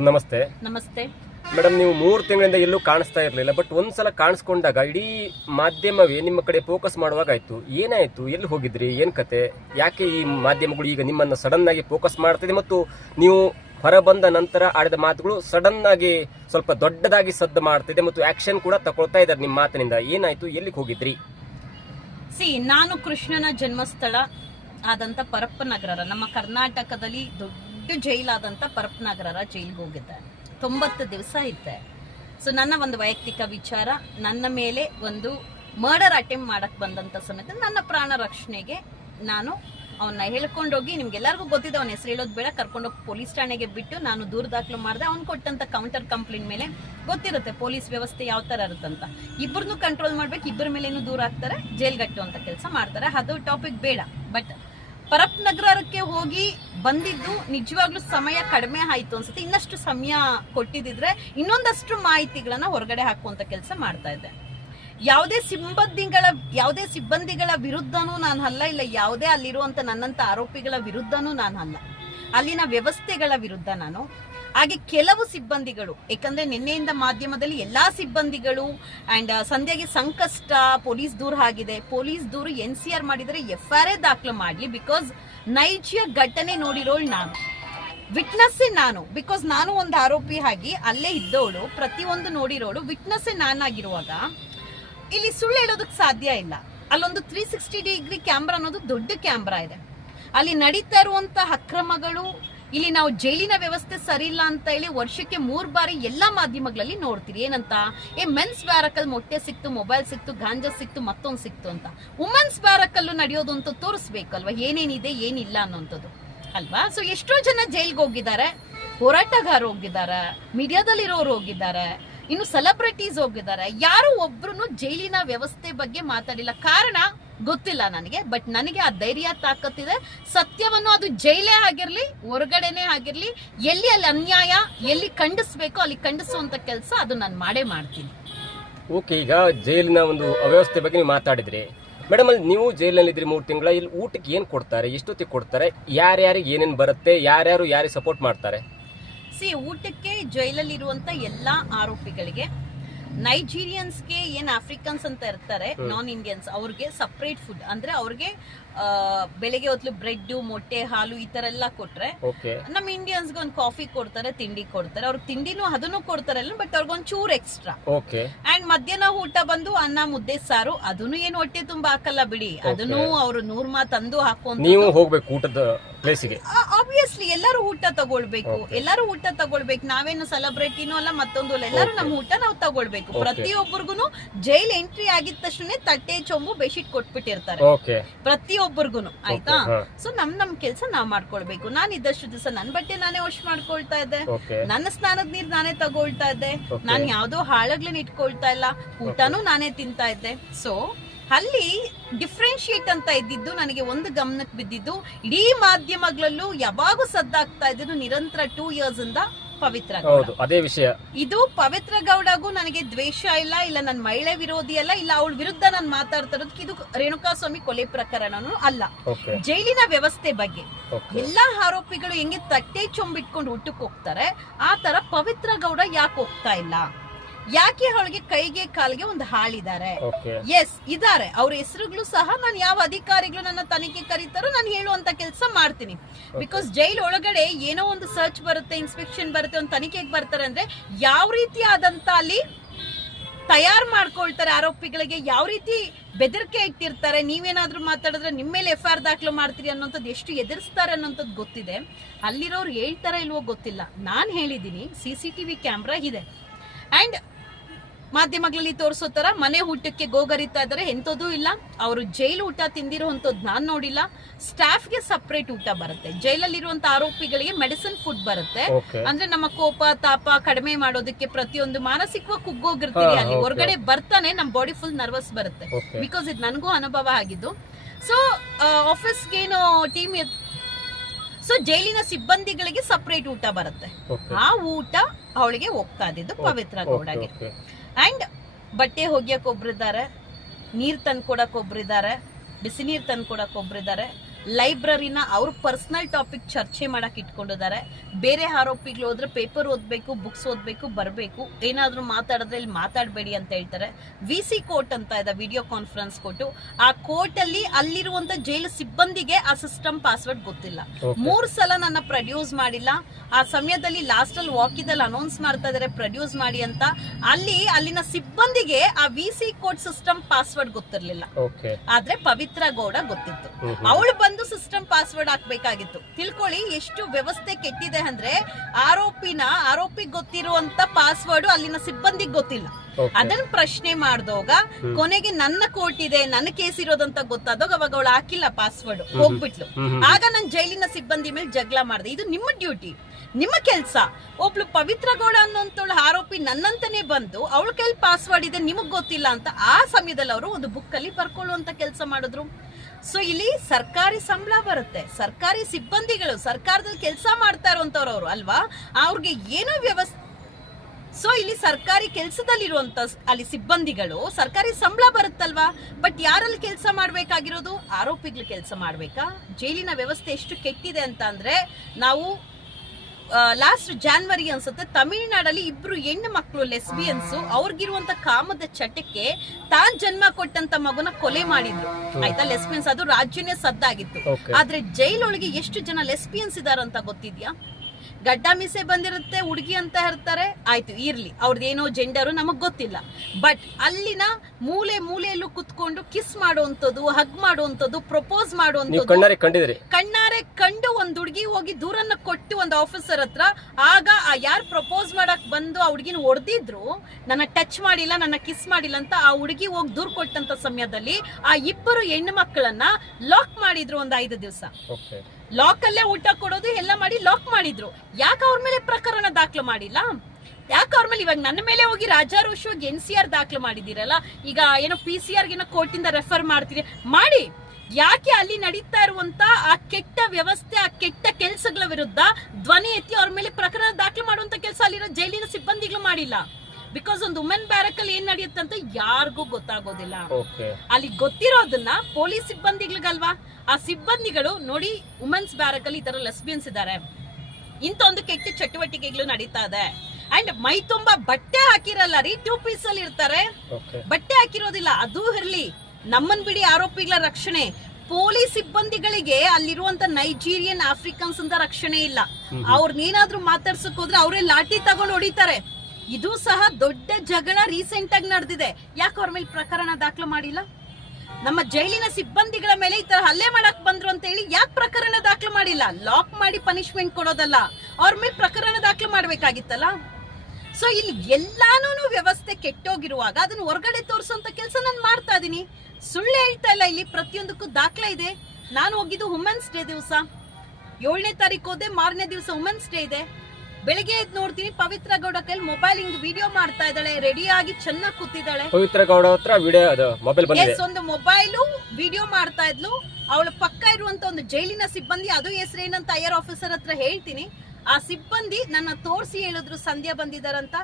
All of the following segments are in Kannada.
ನಮಸ್ತೆ. ನಮಸ್ತೆ ಮೇಡಮ್, ನೀವು 3 ತಿಂಗಳಿಂದ ಎಲ್ಲೂ ಕಾಣಿಸ್ತಾ ಇರಲಿಲ್ಲ. ಬಟ್ ಒಂದ್ಸಲ ಕಾಣಿಸ್ಕೊಂಡಾಗ ಇಡೀ ಮಾಧ್ಯಮವೇ ನಿಮ್ಮ ಕಡೆ ಫೋಕಸ್ ಮಾಡುವಾಗಾಯ್ತು. ಏನಾಯ್ತು? ಎಲ್ಲಿ ಹೋಗಿದ್ರಿ? ಏನ್ ಕತೆ? ಯಾಕೆ ಈ ಮಾಧ್ಯಮಗಳು ಈಗ ನಿಮ್ಮನ್ನ ಸಡನ್ ಆಗಿ ಫೋಕಸ್ ಮಾಡ್ತಿದೆ ಮತ್ತು ನೀವು ಹೊರ ಬಂದ ನಂತರ ಆಡಿದ ಮಾತುಗಳು ಸಡನ್ ಆಗಿ ಸ್ವಲ್ಪ ದೊಡ್ಡದಾಗಿ ಸದ್ದು ಮಾಡ್ತಿದೆ ಮತ್ತು ಆಕ್ಷನ್ ಕೂಡ ತಗೊಳ್ತಾ ಇದ್ದಾರೆ ನಿಮ್ಮ ಮಾತಿನಿಂದ. ಏನಾಯ್ತು? ಎಲ್ಲಿಗೆ ಹೋಗಿದ್ರಿ? ನಾನು ಕೃಷ್ಣನ ಜನ್ಮಸ್ಥಳ ಆದಂತ ಪರಪ್ಪನಗರ, ನಮ್ಮ ಕರ್ನಾಟಕದಲ್ಲಿ ದೊಡ್ಡ ಜೈಲಾದಂತ ಪರಪ್ಪನಗರ ಜೈಲಿಗೆ ಹೋಗಿದ್ದೆ. 90 ದಿವಸ ಇದ್ದೆ. ಸೊ ನನ್ನ ಒಂದು ವೈಯಕ್ತಿಕ ವಿಚಾರ, ನನ್ನ ಮೇಲೆ ಒಂದು ಮರ್ಡರ್ ಅಟೆಂಪ್ಟ್ ಮಾಡಕ್ ಬಂದಂತ ಸಮೇತ ನನ್ನ ಪ್ರಾಣ ರಕ್ಷಣೆಗೆ ನಾನು ಅವನ್ನ ಹೇಳ್ಕೊಂಡೋಗಿ, ನಿಮ್ಗೆಲ್ಲರಿಗೂ ಗೊತ್ತಿದೆ, ಅವನ ಹೆಸರು ಹೇಳೋದು ಬೇಡ, ಕರ್ಕೊಂಡೋಗಿ ಪೊಲೀಸ್ ಠಾಣೆಗೆ ಬಿಟ್ಟು ನಾನು ದೂರು ದಾಖಲು ಮಾಡಿದೆ. ಅವ್ನು ಕೊಟ್ಟಂತ ಕೌಂಟರ್ ಕಂಪ್ಲೇಂಟ್ ಮೇಲೆ ಗೊತ್ತಿರುತ್ತೆ ಪೊಲೀಸ್ ವ್ಯವಸ್ಥೆ ಯಾವ ತರ ಇರುತ್ತಂತ. ಇಬ್ಬರನ್ನು ಕಂಟ್ರೋಲ್ ಮಾಡ್ಬೇಕು, ಇಬ್ಬರ ಮೇಲೇನು ದೂರ ಹಾಕ್ತಾರೆ, ಜೈಲ್ಗಟ್ಟು ಅಂತ ಕೆಲಸ ಮಾಡ್ತಾರೆ. ಅದು ಟಾಪಿಕ್ ಬೇಡ. ಬಟ್ ಪರಪ್ಪನಗರಕ್ಕೆ ಹೋಗಿ ಬಂದಿದ್ದು ನಿಜವಾಗ್ಲೂ ಸಮಯ ಕಡಿಮೆ ಆಯ್ತು ಅನ್ಸುತ್ತೆ. ಇನ್ನಷ್ಟು ಸಮಯ ಕೊಟ್ಟಿದ್ರೆ ಇನ್ನೊಂದಷ್ಟು ಮಾಹಿತಿಗಳನ್ನ ಹೊರಗಡೆ ಹಾಕುವಂತ ಕೆಲಸ ಮಾಡ್ತಾ ಇದ್ದೆ. ಯಾವುದೇ ಸಿಬ್ಬಂದಿಗಳ ವಿರುದ್ಧನೂ ನಾನು ಅಲ್ಲ, ಇಲ್ಲ ಯಾವುದೇ ಅಲ್ಲಿರುವಂತ ನನ್ನಂತ ಆರೋಪಿಗಳ ವಿರುದ್ಧನೂ ನಾನು ಅಲ್ಲ, ಅಲ್ಲಿನ ವ್ಯವಸ್ಥೆಗಳ ವಿರುದ್ಧ ನಾನು. ಹಾಗೆ ಕೆಲವು ಸಿಬ್ಬಂದಿಗಳು, ಯಾಕಂದ್ರೆ ನಿನ್ನೆಯಿಂದ ಮಾಧ್ಯಮದಲ್ಲಿ ಎಲ್ಲಾ ಸಿಬ್ಬಂದಿಗಳು ಅಂಡ್ ಸಂಧ್ಯೆಗೆ ಸಂಕಷ್ಟ, ಪೊಲೀಸ್ ದೂರ ಆಗಿದೆ, ಪೊಲೀಸ್ ದೂರು NCR ಮಾಡಿದರೆ FIR ದಾಖಲು ಮಾಡ್ಲಿ. ಬಿಕಾಸ್ ನೈಜ ಘಟನೆ ನೋಡಿರೋಳು ನಾನು, ವಿಟ್ನೆಸ್ ನಾನು. ಬಿಕಾಸ್ ನಾನು ಒಂದು ಆರೋಪಿ ಆಗಿ ಅಲ್ಲೇ ಇದ್ದವಳು, ಪ್ರತಿಯೊಂದು ನೋಡಿರೋಳು, ವಿಟ್ನೆಸ್ ನಾನಾಗಿರುವಾಗ ಇಲ್ಲಿ ಸುಳ್ಳು ಹೇಳೋದಕ್ಕೆ ಸಾಧ್ಯ ಇಲ್ಲ. ಅಲ್ಲೊಂದು 360 ಡಿಗ್ರಿ ಕ್ಯಾಮ್ರಾ ಅನ್ನೋದು ದೊಡ್ಡ ಕ್ಯಾಮ್ರಾ ಇದೆ. ಅಲ್ಲಿ ನಡೀತಾ ಇರುವಂತ ಅಕ್ರಮಗಳು, ಇಲ್ಲಿ ನಾವು ಜೈಲಿನ ವ್ಯವಸ್ಥೆ ಸರಿ ಇಲ್ಲ ಅಂತ ಹೇಳಿ ವರ್ಷಕ್ಕೆ 3 ಬಾರಿ ಎಲ್ಲಾ ಮಾಧ್ಯಮಗಳಲ್ಲಿ ನೋಡ್ತೀರಿ. ಏನಂತ? ಮೆನ್ಸ್ ಬ್ಯಾರಕಲ್ ಮೊಟ್ಟೆ ಸಿಕ್ತು, ಮೊಬೈಲ್ ಸಿಕ್ತು, ಗಾಂಜಾ ಸಿಕ್ತು, ಮತ್ತೊಂದು ಸಿಕ್ತು ಅಂತ. ವುಮೆನ್ಸ್ ಬ್ಯಾರಕಲ್ಲು ನಡೆಯೋದು ಅಂತ ತೋರಿಸ್ಬೇಕಲ್ವಾ, ಏನೇನಿದೆ ಏನಿಲ್ಲ ಅನ್ನೋಂಥದ್ದು ಅಲ್ವಾ. ಸೊ ಎಷ್ಟೋ ಜನ ಜೈಲ್ಗೆ ಹೋಗಿದ್ದಾರೆ, ಹೋರಾಟಗಾರರು ಹೋಗಿದ್ದಾರೆ, ಮೀಡಿಯಾದಲ್ಲಿರೋರು ಹೋಗಿದ್ದಾರೆ, ಇನ್ನು ಸೆಲೆಬ್ರಿಟೀಸ್ ಹೋಗಿದ್ದಾರೆ. ಯಾರು ಒಬ್ರು ಜೈಲಿನ ವ್ಯವಸ್ಥೆ ಬಗ್ಗೆ ಮಾತಾಡಿಲ್ಲ. ಕಾರಣ ಗೊತ್ತಿಲ್ಲ ನನಗೆ. ಬಟ್ ನನಗೆ ಆ ಧೈರ್ಯ ತಾಕತ್ತಿದೆ. ಸತ್ಯವನ್ನು, ಅದು ಜೈಲೇ ಆಗಿರ್ಲಿ, ಹೊರಗಡೆನೆ ಆಗಿರ್ಲಿ, ಎಲ್ಲಿ ಅಲ್ಲಿ ಅನ್ಯಾಯ ಎಲ್ಲಿ ಖಂಡಿಸ್ಬೇಕೋ ಅಲ್ಲಿ ಖಂಡಿಸುವಂತ ಕೆಲಸ ಅದು ನಾನು ಮಾಡೇ ಮಾಡ್ತೀನಿ. ಓಕೆ, ಈಗ ಜೈಲಿನ ಒಂದು ಅವ್ಯವಸ್ಥೆ ಬಗ್ಗೆ ನೀವು ಮಾತಾಡಿದ್ರಿ. ಮೇಡಮ್, ಅಲ್ಲಿ ನೀವು ಜೈಲಿನಲ್ಲಿದ್ರಿ 3 ತಿಂಗಳ. ಇಲ್ಲಿ ಊಟಕ್ಕೆ ಏನ್ ಕೊಡ್ತಾರೆ? ಎಷ್ಟೊತ್ತಿಗೆ ಕೊಡ್ತಾರೆ? ಯಾರ್ಯಾರಿಗೆ ಏನೇನು ಬರುತ್ತೆ? ಯಾರ್ಯಾರಿಗೆ ಸಪೋರ್ಟ್ ಮಾಡ್ತಾರೆ? ಊಟಕ್ಕೆ ಜೈಲಲ್ಲಿರುವಂತ ಎಲ್ಲಾ ಆರೋಪಿಗಳಿಗೆ, ನೈಜೀರಿಯನ್ಸ್ಗೆ ಏನ್ ಆಫ್ರಿಕನ್ಸ್ ಅಂತ ಇರ್ತಾರೆ, ನಾನ್ ಇಂಡಿಯನ್ಸ್, ಅವ್ರಿಗೆ ಸಪರೇಟ್ ಫುಡ್. ಅಂದ್ರೆ ಅವ್ರಿಗೆ ಬೆಳಗ್ಗೆ ಹೊತ್ತು ಬ್ರೆಡ್, ಮೊಟ್ಟೆ, ಹಾಲು ಈ ತರ ಎಲ್ಲ ಕೊಟ್ರೆ, ನಮ್ಮ ಇಂಡಿಯನ್ಸ್ಗೆ ಒಂದು ಕಾಫಿ ಕೊಡ್ತಾರೆ, ತಿಂಡಿ ಕೊಡ್ತಾರೆ. ಅವ್ರಿಗೆ ತಿಂಡಿನೂ ಅದನ್ನು ಕೊಡ್ತಾರೆ, ಬಟ್ ಅವ್ರಿಗೊಂದ್ ಚೂರ್ ಎಕ್ಸ್ಟ್ರಾ. ಅಂಡ್ ಮಧ್ಯಾಹ್ನ ಊಟ ಬಂದು ಅನ್ನ, ಮುದ್ದೆ, ಸಾರು. ಅದನ್ನು ಏನು ಹೊಟ್ಟೆ ತುಂಬಾ ಹಾಕಲ್ಲ ಬಿಡಿ, ಅದನ್ನು ಅವ್ರು 100 ಮಾತು ತಂದು ಹಾಕೊಂಡು ನೀವು ಹೋಗ್ಬೇಕು ಊಟದ ಪ್ಲೇಸಿಗೆ. ಆಬ್ವಿಯಸ್ಲಿ ಎಲ್ಲರೂ ಊಟ ತಗೊಳ್ಬೇಕು, ಎಲ್ಲರೂ ಊಟ ತಗೊಳ್ಬೇಕು. ನಾವೇನು ಸೆಲೆಬ್ರಿಟಿನೂ ಅಲ್ಲ, ಮತ್ತೊಂದು ಅಲ್ಲ, ಎಲ್ಲರೂ ನಮ್ಮ ಊಟ ನಾವು ತಗೊಳ್ಬೇಕು. ಪ್ರತಿಯೊಬ್ಬರಿಗೂ ಜೈಲ್ ಎಂಟ್ರಿ ಆಗಿದ ತಕ್ಷಣ ತಟ್ಟೆ, ಚೊಂಬು, ಬೆಡ್ಶೀಟ್ ಕೊಟ್ಬಿಟ್ಟಿರ್ತಾರೆ ಪ್ರತಿಯೊಬ್ಬರಿಗೂ, ಆಯ್ತಾ. ಸೊ ನಮ್ ಕೆಲ್ಸ ನಾವ್ ಮಾಡ್ಕೊಳ್ಬೇಕು. ನಾನು ಇದ್ದಷ್ಟು ದಿವಸ ನನ್ನ ಬಟ್ಟೆ ನಾನೇ ವಾಶ್ ಮಾಡ್ಕೊಳ್ತಾ ಇದ್ದೆ, ನನ್ನ ಸ್ನಾನದ ನೀರ್ ನಾನೇ ತಗೊಳ್ತಾ ಇದ್ದೆ, ನಾನು ಯಾವ್ದೋ ಹಾಳಗ್ಲನ್ನ ಇಟ್ಕೊಳ್ತಾ ಇಲ್ಲ, ಊಟನೂ ನಾನೇ ತಿಂತಾ ಇದ್ದೆ. ಸೊ ಅಲ್ಲಿ ಡಿಫ್ರೆನ್ಶಿಯೇಟ್ ಅಂತ ಇದ್ದಿದ್ದು ನನಗೆ ಒಂದು ಗಮನಕ್ಕೆ ಬಿದ್ದಿದ್ದು, ಇಡೀ ಮಾಧ್ಯಮಗಳಲ್ಲೂ ಯಾವಾಗೂ ಸದ್ದಾಗ್ತಾ ಇದ್ದು ನಿರಂತರ 2 years ಇಂದ ಪವಿತ್ರ ಗೌಡ. ಅದೇ ವಿಷಯ. ಇದು ಪವಿತ್ರ ಗೌಡಗೂ ನನಗೆ ದ್ವೇಷ ಇಲ್ಲ, ಇಲ್ಲ ನನ್ನ ಮಹಿಳೆ ವಿರೋಧಿ ಅಲ್ಲ, ಇಲ್ಲ ಅವಳ ವಿರುದ್ಧ ನಾನು ಮಾತಾಡ್ತಾ ಇರೋದಕ್ಕೆ. ಇದು ರೇಣುಕಾಸ್ವಾಮಿ ಕೊಲೆ ಪ್ರಕರಣನೂ ಅಲ್ಲ, ಜೈಲಿನ ವ್ಯವಸ್ಥೆ ಬಗ್ಗೆ. ಎಲ್ಲಾ ಆರೋಪಿಗಳು ಹೆಂಗೆ ತಟ್ಟೆ ಚೊಂಬಿಟ್ಕೊಂಡು ಊಟಕ್ಕೆ ಹೋಗ್ತಾರೆ, ಆ ತರ ಪವಿತ್ರ ಗೌಡ ಯಾಕೆ ಹೋಗ್ತಾ ಇಲ್ಲ? ಯಾಕೆ ಅವಳಿಗೆ ಕೈಗೆ ಕಾಲಿಗೆ ಒಂದು ಹಾಳಿದ್ದಾರೆ? ಎಸ್ ಇದಾರೆ, ಅವ್ರ ಹೆಸರುಗಳು ಸಹ ನಾನು ಯಾವ ಅಧಿಕಾರಿಗಳು ನನ್ನ ತನಿಖೆ ಕರೀತಾರೋ ನಾನು ಹೇಳುವಂತ ಕೆಲಸ ಮಾಡ್ತೀನಿ. ಬಿಕಾಸ್ ಜೈಲ್ ಒಳಗಡೆ ಏನೋ ಒಂದು ಸರ್ಚ್ ಬರುತ್ತೆ, ಇನ್ಸ್ಪೆಕ್ಷನ್ ಬರುತ್ತೆ, ಒಂದು ತನಿಖೆಗೆ ಬರ್ತಾರೆ ಅಂದ್ರೆ ಯಾವ ರೀತಿ ಆದಂತ ಅಲ್ಲಿ ತಯಾರು ಮಾಡ್ಕೊಳ್ತಾರೆ ಆರೋಪಿಗಳಿಗೆ, ಯಾವ ರೀತಿ ಬೆದರಿಕೆ ಇಟ್ಟಿರ್ತಾರೆ, ನೀವೇನಾದ್ರೂ ಮಾತಾಡಿದ್ರೆ ನಿಮ್ಮ ಮೇಲೆ FIR ದಾಖಲು ಮಾಡ್ತೀರಿ ಅನ್ನೋಂಥದ್ದು, ಎಷ್ಟು ಎದುರಿಸ್ತಾರೆ ಅನ್ನೋಂಥದ್ದು ಗೊತ್ತಿದೆ. ಅಲ್ಲಿರೋರು ಹೇಳ್ತಾರ ಇಲ್ವೋ ಗೊತ್ತಿಲ್ಲ, ನಾನು ಹೇಳಿದೀನಿ CCTV ಕ್ಯಾಮ್ರಾ ಇದೆ. ಅಂಡ್ ಮಾಧ್ಯಮಗಳಲ್ಲಿ ತೋರಿಸೋ ತರ ಮನೆ ಊಟಕ್ಕೆ ಗೋಗರಿತಾ ಇದಾರೆ, ಎಂಥದೂ ಇಲ್ಲ. ಅವರು ಜೈಲು ಊಟ ತಿಂದಿರುವಂತದ್ದು ನಾನ್ ನೋಡಿಲ್ಲ. ಸ್ಟಾಫ್ಗೆ ಸಪರೇಟ್ ಊಟ ಬರುತ್ತೆ, ಜೈಲಲ್ಲಿರುವಂತ ಆರೋಪಿಗಳಿಗೆ ಮೆಡಿಸಿನ್ ಫುಡ್ ಬರುತ್ತೆ. ಅಂದ್ರೆ ನಮ್ಮ ಕೋಪ ತಾಪ ಕಡಿಮೆ ಮಾಡೋದಕ್ಕೆ, ಪ್ರತಿಯೊಂದು ಮಾನಸಿಕವಾಗಿ ಕುಗ್ಗೋಗಿರ್ತೀರಿ, ಅಲ್ಲಿ ಹೊರಗಡೆ ಬರ್ತಾನೆ ನಮ್ ಬಾಡಿ ಫುಲ್ ನರ್ವಸ್ ಬರುತ್ತೆ. ಬಿಕಾಸ್ ಇದು ನನಗೂ ಅನುಭವ ಆಗಿದ್ದು. ಸೊ ಆಫೀಸ್ಗೇನು ಟೀಮ್, ಸೊ ಜೈಲಿನ ಸಿಬ್ಬಂದಿಗಳಿಗೆ ಸಪರೇಟ್ ಊಟ ಬರುತ್ತೆ. ಆ ಊಟ ಅವಳಿಗೆ ಹೋಗ್ತಾ ಇದ್ದು ಪವಿತ್ರ ಗೌಡಗೆ. ಅಂಡ್ ಬಟ್ಟೆ ಒಗ್ಯಕ್ ಒಬ್ರಿದ್ದಾರೆ, ನೀರ್ ತಂದ್ಕೊಡಕ್ ಒಬ್ರಿದ್ದಾರೆ, ಬಿಸಿ ನೀರ್ ತಂದ್ಕೊಡಕ್ ಒಬ್ರಿದ್ದಾರೆ, ಲೈಬ್ರರಿನ ಅವ್ರ ಪರ್ಸನಲ್ ಟಾಪಿಕ್ ಚರ್ಚೆ ಮಾಡಕ್ ಇಟ್ಕೊಂಡಿದ್ದಾರೆ. ಬೇರೆ ಆರೋಪಿಗಳು ಹೋದ್ರೆ ಪೇಪರ್ ಓದ್ಬೇಕು, ಬುಕ್ಸ್ ಓದ್ಬೇಕು, ಬರಬೇಕು, ಏನಾದ್ರೂ ಮಾತಾಡಿದ್ರೆ ಇಲ್ಲಿ ಮಾತಾಡಬೇಡಿ ಅಂತ ಹೇಳ್ತಾರೆ. VC ಕೋರ್ಟ್ ಅಂತ ಇದೆ, ವಿಡಿಯೋ ಕಾನ್ಫರೆನ್ಸ್ ಕೋರ್ಟ್. ಆ ಕೋರ್ಟ್ ಅಲ್ಲಿ ಅಲ್ಲಿರುವಂತ ಜೈಲು ಸಿಬ್ಬಂದಿಗೆ ಆ ಸಿಸ್ಟಮ್ ಪಾಸ್ವರ್ಡ್ ಗೊತ್ತಿಲ್ಲ. 3 ಸಲ ನನ್ನ ಪ್ರೊಡ್ಯೂಸ್ ಮಾಡಿಲ್ಲ. ಆ ಸಮಯದಲ್ಲಿ ಲಾಸ್ಟ್ ಅಲ್ಲಿ ವಾಕಿದಲ್ಲಿ ಅನೌನ್ಸ್ ಮಾಡ್ತಾ ಇದಾರೆ ಪ್ರೊಡ್ಯೂಸ್ ಮಾಡಿ ಅಂತ. ಅಲ್ಲಿನ ಸಿಬ್ಬಂದಿಗೆ ಆ VC ಕೋರ್ಟ್ ಸಿಸ್ಟಮ್ ಪಾಸ್ವರ್ಡ್ ಗೊತ್ತಿರ್ಲಿಲ್ಲ. ಆದ್ರೆ ಪವಿತ್ರ ಗೌಡ ಗೊತ್ತಿತ್ತು. ಅವಳು ಬಂದು ಸಿಸ್ಟಮ್ ಪಾಸ್ವರ್ಡ್ ಹಾಕ್ಬೇಕಾಗಿತ್ತು. ತಿಳ್ಕೊಳ್ಳಿ ಎಷ್ಟು ವ್ಯವಸ್ಥೆ ಕೆಟ್ಟಿದೆ ಅಂದ್ರೆ, ಆರೋಪಿ ಗೊತ್ತಿರುವಂತ ಪಾಸ್ವರ್ಡ್ ಅಲ್ಲಿನ ಸಿಬ್ಬಂದಿಗೆ ಗೊತ್ತಿಲ್ಲ. ಅದನ್ನ ಪ್ರಶ್ನೆ ಮಾಡ್ದೋಗ ಕೊನೆಗೆ ನನ್ನ ಕೋರ್ಟ್ ಇದೆ, ನನ್ನ ಕೇಸ್ ಇರೋದಂತ ಗೊತ್ತಾದಾಗ ಅವಾಗ ಅವಳು ಹಾಕಿಲ್ಲ ಪಾಸ್ವರ್ಡ್, ಹೋಗ್ಬಿಟ್ಲು. ಆಗ ನಾನು ಜೈಲಿನ ಸಿಬ್ಬಂದಿ ಮೇಲೆ ಜಗಳ ಮಾಡಿದೆ. ಇದು ನಿಮ್ಮ ಡ್ಯೂಟಿ, ನಿಮ್ಮ ಕೆಲ್ಸ. ಒಬ್ಳು ಪವಿತ್ರ ಗೌಡ ಅನ್ನೋಂತವಳು ಆರೋಪಿ ನನ್ನಂತಾನೆ ಬಂದು ಅವಳ ಕೈಲಿ ಪಾಸ್ವರ್ಡ್ ಇದೆ ನಿಮಗ್ ಗೊತ್ತಿಲ್ಲ ಅಂತ ಆ ಸಮಯದಲ್ಲಿ ಅವರು ಒಂದು ಬುಕ್ ಅಲ್ಲಿ ಬರ್ಕೊಳ್ಳುವಂತ ಕೆಲಸ ಮಾಡಿದ್ರು. ಸೊ ಇಲ್ಲಿ ಸರ್ಕಾರಿ ಸಂಬಳ ಬರುತ್ತೆ, ಸರ್ಕಾರಿ ಸಿಬ್ಬಂದಿಗಳು ಸರ್ಕಾರದಲ್ಲಿ ಕೆಲಸ ಮಾಡ್ತಾ ಇರುವಂತವ್ರು ಅಲ್ವಾ, ಅವ್ರಿಗೆ ಏನೋ ವ್ಯವಸ್ಥೆ. ಸೊ ಇಲ್ಲಿ ಸರ್ಕಾರಿ ಕೆಲಸದಲ್ಲಿರುವಂತ ಅಲ್ಲಿ ಸಿಬ್ಬಂದಿಗಳು ಸರ್ಕಾರಿ ಸಂಬಳ ಬರುತ್ತಲ್ವಾ, ಬಟ್ ಯಾರಲ್ಲಿ ಕೆಲಸ ಮಾಡ್ಬೇಕಾಗಿರೋದು? ಆರೋಪಿಗಳು ಕೆಲಸ ಮಾಡ್ಬೇಕಾ? ಜೈಲಿನ ವ್ಯವಸ್ಥೆ ಎಷ್ಟು ಕೆಟ್ಟಿದೆ ಅಂತ ಅಂದ್ರೆ, ನಾವು ಲಾಸ್ಟ್ ಜಾನ್ವರಿ ಅನ್ಸುತ್ತೆ ತಮಿಳುನಾಡಲ್ಲಿ 2 ಹೆಣ್ಣು ಮಕ್ಕಳು ಲೆಸ್ಬಿಯನ್ಸ್ ಅವ್ರಿಗಿರುವಂತ ಕಾಮದ ಚಟಕ್ಕೆ ತಾನ್ ಜನ್ಮ ಕೊಟ್ಟಂತ ಮಗುನ ಕೊಲೆ ಮಾಡಿದ್ರು. ಆಯ್ತಾ, ಲೆಸ್ಬಿಯನ್ಸ್, ಅದು ರಾಜ್ಯನೇ ಸದ್ದಾಗಿತ್ತು. ಆದ್ರೆ ಜೈಲೊಳಗೆ ಎಷ್ಟು ಜನ ಲೆಸ್ಬಿಯನ್ಸ್ ಇದಾರಂತ ಗೊತ್ತಿದ್ಯಾ? ಗಡ್ಡ ಮೀಸೆ ಬಂದಿರುತ್ತೆ, ಹುಡುಗಿ ಅಂತ ಇರ್ತಾರೆ, ಆಯ್ತು ಇರ್ಲಿ, ಅವ್ರದ್ದೇನೋ ಜೆಂಡರು ನಮಗ್ ಗೊತ್ತಿಲ್ಲ. ಬಟ್ ಅಲ್ಲಿನ ಮೂಲೆಯಲ್ಲೂ ಕುತ್ಕೊಂಡು ಕಿಸ್ ಮಾಡುವಂತದ್ದು, ಹಗ್ ಮಾಡುವಂತದ್ದು, ಪ್ರಪೋಸ್ ಮಾಡುವಂತದ್ದು ಕಣ್ಣಾರೆ ಕಂಡು ಒಂದ್ ಹುಡುಗಿ ಹೋಗಿ ದೂರನ್ನ ಕೊಟ್ಟು ಒಂದು ಆಫೀಸರ್ ಹತ್ರ, ಆಗ ಆ ಯಾರು ಪ್ರಪೋಸ್ ಮಾಡಕ್ ಬಂದು ಆ ಹುಡುಗಿನ ಹೊಡೆದಿದ್ರು, ನನ್ನ ಟಚ್ ಮಾಡಿಲ್ಲ, ನನ್ನ ಕಿಸ್ ಮಾಡಿಲ್ಲ ಅಂತ ಆ ಹುಡುಗಿ ಹೋಗಿ ದೂರ್ ಕೊಟ್ಟಂತ ಸಮಯದಲ್ಲಿ ಆ 2 ಹೆಣ್ಣು ಮಕ್ಕಳನ್ನ ಲಾಕ್ ಮಾಡಿದ್ರು. ಒಂದು 5 ದಿವಸ ಲಾಕ್ ಅಲ್ಲೇ ಊಟ ಕೊಡೋದು ಎಲ್ಲ ಮಾಡಿ ಲಾಕ್ ಮಾಡಿದ್ರು. ಯಾಕೆ ಅವ್ರ ಮೇಲೆ ಪ್ರಕರಣ ದಾಖಲು ಮಾಡಿಲ್ಲ? ಯಾಕೆ ಅವ್ರ ಮೇಲೆ? ಇವಾಗ ನನ್ನ ಮೇಲೆ ಹೋಗಿ ರಾಜಾರೋಷವಾಗಿ NCR ದಾಖಲು ಮಾಡಿದಿರಲ್ಲ, ಈಗ ಏನೋ PCR ಗಿನ ಕೋರ್ಟಿಂದ ರೆಫರ್ ಮಾಡ್ತೀರಿ, ಮಾಡಿ. ಯಾಕೆ ಅಲ್ಲಿ ನಡೀತಾ ಇರುವಂತ ಆ ಕೆಟ್ಟ ವ್ಯವಸ್ಥೆ, ಆ ಕೆಟ್ಟ ಕೆಲಸಗಳ ವಿರುದ್ಧ ಧ್ವನಿ ಎತ್ತಿ ಅವ್ರ ಮೇಲೆ ಪ್ರಕರಣ ದಾಖಲು ಮಾಡುವಂತ ಕೆಲಸ ಅಲ್ಲಿರೋ ಜೈಲಿನ ಸಿಬ್ಬಂದಿಗಳು ಮಾಡಿಲ್ಲ? ಬಿಕಾಸ್ ಒಂದು ವುಮೆನ್ ಬ್ಯಾರಕ್ ಅಲ್ಲಿ ಏನ್ ನಡೆಯುತ್ತೆ ಅಂತ ಯಾರಿಗೂ ಗೊತ್ತಾಗೋದಿಲ್ಲ. ಅಲ್ಲಿ ಗೊತ್ತಿರೋದನ್ನ ಪೊಲೀಸ್ ಸಿಬ್ಬಂದಿಗಳಿಗಲ್ವಾ, ಆ ಸಿಬ್ಬಂದಿಗಳು ನೋಡಿ ವುಮೆನ್ಸ್ ಬ್ಯಾರಕ್ ಅಲ್ಲಿ ಈ ತರ ಲೆಸ್ಬಿಯನ್ಸ್ ಇದಾರೆ, ಇಂತ ಒಂದು ಕೆಟ್ಟ ಚಟುವಟಿಕೆಗಳು ನಡೀತಾ ಇದೆ. ಅಂಡ್ ಮೈ ತುಂಬಾ ಬಟ್ಟೆ ಹಾಕಿರಲ್ಲ ರೀ, 2 ಪೀಸ್ ಅಲ್ಲಿ ಇರ್ತಾರೆ, ಬಟ್ಟೆ ಹಾಕಿರೋದಿಲ್ಲ. ಅದು ಇರ್ಲಿ, ನಮ್ಮನ್ ಬಿಡಿ ಆರೋಪಿಗಳ ರಕ್ಷಣೆ. ಪೊಲೀಸ್ ಸಿಬ್ಬಂದಿಗಳಿಗೆ ಅಲ್ಲಿರುವಂತ ನೈಜೀರಿಯನ್ ಆಫ್ರಿಕನ್ಸ್ ಅಂತ ರಕ್ಷಣೆ ಇಲ್ಲ. ಅವ್ರನ್ನೇನಾದ್ರೂ ಮಾತಾಡ್ಸಕ್ ಹೋದ್ರೆ ಅವರೇ ಲಾಠಿ ತಗೊಂಡು ಹೊಡಿತಾರೆ. ಇದು ಸಹ ದೊಡ್ಡ ಜಗಳ ರೀಸೆಂಟ್ ಆಗಿ ನಡೆದಿದೆ. ಯಾಕೆ ಅವ್ರ ಮೇಲೆ ಪ್ರಕರಣ ದಾಖಲು ಮಾಡಿಲ್ಲ? ನಮ್ಮ ಜೈಲಿನ ಸಿಬ್ಬಂದಿಗಳ ಮೇಲೆ ಈ ತರ ಹಲ್ಲೆ ಮಾಡಕ್ ಬಂದ್ರು ಅಂತ ಹೇಳಿ ಯಾಕೆ ಪ್ರಕರಣ ದಾಖಲು ಮಾಡಿಲ್ಲ? ಲಾಕ್ ಮಾಡಿ ಪನಿಷ್ಮೆಂಟ್ ಕೊಡೋದಲ್ಲ, ಅವ್ರ ಮೇಲೆ ಪ್ರಕರಣ ದಾಖಲು ಮಾಡ್ಬೇಕಾಗಿತ್ತಲ್ಲ. ಸೊ ಇಲ್ಲಿ ಎಲ್ಲಾನು ವ್ಯವಸ್ಥೆ ಕೆಟ್ಟೋಗಿರುವಾಗ ಅದನ್ನ ಹೊರಗಡೆ ತೋರಿಸುವಂತ ಕೆಲಸ ನಾನು ಮಾಡ್ತಾ ಇದೀನಿ. ಸುಳ್ಳು ಹೇಳ್ತಾ ಇಲ್ಲ. ಇಲ್ಲಿ ಪ್ರತಿಯೊಂದಕ್ಕೂ ದಾಖಲೆ ಇದೆ. ನಾನು ಹೋಗಿದ್ದು ವುಮೆನ್ಸ್ ಡೇ ದಿವಸ, 7ನೇ ತಾರೀಕು ಹೋದೆ, 4ನೇ ದಿವಸ ವುಮೆನ್ಸ್ ಡೇ ಇದೆ. ಬೆಳಿಗ್ಗೆ ಎದ್ದು ನೋಡ್ತೀನಿ ಪವಿತ್ರ ಗೌಡ ಕೈಲಿ ಮೊಬೈಲ್ ಹಿಂಗ್ ವಿಡಿಯೋ ಮಾಡ್ತಾ ಇದ್ದಾಳೆ, ರೆಡಿ ಆಗಿ ಚೆನ್ನಾಗಿ ಕೂತಿದ್ದಾಳೆ. ಪವಿತ್ರ ಗೌಡ ಹತ್ರ ಒಂದು ಮೊಬೈಲು ವಿಡಿಯೋ ಮಾಡ್ತಾ ಇದ್ಲು. ಅವಳ ಪಕ್ಕ ಇರುವಂತ ಒಂದು ಜೈಲಿನ ಸಿಬ್ಬಂದಿ, ಅದು ಹೆಸರೇನಂತ ಐಆರ್ ಆಫೀಸರ್ ಹತ್ರ ಹೇಳ್ತೀನಿ, ಆ ಸಿಬ್ಬಂದಿ ನನ್ನ ತೋರಿಸಿ ಹೇಳಿದ್ರು ಸಂಧ್ಯಾ ಬಂದಿದಾರಂತ.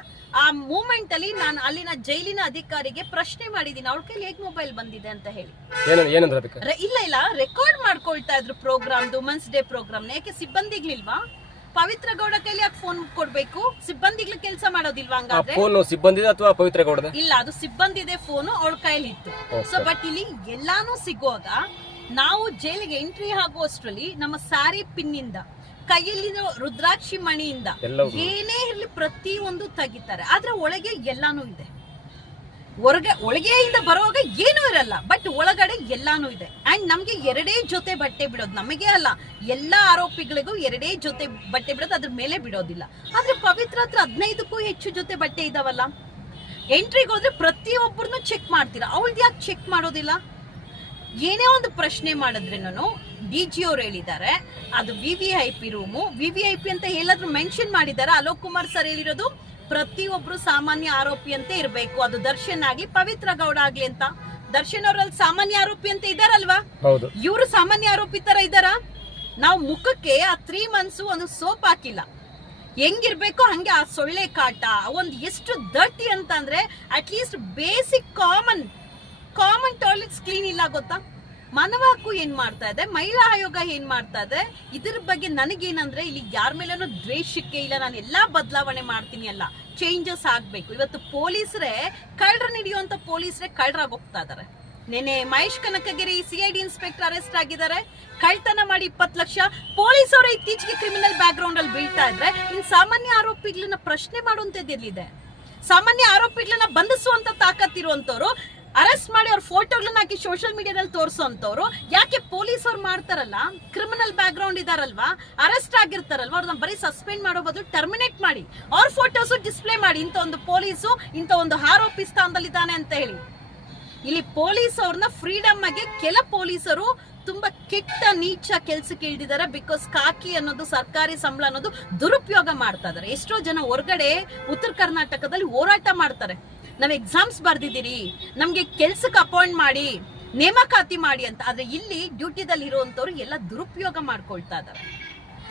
ಆ ಮೂಮೆಂಟ್ ಅಲ್ಲಿ ನಾನು ಅಲ್ಲಿನ ಜೈಲಿನ ಅಧಿಕಾರಿಗೆ ಪ್ರಶ್ನೆ ಮಾಡಿದೀನಿ, ಅವಳ ಕೈಲಿ ಹೇಗ್ ಮೊಬೈಲ್ ಬಂದಿದೆ ಅಂತ ಹೇಳಿ. ಇಲ್ಲ ರೆಕಾರ್ಡ್ ಮಾಡ್ಕೊಳ್ತಾ ಇದ್ರು ಪ್ರೋಗ್ರಾಮ್, ವುಮೆನ್ಸ್ ಡೇ ಪ್ರೋಗ್ರಾಮ್. ಯಾಕೆ ಸಿಬ್ಬಂದಿಗಳಿಲ್ವಾ? ಪವಿತ್ರ ಗೌಡ ಕೈಲಿ ಯಾಕೆ ಫೋನ್ ಕೊಡ್ಬೇಕು? ಸಿಬ್ಬಂದಿಗಳ ಕೆಲಸ ಮಾಡೋದಿಲ್ವಾ? ಹಂಗಾದ್ರೆ ಸಿಬ್ಬಂದಿ ಅಥವಾ ಪವಿತ್ರ ಗೌಡ? ಇಲ್ಲ, ಅದು ಸಿಬ್ಬಂದಿದೆ ಫೋನು ಅವಳ ಕೈಲಿ ಇತ್ತು. ಸೊ ಬಟ್ ಇಲ್ಲಿ ಎಲ್ಲಾನು ಸಿಗುವಾಗ ನಾವು ಜೈಲಿಗೆ ಎಂಟ್ರಿ ಆಗುವಷ್ಟರಲ್ಲಿ ನಮ್ಮ ಸ್ಯಾರಿ ಪಿನ್ನಿಂದ, ಕೈಯಲ್ಲಿನ ರುದ್ರಾಕ್ಷಿ ಮಣಿಯಿಂದ ಏನೇ ಇರ್ಲಿ ಪ್ರತಿಯೊಂದು ತೆಗಿತಾರೆ. ಆದ್ರೆ ಒಳಗೆ ಎಲ್ಲಾನು ಇದೆ. ಒಳಗೆಯಿಂದ ಬರುವಾಗ ಏನೂ ಇರಲ್ಲ, ಬಟ್ ಒಳಗಡೆ ಎಲ್ಲಾನು ಇದೆ. ಅಂಡ್ ನಮ್ಗೆ 2 ಜೊತೆ ಬಟ್ಟೆ ಬಿಡೋದು, ನಮಗೆ ಅಲ್ಲ, ಎಲ್ಲಾ ಆರೋಪಿಗಳಿಗೂ 2 ಜೊತೆ ಬಟ್ಟೆ ಬಿಡೋದು, ಅದ್ರ ಮೇಲೆ ಬಿಡೋದಿಲ್ಲ. ಆದ್ರೆ ಪವಿತ್ರ ಹತ್ರ 15ಕ್ಕೂ ಹೆಚ್ಚು ಜೊತೆ ಬಟ್ಟೆ ಇದಾವಲ್ಲ. ಎಂಟ್ರಿಗೆ ಹೋದ್ರೆ ಪ್ರತಿಯೊಬ್ಬರನ್ನು ಚೆಕ್ ಮಾಡ್ತೀರಾ, ಅವಳ್ದು ಯಾಕೆ ಚೆಕ್ ಮಾಡೋದಿಲ್ಲ? ಏನೇ ಒಂದು ಪ್ರಶ್ನೆ ಮಾಡಿದ್ರೇನು DG ಅವ್ರು ಹೇಳಿದ್ದಾರೆ ಅದು VVIP ರೂಮು, VVIP ಅಂತ ಎಲ್ಲಾದ್ರೂ ಮೆನ್ಷನ್ ಮಾಡಿದಾರ? ಅಲೋಕ್ ಕುಮಾರ್ ಸರ್ ಹೇಳಿರೋದು ಪ್ರತಿಯೊಬ್ರು ಸಾಮಾನ್ಯ ಆರೋಪಿ ಅಂತ ಇರ್ಬೇಕು, ಅದು ದರ್ಶನ್ ಆಗ್ಲಿ ಪವಿತ್ರ ಗೌಡ ಆಗ್ಲಿ ಅಂತ. ದರ್ಶನ್ ಅವರಲ್ಲಿ ಸಾಮಾನ್ಯ ಆರೋಪಿ ಅಂತ ಇದಾರಲ್ವಾ? ಇವರು ಸಾಮಾನ್ಯ ಆರೋಪಿ ತರ ಇದಾರ? ನಾವು ಮುಖಕ್ಕೆ ಆ 3 months ಒಂದು ಸೋಪ್ ಹಾಕಿಲ್ಲ, ಹೆಂಗಿರ್ಬೇಕು ಹಂಗೆ ಆ ಸೊಳ್ಳೆ ಕಾಟ, ಒಂದು ಎಷ್ಟು ಡರ್ಟಿ ಅಂತ ಅಂದ್ರೆ at least basic common toilets clean ಇಲ್ಲ ಗೊತ್ತಾ? ಮಾನವ ಹಕ್ಕು ಏನ್ ಮಾಡ್ತಾ ಇದೆ, ಮಹಿಳಾ ಆಯೋಗ ಏನ್ ಮಾಡ್ತಾ ಇದೆ, ಇದ್ರ ಬಗ್ಗೆ ನನಗೇನಂದ್ರೆ ಇಲ್ಲಿ ಯಾರ ಮೇಲೇನೋ ದ್ವೇಷಕ್ಕೆ ಇಲ್ಲ ನಾನು ಎಲ್ಲಾ ಬದಲಾವಣೆ ಮಾಡ್ತೀನಿ ಅಲ್ಲ, ಚೇಂಜಸ್ ಆಗ್ಬೇಕು. ಇವತ್ತು ಪೊಲೀಸರೇ ಕಳ್ಳರನ್ನ ಹಿಡಿಯುವಂತ ಪೊಲೀಸರೇ ಕಳ್ಳರಾಗಿ ಹೋಗ್ತಾ ಇದಾರೆ. ನೆನೆ Mahesh Kanakagiri CID inspector arrest ಆಗಿದ್ದಾರೆ, ಕಳ್ತನ ಮಾಡಿ 20 ಲಕ್ಷ. ಪೊಲೀಸ್ ಅವರು ಇತ್ತೀಚೆಗೆ ಕ್ರಿಮಿನಲ್ ಬ್ಯಾಕ್ ಗ್ರೌಂಡ್ ಅಲ್ಲಿ ಬೀಳ್ತಾ ಇದ್ರೆ ಇನ್ ಸಾಮಾನ್ಯ ಆರೋಪಿಗಳನ್ನ ಪ್ರಶ್ನೆ ಮಾಡುವಂತದ್ದಿದೆ. ಸಾಮಾನ್ಯ ಆರೋಪಿಗಳನ್ನ ಬಂಧಿಸುವಂತ ತಾಕತ್ತಿರುವಂತವ್ರು ಅರೆಸ್ಟ್ ಮಾಡಿ ಅವ್ರ ಫೋಟೋಗಳನ್ನ ಹಾಕಿ ಸೋಷಿಯಲ್ ಮೀಡಿಯಾದಲ್ಲಿ ತೋರಿಸುವಂತವ್ರು ಯಾಕೆ ಪೊಲೀಸ್ ಅವ್ರು ಮಾಡ್ತಾರಲ್ಲ, ಕ್ರಿಮಿನಲ್ ಬ್ಯಾಕ್ ಗ್ರೌಂಡ್ ಇದಾರಲ್ವಾ, ಅರೆಸ್ಟ್ ಆಗಿರ್ತಾರಲ್ವಾ, ಅವ್ರನ್ನ ಬರೀ ಸಸ್ಪೆಂಡ್ ಮಾಡೋ ಬದಲು ಟರ್ಮಿನೇಟ್ ಮಾಡಿ ಅವ್ರ ಫೋಟೋಸ್ ಡಿಸ್ಪ್ಲೇ ಮಾಡಿ, ಇಂತ ಒಂದು ಪೊಲೀಸು ಇಂತ ಒಂದು ಆರೋಪಿ ಸ್ಥಾನದಲ್ಲಿದ್ದಾನೆ ಅಂತ ಹೇಳಿ. ಇಲ್ಲಿ ಪೊಲೀಸ್ ಅವ್ರನ್ನ ಫ್ರೀಡಮ್ ಆಗಿ ಕೆಲ ಪೊಲೀಸರು ತುಂಬಾ ಕೆಟ್ಟ ನೀಚ ಕೆಲ್ಸಕ್ಕೆ ಇಳಿದಿದ್ದಾರೆ. ಬಿಕಾಸ್ ಕಾಕಿ ಅನ್ನೋದು, ಸರ್ಕಾರಿ ಸಂಬಳ ಅನ್ನೋದು ದುರುಪಯೋಗ ಮಾಡ್ತಾ ಇದಾರೆ. ಎಷ್ಟೋ ಜನ ಹೊರಗಡೆ ಉತ್ತರ ಕರ್ನಾಟಕದಲ್ಲಿ ಹೋರಾಟ ಮಾಡ್ತಾರೆ, ನಾವ್ ಎಕ್ಸಾಮ್ಸ್ ಬರ್ದಿದ್ದೀರಿ, ನಮ್ಗೆ ಕೆಲ್ಸಕ್ಕೆ ಅಪಾಯಿಂಟ್ ಮಾಡಿ, ನೇಮಕಾತಿ ಮಾಡಿ ಅಂತ. ಆದ್ರೆ ಇಲ್ಲಿ ಡ್ಯೂಟಿದಲ್ಲಿ ಇರುವಂತವ್ರು ಎಲ್ಲ ದುರುಪಯೋಗ ಮಾಡ್ಕೊಳ್ತಾ ಇದಾರೆ.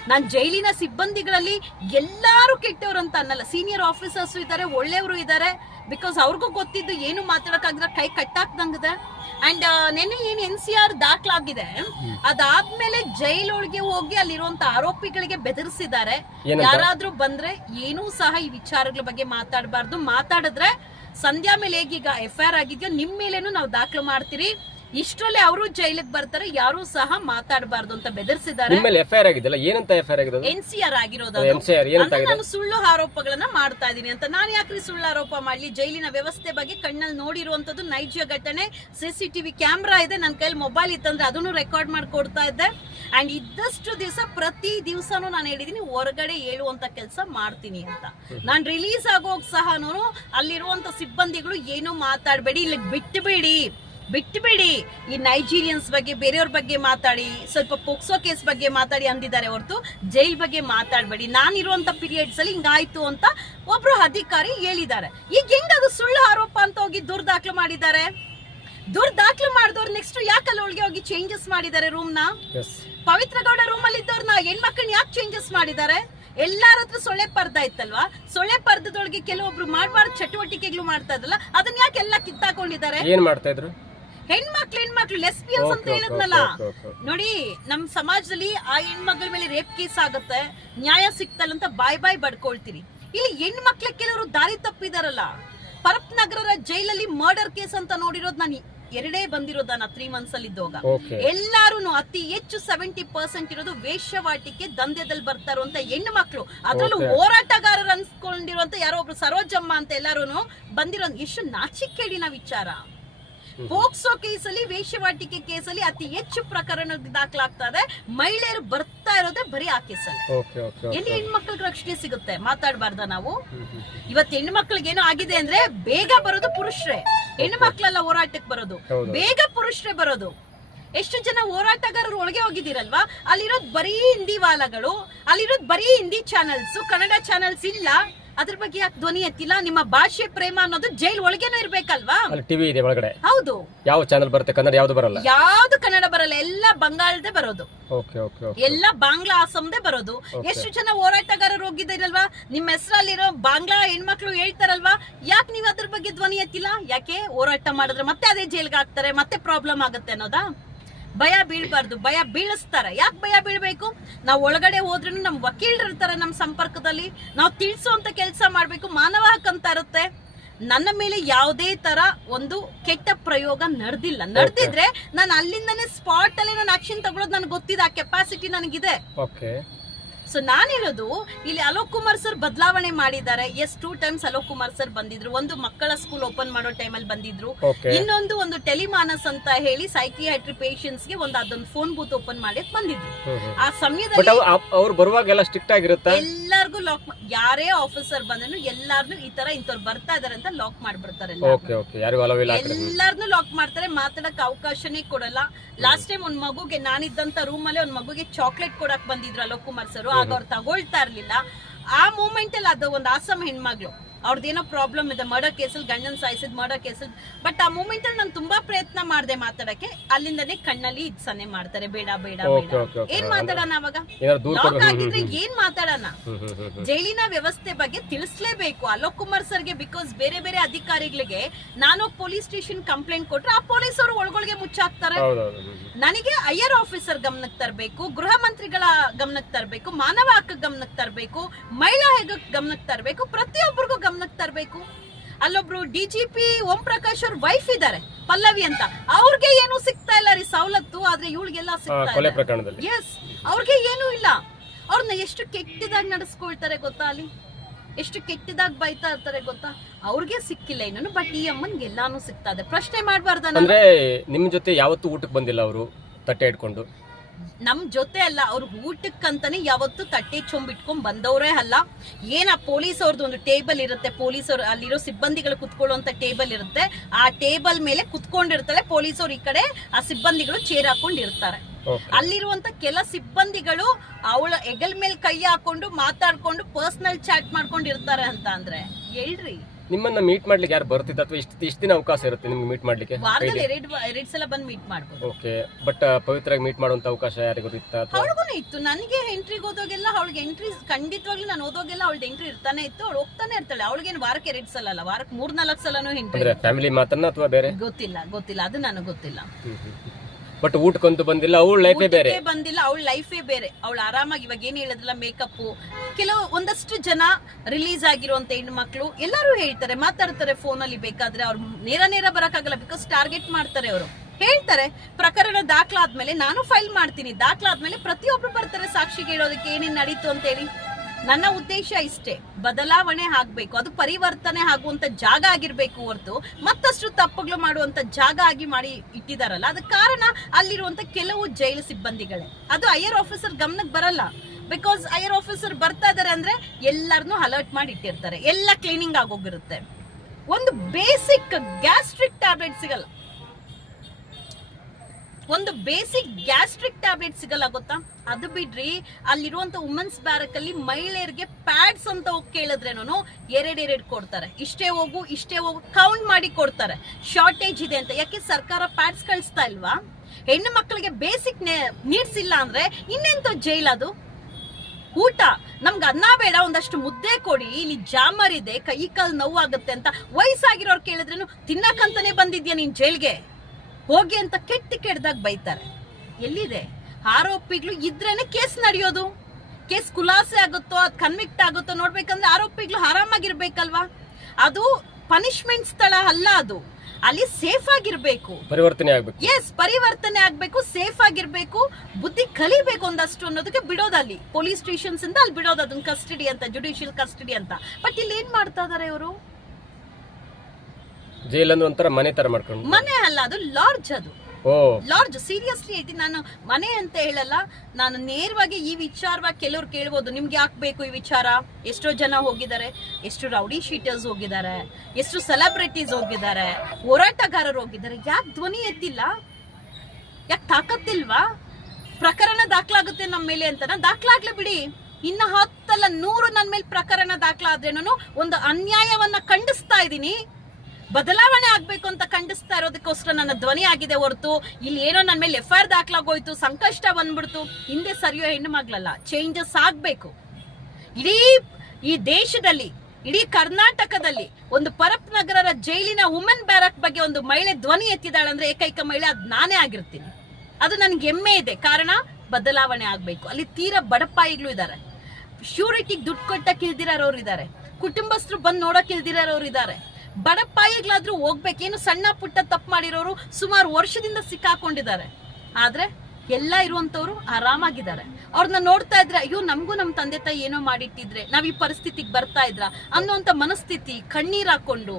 ನಾನ್ ಜೈಲಿನ ಸಿಬ್ಬಂದಿಗಳಲ್ಲಿ ಎಲ್ಲಾರು ಕೆಟ್ಟವ್ರು ಅಂತ ಅನ್ನಲ್ಲ, ಸೀನಿಯರ್ ಆಫೀಸರ್ಸ್ ಇದ್ದಾರೆ, ಒಳ್ಳೆಯವರು ಇದ್ದಾರೆ. ಬಿಕಾಸ್ ಅವ್ರಿಗೂ ಗೊತ್ತಿದ್ದು ಏನು ಮಾತಾಡಕ್ಕಾಗಿದ್ರೆ ಕೈ ಕಟ್ಟಾಕ್ದಂಗಿದೆ. ಅಂಡ್ ನೆನ್ನೆ ಏನ್ NCR ದಾಖಲಾಗಿದೆ, ಅದಾದ್ಮೇಲೆ ಜೈಲೊಳಗೆ ಹೋಗಿ ಅಲ್ಲಿರುವಂತ ಆರೋಪಿಗಳಿಗೆ ಬೆದರಿಸಿದ್ದಾರೆ. ಯಾರಾದ್ರೂ ಬಂದ್ರೆ ಏನೂ ಸಹ ಈ ವಿಚಾರಗಳ ಬಗ್ಗೆ ಮಾತಾಡಬಾರ್ದು, ಮಾತಾಡಿದ್ರೆ ಸಂಧ್ಯಾ ಮೇಲೆ ಹೇಗೀಗ FIR ಆಗಿದ್ಯೋ ನಿಮ್ ಮೇಲೇನು ನಾವು ದಾಖಲು ಮಾಡ್ತೀರಿ, ಇಷ್ಟರಲ್ಲೇ ಅವರು ಜೈಲಿಗೆ ಬರ್ತಾರೆ, ಯಾರು ಸಹ ಮಾತಾಡಬಾರ್ದು ಅಂತ ಬೆದರಿಸಿದ್ದಾರೆ. FIR ಆಗಿದೆಲ್ಲ, ಏನಂತ FIR ಆಗಿರೋದು? NCR ಆಗಿರೋದು. ನಾನು ಸುಳ್ಳು ಆರೋಪಗಳನ್ನ ಮಾಡ್ತಾ ಇದೀನಿ ಅಂತ. ನಾನು ಯಾಕ್ರಿ ಸುಳ್ಳು ಆರೋಪ ಮಾಡ್ಲಿ? ಜೈಲಿನ ವ್ಯವಸ್ಥೆ ಬಗ್ಗೆ ಕಣ್ಣಲ್ಲಿ ನೋಡಿರುವಂತದ್ದು ನೈಜ ಘಟನೆ. CCTV ಕ್ಯಾಮ್ರಾ ಇದೆ, ನನ್ನ ಕೈಲಿ ಮೊಬೈಲ್ ಇತ್ತಂದ್ರೆ ಅದನ್ನು ರೆಕಾರ್ಡ್ ಮಾಡಿ ಕೊಡ್ತಾ ಇದ್ದೆ. ಅಂಡ್ ಇದ್ದಷ್ಟು ದಿವಸ ಪ್ರತಿ ದಿವಸನೂ ನಾನು ಹೇಳಿದೀನಿ ಹೊರಗಡೆ ಹೇಳುವಂತ ಕೆಲಸ ಮಾಡ್ತೀನಿ ಅಂತ. ನಾನು ರಿಲೀಸ್ ಆಗೋಗ್ ಸಹ ಅಲ್ಲಿರುವಂತ ಸಿಬ್ಬಂದಿಗಳು ಏನು ಮಾತಾಡಬೇಡಿ, ಇಲ್ಲಿ ಬಿಟ್ಟುಬಿಡಿ, ಈ ನೈಜೀರಿಯನ್ಸ್ ಬಗ್ಗೆ ಬೇರೆಯವ್ರ ಬಗ್ಗೆ ಮಾತಾಡಿ, ಸ್ವಲ್ಪ ಪೋಕ್ಸೋ ಕೇಸ್ ಬಗ್ಗೆ ಮಾತಾಡಿ ಅಂದಿದ್ದಾರೆ ಹೊರತು ಜೈಲ್ ಬಗ್ಗೆ ಮಾತಾಡಬೇಡಿ. ನಾನಿರುವಂತ ಪೀರಿಯಡ್ಸ್ ಅಲ್ಲಿ ಹಿಂಗಾಯ್ತು ಅಂತ ಒಬ್ರು ಅಧಿಕಾರಿ ಹೇಳಿದ್ದಾರೆ. ಈಗ ಹೆಂಗ್ ಅದು ಸುಳ್ಳು ಆರೋಪ ಅಂತ ಹೋಗಿ ದೂರ್ ದಾಖಲು ಮಾಡಿದ್ದಾರೆ? ದೂರ್ ದಾಖಲು ಮಾಡಿದವ್ರು ನೆಕ್ಸ್ಟ್ ಯಾಕಲ್ಲಿ ಒಳಗೆ ಹೋಗಿ ಚೇಂಜಸ್ ಮಾಡಿದ್ದಾರೆ ರೂಮ್ ನ? ಪವಿತ್ರ ಗೌಡ ರೂಮ್ ಅಲ್ಲಿ ಇದ್ದವ್ರನ್ನ ಹೆಣ್ಮಕ್ಳನ್ನ ಯಾಕೆ ಚೇಂಜಸ್ ಮಾಡಿದ್ದಾರೆ? ಎಲ್ಲಾರ ಹತ್ರ ಸೊಳ್ಳೆ ಪರ್ದ ಇತ್ತಲ್ವಾ, ಸೊಳ್ಳೆ ಪರ್ದದೊಳಗೆ ಕೆಲವೊಬ್ರು ಮಾಡಬಾರ್ದು ಚಟುವಟಿಕೆಗಳು ಮಾಡ್ತಾ ಇದ್ರಲ್ಲ, ಅದನ್ನ ಯಾಕೆ ಎಲ್ಲ ಕಿತ್ತಾಕೊಂಡಿದ್ದಾರೆ? ಏನ್ ಮಾಡ್ತಾ ಇದ್ರು? ಹೆಣ್ಮಕ್ಳು ಲೆಸ್ಬಿಯನ್ಸ್ ಅಂತ ಹೇಳಿದ್ನಲ್ಲ. ನೋಡಿ, ನಮ್ ಸಮಾಜದಲ್ಲಿ ಆ ಹೆಣ್ಮಕ್ಳ ಮೇಲೆ ರೇಪ್ ಕೇಸ್ ಆಗುತ್ತೆ, ನ್ಯಾಯ ಸಿಗ್ತಲ್ಲ ಅಂತ ಬಾಯ್ ಬಡ್ಕೊಳ್ತೀರಿ. ಇಲ್ಲಿ ಹೆಣ್ಮಕ್ಳ ಕೆಲವರು ದಾರಿ ತಪ್ಪಿದಾರಲ್ಲ. ಪರಪ್ ನಗರದ ಜೈಲಲ್ಲಿ ಮರ್ಡರ್ ಕೇಸ್ ಅಂತ ನೋಡಿರೋದು ನಾನು ಎರಡೇ ಬಂದಿರೋದ 3 ಮಂತ್ಸ್ ಅಲ್ಲಿ ಇದ್ದೋಗ. ಎಲ್ಲಾರು ಅತಿ ಹೆಚ್ಚು 70% ಇರೋದು ವೇಶ್ಯವಾಟಿಕೆ ದಂಧೆದಲ್ಲಿ ಬರ್ತಾ ಇರುವಂತ ಹೆಣ್ಣು ಮಕ್ಳು, ಅದ್ರಲ್ಲೂ ಹೋರಾಟಗಾರರು ಅನ್ಸ್ಕೊಂಡಿರುವಂತ ಯಾರೋ ಒಬ್ರು ಸರೋಜಮ್ಮ ಅಂತ ಎಲ್ಲಾರು ಬಂದಿರೋ. ಎಷ್ಟು ನಾಚಿಕೆಡಿನ ವಿಚಾರ. ಪೋಕ್ಸೋ ಕೇಸಲ್ಲಿ, ವೇಶ್ಯವಾಟಿಕೆ ಕೇಸಲ್ಲಿ ಅತಿ ಹೆಚ್ಚು ಪ್ರಕರಣ ದಾಖಲಾಗ್ತಾ ಇದೆ. ಮಹಿಳೆಯರು ಬರ್ತಾ ಇರೋದೇ ಬರೀ ಆ ಕೇಸಲ್ಲಿ. ಎಲ್ಲಿ ಹೆಣ್ಮಕ್ಳಿಗೆ ರಕ್ಷಣೆ ಸಿಗುತ್ತೆ? ಮಾತಾಡಬಾರ್ದ ನಾವು? ಇವತ್ತು ಹೆಣ್ಮಕ್ಳಿಗೆ ಏನೋ ಆಗಿದೆ ಅಂದ್ರೆ ಬೇಗ ಬರೋದು ಪುರುಷರೇ, ಹೆಣ್ಣು ಮಕ್ಳೆಲ್ಲ ಹೋರಾಟಕ್ಕೆ ಬರೋದು, ಬೇಗ ಪುರುಷರೇ ಬರೋದು. ಎಷ್ಟು ಜನ ಹೋರಾಟಗಾರರು ಒಳಗೆ ಹೋಗಿದ್ದೀರಲ್ವಾ, ಅಲ್ಲಿರೋದು ಬರೀ ಹಿಂದಿ ವಾಲಗಳು, ಅಲ್ಲಿರೋದು ಬರೀ ಹಿಂದಿ ಚಾನೆಲ್ಸ್, ಕನ್ನಡ ಚಾನೆಲ್ಸ್ ಇಲ್ಲ. ಅದ್ರ ಬಗ್ಗೆ ಯಾಕೆ ಧ್ವನಿ ಎತ್ತಿಲ್ಲ? ನಿಮ್ಮ ಭಾಷೆ ಪ್ರೇಮ ಅನ್ನೋದು ಜೈಲ್ ಒಳಗೇನೂ ಇರ್ಬೇಕಲ್ವಾ? ಟಿವಿ ಇದೆ ಒಳಗಡೆ. ಹೌದು. ಯಾವ ಚಾನೆಲ್ ಬರುತ್ತೆ? ಕನ್ನಡ ಯಾವ್ದು ಬರಲ್ಲ. ಯಾವ್ದು ಕನ್ನಡ ಬರಲ್ಲ, ಎಲ್ಲ ಬಂಗಾಳದೇ ಬರೋದು, ಎಲ್ಲ ಬಾಂಗ್ಲಾ ಅಸ್ಸಾಂದೇ ಬರೋದು. ಎಷ್ಟು ಜನ ಹೋರಾಟಗಾರರು ಹೋಗಿದ್ದೀರಲ್ವಾ, ನಿಮ್ಮ ಹೆಸರಲ್ಲಿರೋ ಬಾಂಗ್ಲಾ ಹೆಣ್ಮಕ್ಳು ಹೇಳ್ತಾರಲ್ವಾ, ಯಾಕೆ ನೀವು ಅದ್ರ ಬಗ್ಗೆ ಧ್ವನಿ ಎತ್ತಿಲ್ಲ? ಯಾಕೆ? ಹೋರಾಟ ಮಾಡಿದ್ರೆ ಮತ್ತೆ ಅದೇ ಜೈಲ್ಗೆ ಹಾಕ್ತಾರೆ, ಮತ್ತೆ ಪ್ರಾಬ್ಲಮ್ ಆಗುತ್ತೆ ಅನ್ನೋದಾ? ಭಯ ಬೀಳ್ಬಾರ್ದು, ಭಯ ಬೀಳಿಸ್ತಾರೆ. ಯಾಕೆ ಭಯ ಬೀಳ್ಬೇಕು? ನಾವು ಒಳಗಡೆ ಹೋದ್ರೂ ನಮ್ ವಕೀಲರು ಇರ್ತಾರೆ ನಮ್ ಸಂಪರ್ಕದಲ್ಲಿ, ನಾವು ತಿಳಿಸುವಂತ ಕೆಲಸ ಮಾಡ್ಬೇಕು. ಮಾನವ ಹಕ್ಕು ಅಂತ ಇರುತ್ತೆ. ನನ್ನ ಮೇಲೆ ಯಾವುದೇ ತರ ಒಂದು ಕೆಟ್ಟ ಪ್ರಯೋಗ ನಡೆದಿದ್ರೆ ನಾನು ಅಲ್ಲಿಂದನೇ ಸ್ಪಾಟ್ ಅಲ್ಲಿ ನಾನು ಆಕ್ಷನ್ ತಗೊಳ್ಳೋದು ನನಗೆ ಗೊತ್ತಿದೆ, ಆ ಕೆಪಾಸಿಟಿ ನನಗಿದೆ. ಸೊ ನಾನು ಹೇಳೋದು, ಇಲ್ಲಿ ಅಲೋಕ್ ಕುಮಾರ್ ಸರ್ ಬದಲಾವಣೆ ಮಾಡಿದ್ದಾರೆ. 2 ಟೈಮ್ಸ್ ಅಲೋಕ್ ಕುಮಾರ್ ಸರ್ ಬಂದಿದ್ರು. ಒಂದು ಮಕ್ಕಳ ಸ್ಕೂಲ್ ಓಪನ್ ಮಾಡೋ ಟೈಮಲ್ಲಿ ಬಂದಿದ್ರು, ಇನ್ನೊಂದು ಒಂದು ಟೆಲಿಮಾನಸ್ ಅಂತ ಹೇಳಿ ಸೈಕಿಯಾಟ್ರಿ ಪೇಷಂಟ್ಸ್ ಗೆ ಅದೊಂದು ಫೋನ್ ಬೂತ್ ಓಪನ್ ಮಾಡಕ್ ಬಂದಿದ್ರು. ಆ ಸಮಯದಲ್ಲಿ ಅವ್ರು ಬರುವಾಗ ಎಲ್ಲ ಸ್ಟ್ರಿಕ್ಟ್ ಆಗಿರುತ್ತೆ, ಎಲ್ಲಾರ್ಗು ಲಾಕ್. ಯಾರೇ ಆಫೀಸರ್ ಬಂದ್ರು ಎಲ್ಲಾರ್ನು ಈ ತರ ಇಂಥವ್ರು ಬರ್ತಾ ಇದಾರೆ ಅಂತ ಲಾಕ್ ಮಾಡ್ಬಿಡ್ತಾರೆ, ಎಲ್ಲಾರ್ನು ಲಾಕ್ ಮಾಡ್ತಾರೆ. ಮಾತಾಡಕ್ ಅವಕಾಶನೇ ಕೊಡಲ್ಲ. ಲಾಸ್ಟ್ ಟೈಮ್ ಒಂದ್ ಮಗುಗೆ, ನಾನಿದ್ದಂತ ರೂಮ್ ಅಲ್ಲಿ ಒಂದ್ ಮಗುಗೆ ಚಾಕ್ಲೇಟ್ ಕೊಡಕ್ ಬಂದಿದ್ರು ಅಲೋಕ್ ಕುಮಾರ್ ಸರ್. ಆಗ ಅವ್ರು ತಗೊಳ್ತಾ ಇರ್ಲಿಲ್ಲ. ಆ ಮೂಮೆಂಟ್ ಅಲ್ಲಿ ಅದು ಒಂದು ಆಸಮ್ ಹೆಣ್ಮಗ್ಳು, ಅವ್ರದ್ದೇನೋ ಪ್ರಾಬ್ಲಮ್ ಇದೆ, ಮರ್ಡರ್ ಕೇಸಲ್ಲಿ ಗಂಡನ್ ಸಾಯಿಸಿದ್ ಮರ್ಡರ್ ಕೇಸಲ್ಲಿ. ಬಟ್ ಆ ಮೂಮೆಂಟ್ ಅಲ್ಲಿ ನಾನು ತುಂಬಾ ಪ್ರಯತ್ನ ಮಾಡಿದೆ ಮಾತಾಡಕ್ಕೆ, ಅಲ್ಲಿಂದನೇ ಕಣ್ಣಲ್ಲಿ ಸನ್ನೆ ಮಾಡ್ತಾರೆ, ಬೇಡ ಬೇಡ ಬೇಡ. ಏನ್ ಮಾತಾಡೋಣ ಅವಾಗ? ಲಾಕ್ ಆಗಿದ್ರೆ ಏನ್ ಮಾತಾಡೋಣ? ಜೈಲಿನ ವ್ಯವಸ್ಥೆ ಬಗ್ಗೆ ತಿಳಿಸ್ಲೇಬೇಕು ಅಲೋಕ್ ಕುಮಾರ್ ಸರ್ಗೆ. ಬಿಕಾಸ್ ಬೇರೆ ಬೇರೆ ಅಧಿಕಾರಿಗಳಿಗೆ ನಾನು ಪೊಲೀಸ್ ಸ್ಟೇಷನ್ ಕಂಪ್ಲೇಂಟ್ ಕೊಟ್ರೆ ಆ ಪೊಲೀಸ್ ಅವರು ಒಳಗೊಳಗೆ ಮುಚ್ಚಾಕ್ತಾರೆ. ನನಗೆ ಹೈಯರ್ ಆಫೀಸರ್ ಗಮನಕ್ಕೆ ತರಬೇಕು, ಗೃಹ ಮಂತ್ರಿಗಳ ಗಮನಕ್ಕೆ ತರಬೇಕು, ಮಾನವ ಹಕ್ಕ ಗಮನಕ್ಕೆ ತರಬೇಕು, ಮಹಿಳಾ ಆಯೋಗ ಗಮನಕ್ಕೆ ತರಬೇಕು, ಪ್ರತಿಯೊಬ್ಬರಿಗೂ ಗಮನಕ್ಕೆ ತರಬೇಕು. ಅಲ್ಲೊಬ್ರು DGP ಓಂ ಪ್ರಕಾಶ್ ಅವ್ರ ವೈಫ್ ಇದಾರೆ, ಪಲ್ಲವಿ ಅಂತ, ಅವ್ರಿಗೆ ಏನು ಸಿಗ್ತಾ ಇಲ್ಲ ರೀ ಸವಲತ್ತು, ಆದ್ರೆ ಇವಳಿಗೆಲ್ಲ ಸಿಗ್ತಾ ಇಲ್ಲ. ಎಸ್, ಅವ್ರಿಗೆ ಏನು ಇಲ್ಲ. ಅವ್ರನ್ನ ಎಷ್ಟು ಕೆಟ್ಟದಾಗಿ ನಡೆಸ್ಕೊಳ್ತಾರೆ ಗೊತ್ತಾ, ಅಲ್ಲಿ ಎಷ್ಟು ಕೆಟ್ಟದಾಗಿ ಬೈತಾ ಇರ್ತಾರೆ ಗೊತ್ತಾ. ಅವ್ರಿಗೆ ಸಿಕ್ಕಿಲ್ಲ ಇನ್ನೂ, ಬಟ್ ಈ ಅಮ್ಮನ್ಗೆ ಎಲ್ಲಾನು ಸಿಗ್ತಾ ಇದೆ. ಪ್ರಶ್ನೆ ಮಾಡಬಾರ್ದ? ಅಂದ್ರೆ ನಿಮ್ ಜೊತೆ ಯಾವತ್ತೂ ಊಟಕ್ಕೆ ಬಂದಿಲ್ಲ ಅವರು, ತಟ್ಟೆ ಇಟ್ಕೊಂಡು? ನಮ್ ಜೊತೆ ಅಲ್ಲ, ಅವ್ರ ಊಟಕ್ಕಂತಾನೆ ಯಾವತ್ತು ತಟ್ಟೆ ಚೊಂಬಿಟ್ಕೊಂಡ್ ಬಂದವರೇ ಅಲ್ಲ. ಏನ ಪೊಲೀಸ್ ಅವ್ರದ್ದು ಒಂದು ಟೇಬಲ್ ಇರುತ್ತೆ, ಪೊಲೀಸ್ ಅವ್ರು ಅಲ್ಲಿರೋ ಸಿಬ್ಬಂದಿಗಳು ಕುತ್ಕೊಳ್ಳುವಂತ ಟೇಬಲ್ ಇರುತ್ತೆ, ಆ ಟೇಬಲ್ ಮೇಲೆ ಕುತ್ಕೊಂಡಿರ್ತಾರೆ ಪೊಲೀಸ್ ಅವ್ರು, ಈ ಕಡೆ ಆ ಸಿಬ್ಬಂದಿಗಳು ಚೇರ್ ಹಾಕೊಂಡಿರ್ತಾರೆ. ಅಲ್ಲಿರುವಂತ ಕೆಲ ಸಿಬ್ಬಂದಿಗಳು ಅವಳ ಹೆಗಲ್ ಮೇಲೆ ಕೈ ಹಾಕೊಂಡು ಮಾತಾಡ್ಕೊಂಡು ಪರ್ಸನಲ್ ಚಾಟ್ ಮಾಡ್ಕೊಂಡು ಇರ್ತಾರೆ ಅಂತ ಅಂದ್ರೆ ಹೇಳ್ರಿ. ನಿಮ್ಮನ್ನ ಮೀಟ್ ಮಾಡ್ಲಿಕ್ಕೆ ಯಾರು ಬರ್ತಿದ್ದ, ಅಥವಾ ಇಷ್ಟು ದಿನ ಅವಕಾಶ ಇರುತ್ತೆ ನಿಮ್ಗೆ ಮೀಟ್ ಮಾಡ್ಲಿಕ್ಕೆ? ವಾರದಲ್ಲಿ ಎರಡ್ ಸಲ ಬಂದು ಮೀಟ್ ಮಾಡ್ಬೋದು. ಓಕೆ, ಬಟ್ ಪವಿತ್ರವಾಗಿ ಮೀಟ್ ಮಾಡುವಂತ ಅವಕಾಶ ಯಾರಿಗೂ ಇತ್ತ? ಅವಳಿಗೂ ಇತ್ತು. ನನಗೆ ಎಂಟ್ರಿಗೆ ಹೋದೋಗೆಲ್ಲ ಅವಳಿಗೆ ಎಂಟ್ರಿ ಖಂಡಿತವಾಗ್ಲೂ ನಾನು ಓದೋಗೆಲ್ಲ ಅವಳದ್ದು ಎಂಟ್ರಿ ಇರ್ತಾನೆ ಇತ್ತು. ಅವಳು ಹೋಗ್ತಾನೆ ಇರ್ತಾಳೆ. ಅವಳಿಗೇನು ವಾರಕ್ಕೆ 2 ಸಲ ಅಲ್ಲ, ವಾರಕ್ಕೆ 3-4 ಸಲನೂ ಎಂಟ್ರಿ. ಫ್ಯಾಮಿಲಿ ಮಾತನ್ನ ಅಥವಾ ಬೇರೆ? ಗೊತ್ತಿಲ್ಲ, ಅದು ನನಗೆ ಗೊತ್ತಿಲ್ಲ. ಬಟ್ ಊಟಕ್ಕಂತೂ ಬಂದಿಲ್ಲ, ಅವಳ ಲೈಫೇ ಬೇರೆ. ಬಂದಿಲ್ಲ, ಅವಳ ಲೈಫೇ ಬೇರೆ. ಅವಳು ಆರಾಮಾಗಿ ಇವಾಗ ಏನ್ ಹೇಳಿದ್ರಲ್ಲ, ಮೇಕಪ್, ಕೆಲವು ಒಂದಷ್ಟು ಜನ ರಿಲೀಸ್ ಆಗಿರುವಂತ ಹೆಣ್ಣು ಮಕ್ಕಳು ಎಲ್ಲರೂ ಹೇಳ್ತಾರೆ, ಮಾತಾಡ್ತಾರೆ ಫೋನ್ ಅಲ್ಲಿ. ಬೇಕಾದ್ರೆ ಅವ್ರು ನೇರ ಬರಕ್ಕಾಗಲ್ಲ, ಬಿಕಾಸ್ ಟಾರ್ಗೆಟ್ ಮಾಡ್ತಾರೆ. ಅವರು ಹೇಳ್ತಾರೆ ಪ್ರಕರಣ ದಾಖಲಾದ್ಮೇಲೆ ನಾನು ಫೈಲ್ ಮಾಡ್ತೀನಿ, ದಾಖಲಾದ್ಮೇಲೆ ಪ್ರತಿಯೊಬ್ರು ಬರ್ತಾರೆ ಸಾಕ್ಷಿಗೆ ಹೇಳೋದಕ್ಕೆ ಏನೇನ್ ನಡೀತು ಅಂತ ಹೇಳಿ. ನನ್ನ ಉದ್ದೇಶ ಇಷ್ಟೇ, ಬದಲಾವಣೆ ಆಗ್ಬೇಕು, ಅದು ಪರಿವರ್ತನೆ ಆಗುವಂತ ಜಾಗ ಆಗಿರ್ಬೇಕು ಹೊರತು ಮತ್ತಷ್ಟು ತಪ್ಪುಗಳು ಮಾಡುವಂತ ಜಾಗ ಆಗಿ ಮಾಡಿ ಇಟ್ಟಿದಾರಲ್ಲ. ಅದಕ್ಕೆ ಕಾರಣ ಅಲ್ಲಿರುವಂತ ಕೆಲವು ಜೈಲು ಸಿಬ್ಬಂದಿಗಳೇ. ಅದು ಹೈಯರ್ ಆಫೀಸರ್ ಗಮನಕ್ಕೆ ಬರಲ್ಲ. ಬಿಕಾಸ್ ಹೈಯರ್ ಆಫೀಸರ್ ಬರ್ತಾ ಇದಾರೆ ಅಂದ್ರೆ ಎಲ್ಲರನ್ನೂ ಅಲರ್ಟ್ ಮಾಡಿ ಇಟ್ಟಿರ್ತಾರೆ, ಎಲ್ಲ ಕ್ಲೀನಿಂಗ್ ಆಗೋಗಿರುತ್ತೆ. ಒಂದು ಬೇಸಿಕ್ ಗ್ಯಾಸ್ಟ್ರಿಕ್ ಟ್ಯಾಬ್ಲೆಟ್ ಸಿಗಲ್ಲ, ಒಂದು ಬೇಸಿಕ್ ಗ್ಯಾಸ್ಟ್ರಿಕ್ ಟ್ಯಾಬ್ಲೆಟ್ ಸಿಗಲ್ಲ ಗೊತ್ತಾ. ಅದು ಬಿಡ್ರಿ, ಅಲ್ಲಿರುವಂತ ವುಮೆನ್ಸ್ ಬ್ಯಾರಕ್ ಅಲ್ಲಿ ಮಹಿಳೆಯರಿಗೆ ಪ್ಯಾಡ್ಸ್ ಅಂತ ಹೋಗಿ ಕೇಳಿದ್ರೇನು 2 ಕೊಡ್ತಾರೆ. ಇಷ್ಟೇ ಹೋಗು ಕೌಂಟ್ ಮಾಡಿ ಕೊಡ್ತಾರೆ. ಶಾರ್ಟೇಜ್ ಇದೆ ಅಂತ. ಯಾಕೆ ಸರ್ಕಾರ ಪ್ಯಾಡ್ಸ್ ಕಳಿಸ್ತಾ ಇಲ್ವಾ? ಹೆಣ್ಣು ಮಕ್ಕಳಿಗೆ ಬೇಸಿಕ್ ನೀಡ್ಸ್ ಇಲ್ಲ ಅಂದ್ರೆ ಇನ್ನೆಂತ ಜೈಲ್ ಅದು? ಊಟ ನಮ್ಗೆ ಅನ್ನ ಬೇಡ, ಒಂದಷ್ಟು ಮುದ್ದೆ ಕೊಡಿ, ಇಲ್ಲಿ ಜಾಮರ್ ಇದೆ, ಕೈ ಕಾಲು ನೋವಾಗುತ್ತೆ ಅಂತ ವಯಸ್ಸಾಗಿರೋರು ಕೇಳಿದ್ರೇನು ತಿನ್ನಕಂತಾನೆ ಬಂದಿದ್ಯಾ ನೀನ್ ಜೈಲ್ಗೆ ಹೋಗಿ ಅಂತ ಕೆಟ್ಟದಾಗ ಬೈತಾರೆ. ಎಲ್ಲಿದೆ? ಆರೋಪಿಗಳು ಇದ್ರೇನೆ ಕೇಸ್ ನಡೆಯೋದು. ಕೇಸ್ ಖುಲಾಸೆ ಆಗುತ್ತೋ, ಅದ್ ಕನ್ವಿಕ್ಟ್ ಆಗುತ್ತೋ ನೋಡ್ಬೇಕಂದ್ರೆ ಆರೋಪಿಗಳು ಆರಾಮಾಗಿರ್ಬೇಕಲ್ವಾ. ಅದು ಪನಿಷ್ಮೆಂಟ್ ಸ್ಥಳ ಅಲ್ಲ, ಅದು ಅಲ್ಲಿ ಸೇಫ್ ಆಗಿರ್ಬೇಕು, ಪರಿವರ್ತನೆ ಆಗ್ಬೇಕು. ಎಸ್, ಪರಿವರ್ತನೆ ಆಗ್ಬೇಕು, ಸೇಫ್ ಆಗಿರ್ಬೇಕು, ಬುದ್ಧಿ ಕಲಿಬೇಕು ಒಂದಷ್ಟು ಅನ್ನೋದಕ್ಕೆ ಬಿಡೋದು. ಅಲ್ಲಿ ಪೊಲೀಸ್ ಸ್ಟೇಷನ್ಸ್ ಇಂದ ಅಲ್ಲಿ ಬಿಡೋದು, ಅದನ್ನ ಕಸ್ಟಡಿ ಅಂತ, ಜುಡಿಷಿಯಲ್ ಕಸ್ಟಡಿ ಅಂತ. ಬಟ್ ಇಲ್ಲಿ ಏನ್ ಮಾಡ್ತಾ ಇದಾರೆ ಇವರು? ಜೈಲ್ ಅಂದ್ರೆ ಒಂಥರ ಮನೆ ತರ ಮಾಡ್ಕೊಂಡು. ಮನೆ ಅಲ್ಲ, ಅದು ಲಾಡ್ಜ್. ಅದು ಲಾಡ್ಜ್. ಸೀರಿಯಸ್ಲಿ ಹೇಳ್ತೀನಿ, ನಾನು ಮನೆ ಅಂತ ಹೇಳಲ್ಲ. ನಾನು ನೇರವಾಗಿ ಈ ವಿಚಾರವಾಗಿ ಕೆಲವ್ರು ಕೇಳ್ಬೋದು, ನಿಮ್ಗೆ ಯಾಕೆ ಬೇಕು ಈ ವಿಚಾರ? ಎಷ್ಟೋ ಜನ ಹೋಗಿದ್ದಾರೆ, ಎಷ್ಟು ರೌಡಿ ಶೀಟರ್ಸ್ ಹೋಗಿದ್ದಾರೆ, ಎಷ್ಟು ಸೆಲೆಬ್ರಿಟೀಸ್ ಹೋಗಿದ್ದಾರೆ, ಹೋರಾಟಗಾರರು ಹೋಗಿದ್ದಾರೆ. ಯಾಕೆ ಧ್ವನಿ ಎತ್ತಿಲ್ಲ? ಯಾಕೆ ತಾಕತ್ತಿಲ್ವಾ? ಪ್ರಕರಣ ದಾಖಲಾಗುತ್ತೆ ನಮ್ಮ ಮೇಲೆ ಅಂತನ? ದಾಖಲಾಗ್ಲಿ ಬಿಡಿ, ಇನ್ನ 10 ಅಲ್ಲ 100 ನನ್ನ ಮೇಲೆ ಪ್ರಕರಣ ದಾಖಲಾದ್ರೇನು ಒಂದು ಅನ್ಯಾಯವನ್ನ ಖಂಡಿಸ್ತಾ ಇದ್ದೀನಿ. ಬದಲಾವಣೆ ಆಗ್ಬೇಕು ಅಂತ ಖಂಡಿಸ್ತಾ ಇರೋದಕ್ಕೋಸ್ಕರ ನನ್ನ ಧ್ವನಿ ಆಗಿದೆ ಹೊರತು ಇಲ್ಲಿ ಏನೋ ನನ್ನ ಮೇಲೆ FIR ದಾಖಲಾಗೋಯ್ತು, ಸಂಕಷ್ಟ ಬಂದ್ಬಿಡ್ತು, ಹಿಂದೆ ಸರಿಯೋ ಹೆಣ್ಣು ಮಗಳಲ್ಲ. ಚೇಂಜಸ್ ಆಗ್ಬೇಕು. ಇಡೀ ಈ ದೇಶದಲ್ಲಿ, ಇಡೀ ಕರ್ನಾಟಕದಲ್ಲಿ ಒಂದು ಪರಪ್ ನಗರದ ಜೈಲಿನ ವುಮೆನ್ ಬ್ಯಾರಕ್ ಬಗ್ಗೆ ಒಂದು ಮಹಿಳೆ ಧ್ವನಿ ಎತ್ತಿದಾಳೆ ಅಂದ್ರೆ ಏಕೈಕ ಮಹಿಳೆ ಅದು ನಾನೇ ಆಗಿರ್ತೀನಿ. ಅದು ನನ್ಗೆ ಹೆಮ್ಮೆ ಇದೆ. ಕಾರಣ ಬದಲಾವಣೆ ಆಗ್ಬೇಕು. ಅಲ್ಲಿ ತೀರಾ ಬಡಪಾಯಿಗಳು ಇದ್ದಾರೆ, ಶ್ಯೂರಿಟಿಗೆ ದುಡ್ಡು ಕೊಟ್ಟಕ್ಕೆ ಇಲ್ದಿರೋರು ಇದ್ದಾರೆ, ಕುಟುಂಬಸ್ಥರು ಬಂದು ನೋಡಕ್ ಇಲ್ದಿರೋರು ಇದ್ದಾರೆ. ಬಡಪಾಯಿಗಳಾದ್ರೂ ಹೋಗ್ಬೇಕೇನು? ಸಣ್ಣ ಪುಟ್ಟ ತಪ್ಪು ಮಾಡಿರೋರು ಸುಮಾರು ವರ್ಷದಿಂದ ಸಿಕ್ಕಾಕೊಂಡಿದ್ದಾರೆ. ಆದ್ರೆ ಎಲ್ಲ ಇರುವಂತವ್ರು ಆರಾಮಾಗಿದ್ದಾರೆ. ಅವ್ರನ್ನ ನೋಡ್ತಾ ಇದ್ರೆ ಅಯ್ಯೋ ನಮಗೂ ನಮ್ಮ ತಂದೆ ತಾಯಿ ಏನೋ ಮಾಡಿಟ್ಟಿದ್ರೆ ನಾವ್ ಈ ಪರಿಸ್ಥಿತಿಗೆ ಬರ್ತಾ ಇದ್ರ ಅನ್ನೋಂತ ಮನಸ್ಥಿತಿ, ಕಣ್ಣೀರ್ ಹಾಕೊಂಡು.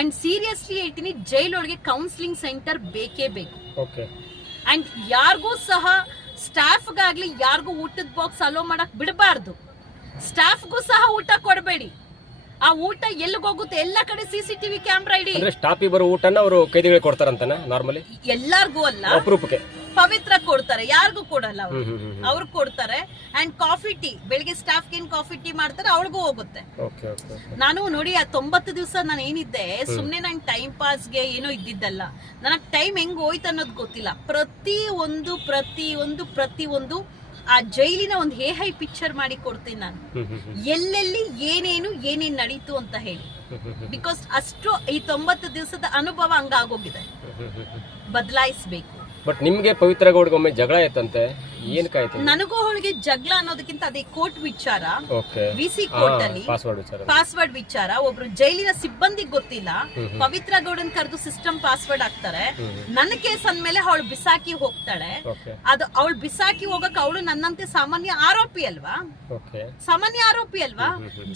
ಅಂಡ್ ಸೀರಿಯಸ್ಲಿ ಹೇಳ್ತೀನಿ, ಜೈಲೊಳಗೆ ಕೌನ್ಸಿಲಿಂಗ್ ಸೆಂಟರ್ ಬೇಕೇ ಬೇಕು. ಅಂಡ್ ಯಾರಿಗೂ ಸಹ ಸ್ಟಾಫ್ಗಾಗ್ಲಿ ಯಾರಿಗೂ ಊಟದ ಬಾಕ್ಸ್ ಅಲೋ ಮಾಡಕ್ ಬಿಡಬಾರ್ದು. ಸ್ಟಾಫ್ಗೂ ಸಹ ಊಟ ಕೊಡಬೇಡಿ. ಆ ಊಟ ಎಲ್ಲಿಗೋಗುತ್ತೆ? ಎಲ್ಲ ಕಡೆ CCTV ಕ್ಯಾಮ್ರಾ ಇಡಿ. ಸ್ಟಾಫಿಗೆ ಬರೋ ಊಟನ ಅವರು ಕೈದಿಗಳಿಗೆ ಕೊಡ್ತಾರಂತಾನೆ ನಾರ್ಮಲಿ? ಎಲ್ಲಾರ್ಗೂ ಅಲ್ಲ, ಅಪರೂಪಕ್ಕೆ ಪವಿತ್ರ ಕೊಡ್ತಾರೆ, ಯಾರಿಗೂ ಕೊಡಲ್ಲ ಅವ್ರು, ಅವ್ರು ಕೊಡ್ತಾರೆ. ಅಂಡ್ ಕಾಫಿ ಟೀ, ಬೆಳಿಗ್ಗೆ ಸ್ಟಾಫ್ ಏನ್ ಕಾಫಿ ಟೀ ಮಾಡ್ತಾರೆ ಅವಳಿಗೂ ಹೋಗುತ್ತೆ. ನಾನು ನೋಡಿ ಆ 90 ದಿವಸ ನಾನು ಏನಿದ್ದೆ ಸುಮ್ನೆ ನಂಗೆ ಟೈಮ್ ಪಾಸ್ಗೆ ಏನೋ ಇದ್ದಿದ್ದಲ್ಲ, ನನಗ್ ಟೈಮ್ ಹೆಂಗ್ ಹೋಯ್ತು ಅನ್ನೋದು ಗೊತ್ತಿಲ್ಲ. ಪ್ರತಿಯೊಂದು ಆ ಜೈಲಿನ ಒಂದು ಹೈ ಪಿಕ್ಚರ್ ಮಾಡಿ ಕೊಡ್ತೀನಿ ನಾನು, ಎಲ್ಲೆಲ್ಲಿ ಏನೇನ್ ನಡೀತು ಅಂತ ಹೇಳಿ. ಬಿಕಾಸ್ ಅಷ್ಟು ಈ 90 ದಿವಸದ ಅನುಭವ ಹಂಗಾಗೋಗಿದೆ, ಬದಲಾಯಿಸ್ಬೇಕು. ಬಟ್ ನಿಮ್ಗೆ ಪವಿತ್ರ ಗೌಡ್ಗೊಮ್ಮೆ ಜಗಳ ಆಯ್ತಂತೆ, ಏನ್ ಕಾಯ್ತು? ನನಗೂ ಅವಳಿಗೆ ಜಗಳ ಅನ್ನೋದಕ್ಕಿಂತ ಅದೇ ಕೋರ್ಟ್ ವಿಚಾರ, ವಿಸಿ ಕೋರ್ಟ್ ಅಲ್ಲಿ ಪಾಸ್ವರ್ಡ್ ವಿಚಾರ. ಒಬ್ರು ಜೈಲಿನ ಸಿಬ್ಬಂದಿ ಗೊತ್ತಿಲ್ಲ, ಪವಿತ್ರ ಗೌಡನ್ ಕರೆದು ಸಿಸ್ಟಮ್ ಪಾಸ್ವರ್ಡ್ ಹಾಕ್ತಾರೆ. ನನ್ನ ಕೇಸ್ ಅಂದ್ಮೇಲೆ ಅವಳು ಬಿಸಾಕಿ ಹೋಗ್ತಾಳೆ. ಅದು ಅವಳು ಬಿಸಾಕಿ ಹೋಗಕ್ ಅವಳು ನನ್ನಂತೆ ಸಾಮಾನ್ಯ ಆರೋಪಿ ಅಲ್ವಾ,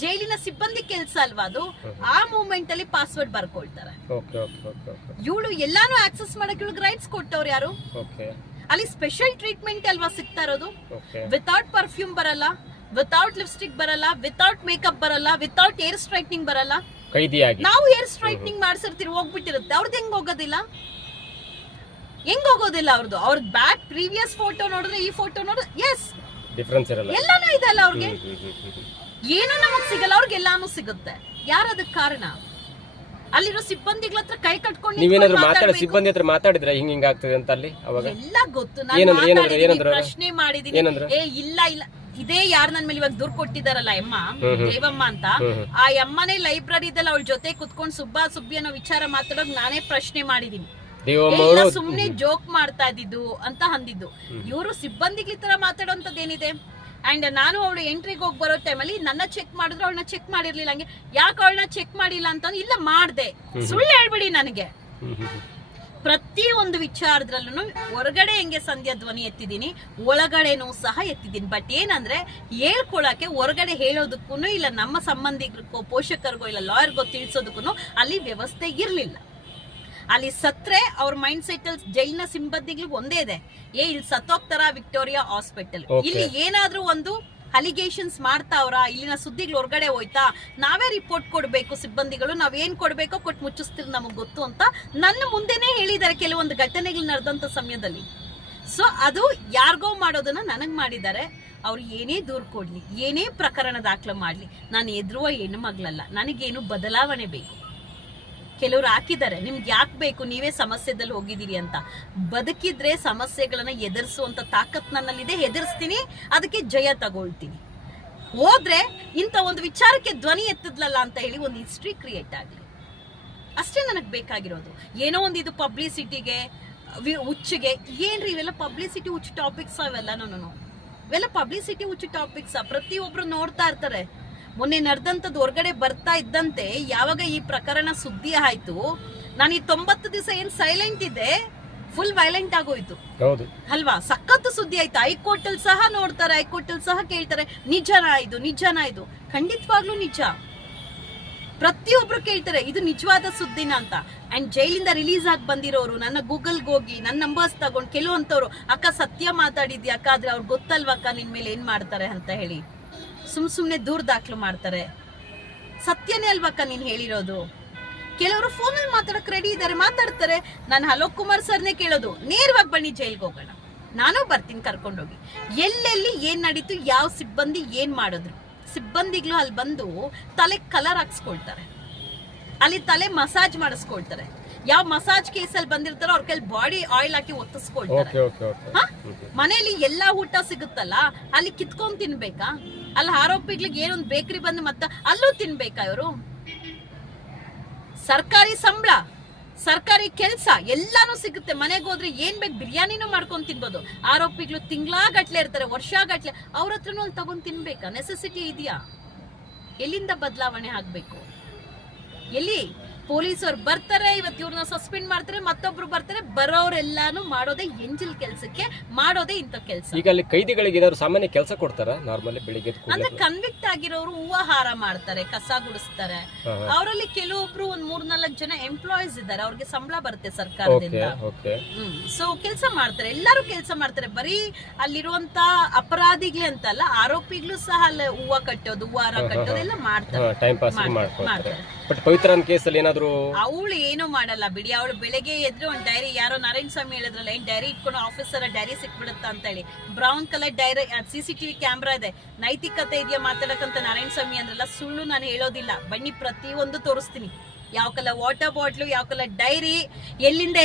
ಜೈಲಿನ ಸಿಬ್ಬಂದಿ ಕೆಲ್ಸ ಅಲ್ವಾ ಅದು. ಆ ಮೂಮೆಂಟ್ ಅಲ್ಲಿ ಪಾಸ್ವರ್ಡ್ ಬರ್ಕೊಳ್ತಾರೆ. ಇವಳು ಎಲ್ಲಾನು ಆಕ್ಸೆಸ್ ಮಾಡಕ್ ಇವಳಿಗೆ ರೈಟ್ಸ್ ಕೊಟ್ಟವ್ರು ಯಾರು? ಅಲ್ಲಿ ಸ್ಪೆಷಲ್ ಟ್ರೀಟ್ಮೆಂಟ್ ಅಲ್ವಾ ಸಿಗ್ತಾ ಇರೋದು. ವಿತೌಟ್ ಪರ್ಫ್ಯೂಮ್ ಬರಲ್ಲ, ವಿತೌಟ್ ಲಿಪ್ಸ್ಟಿಕ್ ಬರಲ್ಲ, ವಿತೌಟ್ ಮೇಕಪ್ ಬರಲ್ಲ, ವಿತೌಟ್ ಹೇರ್ ಸ್ಟ್ರೈಟ್ನಿಂಗ್ ಬರಲ್ಲ. ನಾವು ಹೇರ್ ಸ್ಟ್ರೈಟ್ನಿಂಗ್ ಮಾಡ್ಸಿರ್ತೀವಿ, ಹೋಗ್ಬಿಟ್ಟಿರುತ್ತೆ. ಅವ್ರದ್ದು ಹೆಂಗ್ ಹೋಗೋದಿಲ್ಲ ಅವ್ರದ್ದು. ಅವ್ರ ಬ್ಯಾಕ್ ಪ್ರೀವಿಯಸ್ ಫೋಟೋ ನೋಡಿದ್ರೆ ಈ ಫೋಟೋ ನೋಡಿದ್ರೆ ಎಸ್ ಡಿಫರೆನ್ಸ್ ಇರಲ್ಲ, ಎಲ್ಲಾನು ಇದೆ ಅಲ್ಲ. ಅವ್ರಿಗೆ ಏನು ನಮಗ್ ಸಿಗಲ್ಲ, ಅವ್ರಿಗೆ ಎಲ್ಲಾನು ಸಿಗುತ್ತೆ. ಯಾರದಕ್ಕೆ ಕಾರಣ? ಅಲ್ಲಿರೋ ಸಿಬ್ಬಂದಿಗಳ ಹತ್ರ ಕೈ ಕಟ್ಕೊಂಡು ನೀವೇನಾದ್ರೂ ಸಿಬ್ಬಂದಿ ಹತ್ರ ಮಾತಾಡಿದ್ರೆ ಹಿಂಗ ಆಗ್ತದೆ ಅಂತ ಅಲ್ಲಿ ಅವಾಗ ಎಲ್ಲ ಗೊತ್ತು. ನಾನು ಪ್ರಶ್ನೆ ಮಾಡಿದೀನಿ, ಇಲ್ಲ ಇದೇ ಯಾರು ನನ್ ಮೇಲೆ ಇವಾಗ ದೂರ್ ಕೊಟ್ಟಿದಾರಲ್ಲ ಅಮ್ಮ ದೇವಮ್ಮ ಅಂತ, ಆ ಅಮ್ಮನೇ ಲೈಬ್ರರಿದಲ್ಲಿ ಅವಳ ಜೊತೆ ಕುತ್ಕೊಂಡು ಸುಬ್ಬಿ ಅನ್ನೋ ವಿಚಾರ ಮಾತಾಡೋಕ್ ನಾನೇ ಪ್ರಶ್ನೆ ಮಾಡಿದೀನಿ. ಸುಮ್ನೆ ಜೋಕ್ ಮಾಡ್ತಾ ಇದ್ದಿದ್ದು ಅಂತ ಅಂದಿದ್ದು. ಇವರು ಸಿಬ್ಬಂದಿಗಳ ತರ ಮಾತಾಡೋಂಥದ್ದೇನಿದೆ? ಅಂಡ್ ನಾನು ಅವಳು ಎಂಟ್ರಿಗೆ ಹೋಗಿ ಬರೋ ಟೈಮಲ್ಲಿ ನನ್ನ ಚೆಕ್ ಮಾಡಿದ್ರು, ಅವಳನ್ನ ಚೆಕ್ ಮಾಡಿರ್ಲಿಲ್ಲ. ಹಂಗೆ ಯಾಕೆ ಅವಳನ್ನ ಚೆಕ್ ಮಾಡಿಲ್ಲ ಅಂತ ಇಲ್ಲ ಮಾಡ್ದೆ, ಸುಳ್ಳು ಹೇಳ್ಬಿಡಿ ನನಗೆ. ಪ್ರತಿ ಒಂದು ವಿಚಾರದಲ್ಲೂ ಹೊರಗಡೆ ಹೆಂಗೆ ಸಂಧ್ಯಾ ಧ್ವನಿ ಎತ್ತಿದೀನಿ, ಒಳಗಡೆನೂ ಸಹ ಎತ್ತಿದೀನಿ. ಬಟ್ ಏನಂದ್ರೆ ಹೇಳ್ಕೊಳಕ್ಕೆ ಹೊರಗಡೆ ಹೇಳೋದಕ್ಕೂ ಇಲ್ಲ ನಮ್ಮ ಸಂಬಂಧಿಕರಿಗೋ ಪೋಷಕರಿಗೋ ಇಲ್ಲ ಲಾಯರ್ಗೋ ತಿಳಿಸೋದಕ್ಕೂ ಅಲ್ಲಿ ವ್ಯವಸ್ಥೆ ಇರ್ಲಿಲ್ಲ. ಅಲ್ಲಿ ಸತ್ರೆ ಅವ್ರ ಮೈಂಡ್ ಸೆಟ್ ಅಲ್ಲಿ ಜೈಲಿನ ಸಿಬ್ಬಂದಿಗಳಿಗೆ ಒಂದೇ ಇದೆ, ಇಲ್ಲಿ ಸತ್ತೋಗ್ತಾರ ವಿಕ್ಟೋರಿಯಾ ಹಾಸ್ಪಿಟಲ್. ಇಲ್ಲಿ ಏನಾದ್ರೂ ಒಂದು ಅಲಿಗೇಷನ್ಸ್ ಮಾಡ್ತಾವ್ರ, ಇಲ್ಲಿನ ಸುದ್ದಿಗಳು ಹೊರಗಡೆ ಹೋಯ್ತಾ, ನಾವೇ ರಿಪೋರ್ಟ್ ಕೊಡ್ಬೇಕು ಸಿಬ್ಬಂದಿಗಳು, ನಾವ್ ಏನ್ ಕೊಡ್ಬೇಕೋ ಕೊಟ್ಟು ಮುಚ್ಚಿಸ್ತೀರಿ ನಮಗ್ ಗೊತ್ತು ಅಂತ ನನ್ನ ಮುಂದೆನೆ ಹೇಳಿದ್ದಾರೆ ಕೆಲವೊಂದು ಘಟನೆಗಳು ನಡೆದಂತ ಸಮಯದಲ್ಲಿ. ಸೊ ಅದು ಯಾರಿಗೋ ಮಾಡೋದನ್ನ ನನಗ್ ಮಾಡಿದ್ದಾರೆ. ಅವ್ರು ಏನೇ ದೂರ್ ಕೊಡ್ಲಿ, ಏನೇ ಪ್ರಕರಣ ದಾಖಲೆ ಮಾಡ್ಲಿ, ನಾನು ಎದುರುವ ಹೆಣ್ಣು ಮಗಳಲ್ಲ, ನನಗೇನು ಬದಲಾವಣೆ ಬೇಕು. ಕೆಲವರು ಹಾಕಿದ್ದಾರೆ, ನಿಮ್ಗೆ ಯಾಕೆ ಬೇಕು, ನೀವೇ ಸಮಸ್ಯೆದಲ್ಲಿ ಹೋಗಿದ್ದೀರಿ ಅಂತ. ಬದುಕಿದ್ರೆ ಸಮಸ್ಯೆಗಳನ್ನ ಎದುರಿಸುವಂತ ತಾಕತ್ ನನ್ನಲ್ಲಿದೆ, ಎದುರಿಸ್ತೀನಿ, ಅದಕ್ಕೆ ಜಯ ತಗೊಳ್ತೀನಿ. ಹೋದ್ರೆ ಇಂಥ ಒಂದು ವಿಚಾರಕ್ಕೆ ಧ್ವನಿ ಎತ್ತದ್ಲಲ್ಲ ಅಂತ ಹೇಳಿ ಒಂದು ಹಿಸ್ಟ್ರಿ ಕ್ರಿಯೇಟ್ ಆಗಲಿ, ಅಷ್ಟೇ ನನಗೆ ಬೇಕಾಗಿರೋದು. ಏನೋ ಒಂದು ಇದು ಪಬ್ಲಿಸಿಟಿಗೆ ಹುಚ್ಚಿಗೆ ಏನ್ರಿ ಇವೆಲ್ಲ ಪಬ್ಲಿಸಿಟಿ ಹುಚ್ಚು ಟಾಪಿಕ್ಸ್ ಅವೆಲ್ಲ. ನಾನು ಇವೆಲ್ಲ ಪಬ್ಲಿಸಿಟಿ ಹುಚ್ಚು ಟಾಪಿಕ್ಸ್ ಪ್ರತಿಯೊಬ್ರು ನೋಡ್ತಾ ಇರ್ತಾರೆ. ಮೊನ್ನೆ ನಡೆದಂತದ್ದು ಹೊರಗಡೆ ಬರ್ತಾ ಇದ್ದಂತೆ ಯಾವಾಗ ಈ ಪ್ರಕರಣ ಸುದ್ದಿ ಆಯ್ತು, ನಾನು ಈ 90 ದಿವಸ ಏನ್ ಸೈಲೆಂಟ್ ಇದೆ ಫುಲ್ ವೈಲೆಂಟ್ ಆಗೋಯ್ತು ಅಲ್ವಾ. ಸಖತ್ ಸುದ್ದಿ ಆಯ್ತು. ಹೈಕೋರ್ಟ್ ಅಲ್ಲಿ ಸಹ ನೋಡ್ತಾರೆ, ಹೈಕೋರ್ಟ್ ಅಲ್ಲಿ ಸಹ ಕೇಳ್ತಾರೆ, ನಿಜನಾ ಇದು? ಖಂಡಿತವಾಗ್ಲೂ ನಿಜ. ಪ್ರತಿಯೊಬ್ರು ಕೇಳ್ತಾರೆ ಇದು ನಿಜವಾದ ಸುದ್ದಿನ ಅಂತ. ಅಂಡ್ ಜೈಲಿಂದ ರಿಲೀಸ್ ಆಗಿ ಬಂದಿರೋರು ನನ್ನ ಗೂಗಲ್ಗೆ ಹೋಗಿ ನನ್ನ ನಂಬರ್ಸ್ ತಗೊಂಡು ಕೆಲವಂತವ್ರು ಅಕ್ಕ ಸತ್ಯ ಮಾತಾಡಿದ್ಯಾ ಅಕ್ಕ, ಆದ್ರೆ ಅವ್ರಿಗೆ ಗೊತ್ತಲ್ವಕ್ಕ ನಿನ್ ಮೇಲೆ ಏನ್ ಮಾಡ್ತಾರೆ ಅಂತ ಹೇಳಿ ಸುಮ್ನೆ ದೂರ ದಾಖಲು ಮಾಡ್ತಾರೆ. ಸತ್ಯನೇ ಅಲ್ವಕ್ಕ ನೀನ್ ಹೇಳಿರೋದು? ಕೆಲವರು ಫೋನಲ್ಲಿ ಮಾತಾಡಕ್ ರೆಡಿ ಇದ್ದಾರೆ, ಮಾತಾಡ್ತಾರೆ. ನಾನು ಅಲೋಕ್ ಕುಮಾರ್ ಸರ್ನೇ ಕೇಳೋದು, ನೇರವಾಗಿ ಬನ್ನಿ ಜೈಲ್ಗೆ ಹೋಗೋಣ, ನಾನು ಬರ್ತೀನಿ ಕರ್ಕೊಂಡೋಗಿ. ಎಲ್ಲೆಲ್ಲಿ ಏನ್ ನಡೀತು, ಯಾವ ಸಿಬ್ಬಂದಿ ಏನ್ ಮಾಡಿದ್ರು. ಸಿಬ್ಬಂದಿಗಳು ಅಲ್ಲಿ ಬಂದು ತಲೆ ಕಲರ್ ಹಾಕ್ಸ್ಕೊಳ್ತಾರೆ, ಅಲ್ಲಿ ತಲೆ ಮಸಾಜ್ ಮಾಡಿಸ್ಕೊಳ್ತಾರೆ. ಯಾವ ಮಸಾಜ್ ಕೇಸಲ್ಲಿ ಬಂದಿರ್ತಾರೋ ಅವ್ರ ಕೈಲಿ ಬಾಡಿ ಆಯಿಲ್ ಹಾಕಿ ಒತ್ತಿಸ್ಕೊಳ್ತಾರೆ. ಮನೆಯಲ್ಲಿ ಎಲ್ಲಾ ಊಟ ಸಿಗುತ್ತಲ್ಲ, ಅಲ್ಲಿ ಕಿತ್ಕೊಂಡ್ ತಿನ್ಬೇಕಾ? ಅಲ್ಲಿ ಆರೋಪಿಗಳಿಗೆ ಏನೊಂದು ಬೇಕರಿ ಬಂದು ಮತ್ತ ಅಲ್ಲೂ ತಿನ್ಬೇಕಾ ಇವರು? ಸರ್ಕಾರಿ ಸಂಬಳ, ಸರ್ಕಾರಿ ಕೆಲ್ಸ ಎಲ್ಲಾನು ಸಿಗುತ್ತೆ. ಮನೆಗೆ ಹೋದ್ರೆ ಏನ್ ಬೇಕು ಬಿರಿಯಾನಿನೂ ಮಾಡ್ಕೊಂಡ್ ತಿನ್ಬೋದು. ಆರೋಪಿಗಳು ತಿಂಗ್ಳಾಗಟ್ಲೆ ಇರ್ತಾರೆ, ವರ್ಷಗಟ್ಲೆ, ಅವ್ರ ಹತ್ರನೂ ಅಲ್ಲಿ ತಗೊಂಡ್ ತಿನ್ಬೇಕಾ? ನೆಸೆಸಿಟಿ ಇದೆಯಾ? ಎಲ್ಲಿಂದ ಬದಲಾವಣೆ ಆಗ್ಬೇಕು? ಎಲ್ಲಿ ಪೊಲೀಸರು ಬರ್ತಾರೆ, ಇವತ್ತು ಇವ್ರನ್ನ ಸಸ್ಪೆಂಡ್ ಮಾಡ್ತಾರೆ, ಮತ್ತೊಬ್ರು ಬರ್ತಾರೆ, ಬರೋರೆಲ್ಲಾನು ಮಾಡೋದೇ ಎಂಜಿಲ್ ಕೆಲ್ಸಕ್ಕೆ, ಮಾಡೋದೇ ಇಂಥ ಕೆಲಸ. ಈಗ ಅಲ್ಲಿ ಕೈದಿಗಳಿಗೆ ಏನಾದ್ರು ಸಾಮಾನ್ಯ ಕೆಲಸ ಕೊಡ್ತಾರ? ನಾರ್ಮಲಿ ಬೆಳಿಗ್ಗೆ ಅಂದ್ರೆ ಕನ್ವಿಕ್ಟ್ ಆಗಿರೋರು ಹೂವ ಹಾರ ಮಾಡ್ತಾರೆ, ಕಸ ಗುಡಿಸ್ತಾರೆ. ಅವರಲ್ಲಿ ಕೆಲವೊಬ್ರು ಒಂದ್ 3-4 ಜನ ಎಂಪ್ಲಾಯೀಸ್ ಇದ್ದಾರೆ, ಅವ್ರಿಗೆ ಸಂಬಳ ಬರುತ್ತೆ ಸರ್ಕಾರದಿಂದ. ಸೊ ಕೆಲಸ ಮಾಡ್ತಾರೆ, ಎಲ್ಲಾರು ಕೆಲಸ ಮಾಡ್ತಾರೆ. ಬರೀ ಅಲ್ಲಿರುವಂತ ಅಪರಾಧಿಗಳೇ ಅಂತಲ್ಲ, ಆರೋಪಿಗಳು ಸಹ ಅಲ್ಲಿ ಹೂವ ಕಟ್ಟೋದು, ಹೂವ ಹಾರ ಕಟ್ಟೋದು ಎಲ್ಲ ಮಾಡ್ತಾರೆ. ಬಟ್ ಪವಿತ್ರನ್ ಕೇಸಲ್ಲಿ ಏನಾದ್ರು ಅವಳು ಏನು ಮಾಡಲ್ಲ ಬಿಡಿ. ಅವಳು ಬೆಳಗ್ಗೆ ಎದ್ರು ಒಂದು ಡೈರಿ, ಯಾರೋ ನಾರಾಯಣ ಸ್ವಾಮಿ ಹೇಳಿದ್ರಲ್ಲ, ಏನ್ ಡೈರಿ ಇಟ್ಕೊಂಡು ಆಫೀಸರ್ ಡೈರಿ ಸಿಕ್ಬಿಡುತ್ತಾ ಅಂತ ಹೇಳಿ, brown colour dairy, CCTV camera ಇದೆ, ನೈತಿಕತೆ ಇದೆಯಾ ಮಾತಾಡಕ್ಕಂತ ನಾರಾಯಣ ಸ್ವಾಮಿ ಅಂದ್ರಲ್ಲ, ಸುಳ್ಳು ನಾನು ಹೇಳೋದಿಲ್ಲ. ಬನ್ನಿ ಪ್ರತಿಯೊಂದು ತೋರಿಸ್ತೀನಿ, ಯಾವ ಕಲರ್ ವಾಟರ್ ಬಾಟ್ಲು, ಯಾವ ಕಲರ್ ಡೈರಿ, ಎಲ್ಲಿಂದ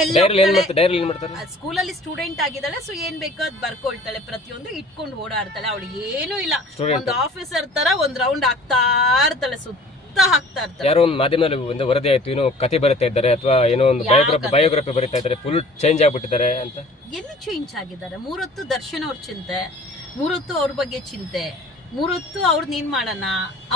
ಸ್ಕೂಲಲ್ಲಿ ಸ್ಟೂಡೆಂಟ್ ಆಗಿದ್ದಾಳೆ, ಸೊ ಏನ್ ಬೇಕೋ ಅದ್ ಬರ್ಕೊಳ್ತಾಳೆ, ಪ್ರತಿಯೊಂದು ಇಟ್ಕೊಂಡು ಓಡಾಡ್ತಾಳೆ. ಅವಳು ಏನು ಇಲ್ಲ, ಒಂದು ಆಫೀಸರ್ ತರ ಒಂದ್ ರೌಂಡ್ ಆಗ್ತಾ ಇರ್ತಾಳೆ, ಸುತ್ತ ಹಾಕ್ತಾ ಇರ್ತಾಳೆ. ಯಾರೋ ಒಂದು ಮಾಧ್ಯಮದಲ್ಲಿ ಒಂದು ವರದಿ ಆಯ್ತು, ಏನೋ ಕತೆ ಬರೀತಾ ಇದ್ದಾರೆ ಅಥವಾ ಏನೋ ಒಂದು ಬಯೋಗ್ರಫಿ ಬರೀತಾ ಇದ್ದಾರೆ, ಫುಲ್ ಚೇಂಜ್ ಆಗ್ಬಿಟ್ಟಿದ್ದಾರೆ ಅಂತ. ಎಲ್ಲಿ ಚೇಂಜ್ ಆಗಿದ್ದಾರೆ? 3 ಹೊತ್ತು ದರ್ಶನ್ ಅವ್ರ ಚಿಂತೆ, 3 ಹೊತ್ತು ಅವ್ರ ಬಗ್ಗೆ ಚಿಂತೆ, 3 ಹೊತ್ತು ಅವ್ರನ್ನ ಏನ್ ಮಾಡೋಣ,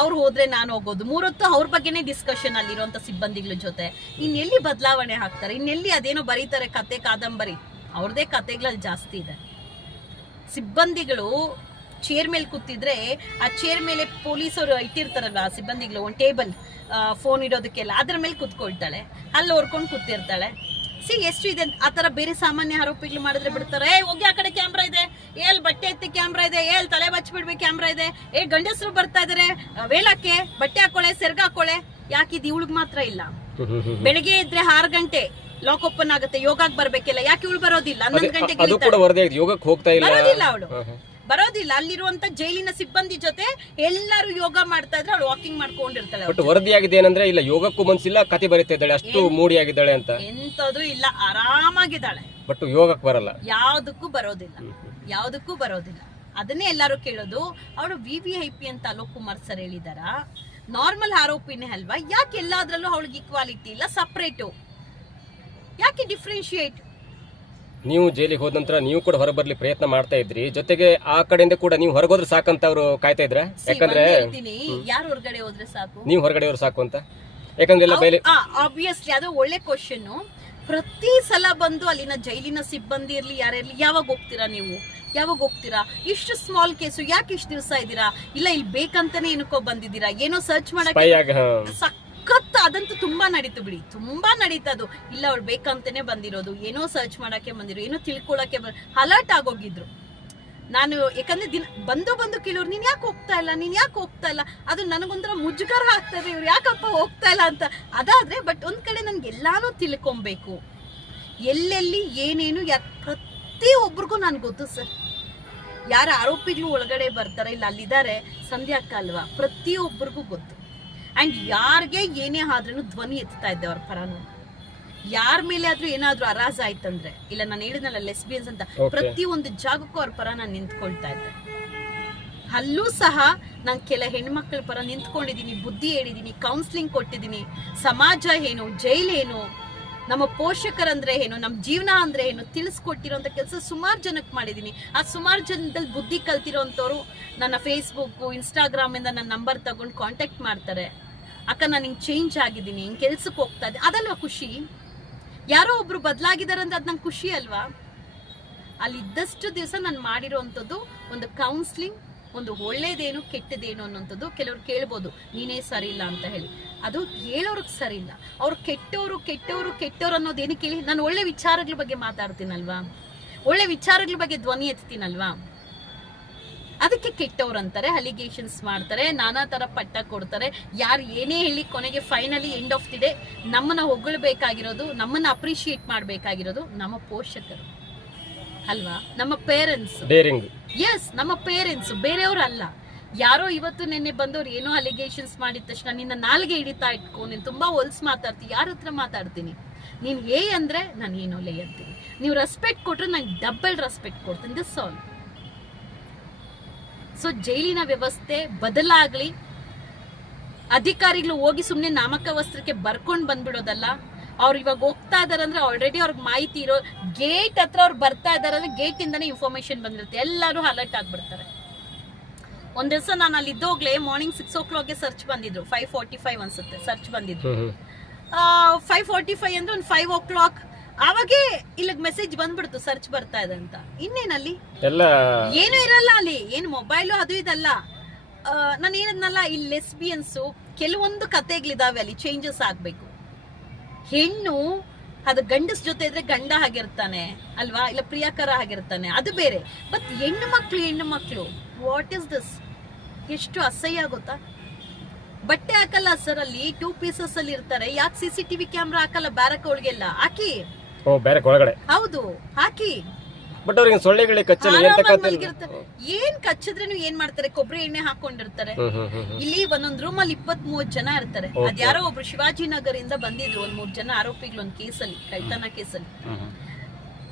ಅವ್ರು ಹೋದ್ರೆ ನಾನು ಹೋಗೋದು, 3 ಹೊತ್ತು ಅವ್ರ ಬಗ್ಗೆನೇ ಡಿಸ್ಕಷನ್ ಅಲ್ಲಿರುವಂತ ಸಿಬ್ಬಂದಿಗಳ ಜೊತೆ. ಇನ್ನೆಲ್ಲಿ ಬದಲಾವಣೆ ಹಾಕ್ತಾರೆ? ಇನ್ನೆಲ್ಲಿ ಅದೇನೋ ಬರೀತಾರೆ ಕತೆ ಕಾದಂಬರಿ? ಅವ್ರದೇ ಕತೆಗಳಲ್ಲಿ ಜಾಸ್ತಿ ಇದೆ. ಸಿಬ್ಬಂದಿಗಳು ಚೇರ್ ಮೇಲೆ ಕೂತಿದ್ರೆ ಆ ಚೇರ್ ಮೇಲೆ ಪೊಲೀಸರು ಇಟ್ಟಿರ್ತಾರಲ್ಲ ಸಿಬ್ಬಂದಿಗಳು, ಒಂದು ಟೇಬಲ್ ಫೋನ್ ಇಡೋದಕ್ಕೆಲ್ಲ, ಅದ್ರ ಮೇಲೆ ಕೂತ್ಕೊಳ್ತಾಳೆ, ಅಲ್ಲಿ ಹೊರ್ಕೊಂಡು ಕೂತಿರ್ತಾಳೆ. ಎಷ್ಟು ಇದೆ ಆ ತರ. ಬೇರೆ ಸಾಮಾನ್ಯ ಆರೋಪಿಗಳು ಮಾಡಿದ್ರೆ ಬಿಡ್ತಾರೆ, ಹೋಗಿ ಆ ಕಡೆ ಕ್ಯಾಮ್ರಾ ಇದೆ, ಬಟ್ಟೆ ಎತ್ತಿ ಕ್ಯಾಮ್ರಾ ಇದೆ, ತಲೆ ಬಚ್ಚಿಬಿಡ್ಬೇಕು ಕ್ಯಾಮ್ರಾ ಇದೆ, ಗಂಡಸರು ಬರ್ತಾ ಇದಾರೆ ವೇಳಕ್ಕೆ, ಬಟ್ಟೆ ಹಾಕೊಳ್ಳೆ, ಸೆರ್ಗ ಹಾಕೊಳ್ಳೆ. ಯಾಕಿದ್ ಇವಳಿಗೆ ಮಾತ್ರ ಇಲ್ಲ? ಬೆಳಿಗ್ಗೆ ಇದ್ರೆ 6 ಗಂಟೆ ಲಾಕ್ ಓಪನ್ ಆಗುತ್ತೆ, ಯೋಗಕ್ಕೆ ಬರ್ಬೇಕಿಲ್ಲ, ಯಾಕೆ ಇವಳು ಬರೋದಿಲ್ಲ? 11 ಗಂಟೆಗೆ ಯೋಗಕ್ಕೆ ಹೋಗ್ತಾ ಇಲ್ಲ, ಬರೋದಿಲ್ಲ ಅವಳು, ಬರೋದಿಲ್ಲ. ಅಲ್ಲಿರುವಂತ ಜೈಲಿನ ಸಿಬ್ಬಂದಿ ಜೊತೆ ಎಲ್ಲರೂ ಯೋಗ ಮಾಡ್ತಾ ಇದ್ರೆ ಅವಳು ವಾಕಿಂಗ್ ಮಾಡ್ಕೊಂಡಿರ್ತಾಳೆ. ಬಟ್ ವರದಿ ಆಗಿದೆ ಏನಂದ್ರೆ, ಇಲ್ಲ ಯೋಗಕ್ಕೂ ಮನ್ಸಿಲ್ಲ, ಕತೆ ಬರೀತಾ ಇದ್ದಾಳೆ, ಅಷ್ಟು ಮೂಡಿ ಆಗಿದ್ದಾಳೆ ಅಂತ. ಎಂತದು ಇಲ್ಲ, ಆರಾಮಾಗಿದ್ದಾಳೆ. ಬಟ್ ಯೋಗಕ್ಕೆ ಬರಲ್ಲ, ಯಾವ್ದಕ್ಕೂ ಬರೋದಿಲ್ಲ. ಅದನ್ನೇ ಎಲ್ಲರೂ ಕೇಳೋದು. ಅವಳು VVIP ಅಂತ ಅಲೋಕ್ ಕುಮಾರ್ ಸರ್ ಹೇಳಿದಾರ? ನಾರ್ಮಲ್ ಆರೋಪಿನೇ ಅಲ್ವಾ? ಯಾಕೆ ಎಲ್ಲಾದ್ರಲ್ಲೂ ಅವಳಿಗೆ ಈಕ್ವಾಲಿಟಿ ಇಲ್ಲ, ಸಪ್ರೇಟು? ಯಾಕೆ ಡಿಫ್ರೆನ್ಶಿಯೇಟ್? ನೀವು ಜೈಲಿಗೆ ಹೋದ ನಂತರ ನೀವು ಕೂಡ ಹೊರಬರ್ಲಿ ಪ್ರಯತ್ನ ಮಾಡ್ತಾ ಇದ್ರಿ, ಜೊತೆಗೆ ಆ ಕಡೆಯಿಂದ ಕೂಡ ನೀವು ಹೊರಗೋದ್ರೆ ಸಾಕಂತ ಅವರು ಕಾಯ್ತಾ ಇದ್ರ? ಯಾಕಂದ್ರೆ ಯಾರು ಹೊರಗಡೆ ಹೋದ್ರೆ ಸಾಕು, ನೀವು ಹೊರಗಡೆ ಹೋದ್ರೆ ಸಾಕು ಅಂತ. ಯಾಕಂದ್ರೆ ಆಬ್ವಿಯಸ್ಲಿ ಅದು ಒಳ್ಳೆ ಕ್ವಶನ್. ಪ್ರತಿ ಸಲ ಬಂದು ಅಲ್ಲಿನ ಜೈಲಿನ ಸಿಬ್ಬಂದಿ ಇರ್ಲಿ ಯಾರಿರ್ಲಿ, ಯಾವಾಗ ಹೋಗ್ತೀರಾ? ಇಷ್ಟು ಸ್ಮಾಲ್ ಕೇಸು, ಯಾಕೆ ಇಷ್ಟು ದಿವಸ ಇದ್ದೀರಾ? ಇಲ್ಲ ಇಲ್ಲಿ ಬೇಕಂತಾನೆ ಏನಕ್ಕೋ ಬಂದಿದ್ದೀರಾ, ಏನೋ ಸರ್ಚ್ ಮಾಡಕ್ಕೆ. ಅದಂತೂ ತುಂಬಾ ನಡೀತು ಬಿಡಿ, ತುಂಬಾ ನಡೀತದು. ಇಲ್ಲ ಅವ್ಳು ಬೇಕಂತಾನೆ ಬಂದಿರೋದು, ಏನೋ ಸರ್ಚ್ ಮಾಡಕ್ಕೆ ಬಂದಿರೋ, ಏನೋ ತಿಳ್ಕೊಳಕ್ಕೆ ಅಲರ್ಟ್ ಆಗೋಗಿದ್ರು. ನಾನು ಯಾಕಂದ್ರೆ ಬಂದು ಕೇಳೋರು, ನೀನ್ ಯಾಕೆ ಹೋಗ್ತಾ ಇಲ್ಲ, ಅದು ನನಗೊಂಥರ ಮುಜುಗರ ಆಗ್ತದೆ, ಇವ್ರು ಯಾಕಪ್ಪ ಹೋಗ್ತಾ ಇಲ್ಲ ಅಂತ. ಅದಾದ್ರೆ ಬಟ್ ಒಂದ್ ಕಡೆ ನನ್ಗೆ ಎಲ್ಲಾನು ತಿಳ್ಕೊಬೇಕು, ಎಲ್ಲೆಲ್ಲಿ ಏನೇನು, ಪ್ರತಿಯೊಬ್ಬರಿಗೂ ನನ್ಗೆ ಗೊತ್ತು ಸರ್. ಯಾರ ಆರೋಪಿಗಳು ಒಳಗಡೆ ಬರ್ತಾರೆ, ಇಲ್ಲ ಅಲ್ಲಿದ್ದಾರೆ ಸಂಧ್ಯಾಕ್ಕ ಅಲ್ವಾ, ಪ್ರತಿಯೊಬ್ಬರಿಗೂ ಗೊತ್ತು. ಅಂಡ್ ಯಾರಿಗೆ ಏನೇ ಆದ್ರೂ ಧ್ವನಿ ಎತ್ತಾ ಇದ್ದೆ ಅವ್ರ ಪರ. ಯಾರ ಮೇಲೆ ಆದ್ರೂ ಏನಾದ್ರೂ ಅರಾಜ್ ಆಯ್ತಂದ್ರೆ, ಇಲ್ಲ ನಾನು ಹೇಳಿದ್ನಲ್ಲ ಲೆಸ್ಬಿಯನ್ಸ್ ಅಂತ, ಪ್ರತಿಯೊಂದು ಜಾಗಕ್ಕೂ ಅವ್ರ ಪರ ನಾನು ನಿಂತ್ಕೊಳ್ತಾ ಇದ್ದೆ. ಅಲ್ಲೂ ಸಹ ನಾನು ಕೆಲ ಹೆಣ್ಮಕ್ಳ ಪರ ನಿಂತ್ಕೊಂಡಿದ್ದೀನಿ, ಬುದ್ಧಿ ಹೇಳಿದೀನಿ, ಕೌನ್ಸಿಲಿಂಗ್ ಕೊಟ್ಟಿದ್ದೀನಿ. ಸಮಾಜ ಏನು, ಜೈಲ್ ಏನು, ನಮ್ಮ ಪೋಷಕರಂದ್ರೆ ಏನು, ನಮ್ಮ ಜೀವನ ಅಂದ್ರೆ ಏನು ತಿಳಿಸ್ಕೊಟ್ಟಿರೋಂಥ ಕೆಲಸ ಸುಮಾರು ಜನಕ್ಕೆ ಮಾಡಿದ್ದೀನಿ. ಆ ಸುಮಾರು ಜನದಲ್ಲಿ ಬುದ್ಧಿ ಕಲ್ತಿರೋಂಥವ್ರು ನನ್ನ ಫೇಸ್ಬುಕ್, ಇನ್ಸ್ಟಾಗ್ರಾಮ್ ಇಂದ ನನ್ನ ನಂಬರ್ ತಗೊಂಡು ಕಾಂಟ್ಯಾಕ್ಟ್ ಮಾಡ್ತಾರೆ. ಅಕ್ಕ ನಾನು ಹಿಂಗೆ ಚೇಂಜ್ ಆಗಿದ್ದೀನಿ, ಹಿಂಗೆ ಕೆಲ್ಸಕ್ಕೆ ಹೋಗ್ತಾ ಇದ್ದೆ. ಅದಲ್ವಾ ಖುಷಿ? ಯಾರೋ ಒಬ್ರು ಬದಲಾಗಿದ್ದಾರೆ ಅಂದ್ರೆ ಅದು ನಂಗೆ ಖುಷಿ ಅಲ್ವಾ? ಅಲ್ಲಿ ಇದ್ದಷ್ಟು ದಿವಸ ನಾನು ಮಾಡಿರೋಂಥದ್ದು ಒಂದು ಕೌನ್ಸಿಲಿಂಗ್, ಒಂದು ಒಳ್ಳೇದೇನು ಕೆಟ್ಟದೇನು ಅನ್ನೋಂಥದ್ದು. ಕೆಲವ್ರು ಕೇಳ್ಬೋದು ನೀನೇ ಸರಿ ಇಲ್ಲ ಅಂತ ಹೇಳಿ, ಅದು ಹೇಳೋರ್ಗೆ ಸರಿ ಇಲ್ಲ. ಅವ್ರು ಕೆಟ್ಟವರು ಅನ್ನೋದು ಏನಕ್ಕೆ ಹೇಳಿ, ನಾನು ಒಳ್ಳೆ ವಿಚಾರಗಳ ಬಗ್ಗೆ ಮಾತಾಡ್ತೀನಲ್ವಾ, ಒಳ್ಳೆ ವಿಚಾರಗಳ ಬಗ್ಗೆ ಧ್ವನಿ ಎತ್ತೀನಲ್ವಾ, ಅದಕ್ಕೆ ಕೆಟ್ಟವ್ರು ಅಂತಾರೆ. ಅಲಿಗೇಷನ್ಸ್ ಮಾಡ್ತಾರೆ, ನಾನಾ ತರ ಪಟ್ಟ ಕೊಡ್ತಾರೆ. ಯಾರು ಏನೇ ಹೇಳಿ ಕೊನೆಗೆ finally end of the day ನಮ್ಮನ್ನ ಹೊಗಳಬೇಕಾಗಿರೋದು, ನಮ್ಮನ್ನ ಅಪ್ರಿಶಿಯೇಟ್ ಮಾಡಬೇಕಾಗಿರೋದು ನಮ್ಮ ಪೋಷಕರು ಅಲ್ವಾ, ನಮ್ಮ ಪೇರೆಂಟ್ಸ್. ಎಸ್, ನಮ್ಮ ಪೇರೆಂಟ್ಸ್, ಬೇರೆಯವ್ರು ಅಲ್ಲ. ಯಾರೋ ಇವತ್ತು ನಿನ್ನೆ ಬಂದವ್ರು ಏನೋ ಅಲಿಗೇಷನ್ಸ್ ಮಾಡಿದ ತಕ್ಷಣ ನಿನ್ನ ನಾಲ್ಗೆ ಹಿಡಿತಾ ಇಟ್ಕೊ, ನೀನು ತುಂಬಾ ಹೊಲ್ಸ್ ಮಾತಾಡ್ತೀನಿ, ಯಾರ ಹತ್ರ ಮಾತಾಡ್ತೀನಿ? ನೀನು ಅಂದ್ರೆ ನಾನು ಏನೋ ಲೇ ಅಂತೀನಿ. ನೀವು ರೆಸ್ಪೆಕ್ಟ್ ಕೊಟ್ರೆ ನಂಗೆ ಡಬಲ್ ರೆಸ್ಪೆಕ್ಟ್ ಕೊಡ್ತೀನಿ. This all. ಸೊ ಜೈಲಿನ ವ್ಯವಸ್ಥೆ ಬದಲಾಗ್ಲಿ, ಅಧಿಕಾರಿಗಳು ಹೋಗಿ ಸುಮ್ಮನೆ ನಾಮಕ ವಸ್ತ್ರಕ್ಕೆ ಬರ್ಕೊಂಡು ಬಂದ್ಬಿಡೋದಲ್ಲ. ಅವ್ರು ಇವಾಗ ಹೋಗ್ತಾ ಇದಾರೆ ಅಂದ್ರೆ ಆಲ್ರೆಡಿ ಅವ್ರಿಗೆ ಮಾಹಿತಿ ಇರೋ, ಗೇಟ್ ಹತ್ರ ಅವ್ರು ಬರ್ತಾ ಇದಾರೆ ಅಂದ್ರೆ ಗೇಟ್ ಇಂದಾನೆ ಇನ್ಫಾರ್ಮೇಶನ್ ಬಂದಿರುತ್ತೆ, ಎಲ್ಲರೂ ಅಲರ್ಟ್ ಆಗ್ಬಿಡ್ತಾರೆ. ಒಂದ್ ದಿವಸ ನಾನು ಅಲ್ಲಿ ಇದ್ದೋಗ್ಲೇ ಮಾರ್ನಿಂಗ್ 6 o'clock ಸರ್ಚ್ ಬಂದಿದ್ರು, 5:45 ಅನ್ಸುತ್ತೆ ಸರ್ಚ್ ಬಂದಿದ್ರು. 5:45 ಅಂದ್ರೆ ಒಂದು 5 o'clock ಅವಾಗೆ ಇಲ್ಲಿಗೆ ಮೆಸೇಜ್ ಬಂದ್ಬಿಡ್ತು ಸರ್ಚ್ ಬರ್ತಾ ಇದೆ ಅಂತ. ಇನ್ನೇನಲ್ಲಿ ಏನು ಇರಲ್ಲ ಅಲ್ಲಿ, ಏನು ಮೊಬೈಲು ಅದು ಇದಲ್ಲ. ನಾನು ಏನದ್ನಲ್ಲ, ಇಲ್ಲಿ ಲೆಸ್ಬಿಯನ್ಸು ಕೆಲವೊಂದು ಕತೆಗಳಿದಾವೆ, ಅಲ್ಲಿ ಚೇಂಜಸ್ ಆಗ್ಬೇಕು. ಹೆಣ್ಣು ಅದು ಗಂಡಸ್ ಜೊತೆ ಇದ್ರೆ ಗಂಡ ಆಗಿರ್ತಾನೆ ಅಲ್ವಾ, ಇಲ್ಲ ಪ್ರಿಯಕರ ಆಗಿರ್ತಾನೆ, ಅದು ಬೇರೆ. ಬಟ್ ಹೆಣ್ಣು ಮಕ್ಳು ವಾಟ್ ಇಸ್ ದಿಸ್? ಎಷ್ಟು ಅಸಹ್ಯ ಗೊತ್ತಾ? ಬಟ್ಟೆ ಹಾಕಲ್ಲ ಸರ್, ಅಲ್ಲಿ 2 ಪೀಸಸ್ ಅಲ್ಲಿ ಇರ್ತಾರೆ. ಯಾಕೆ CCTV ಕ್ಯಾಮ್ರಾ ಹಾಕಲ್ಲ ಬ್ಯಾರಕ್ ಒಳಗೆಲ್ಲ? ಹಾಕಿ. ಬೇರೆ ಒಳಗಡೆ ಹೌದು, ಹಾಕಿ. ಬಟ್ ಅವ್ರಿಗೆ ಸೊಳ್ಳೆಗಳಿಗೆ ಕಚ್ಚಲ್ಲ, ಏನ್ ಕಚ್ಚಿದ್ರೇನು ಏನ್ ಮಾಡ್ತಾರೆ? ಕೊಬ್ಬರಿ ಎಣ್ಣೆ ಹಾಕೊಂಡಿರ್ತಾರೆ. ಇಲ್ಲಿ ಒಂದೊಂದ್ ರೂಮ್ ಅಲ್ಲಿ 20-30 ಜನ ಇರ್ತಾರೆ. ಅದ್ಯಾರೋ ಒಬ್ರು ಶಿವಾಜಿನಗರ್ ಇಂದ ಬಂದಿದ್ರು, 3 ಜನ ಆರೋಪಿಗಳು ಒಂದ್ ಕೇಸಲ್ಲಿ, ಕಳ್ತನ ಕೇಸಲ್ಲಿ.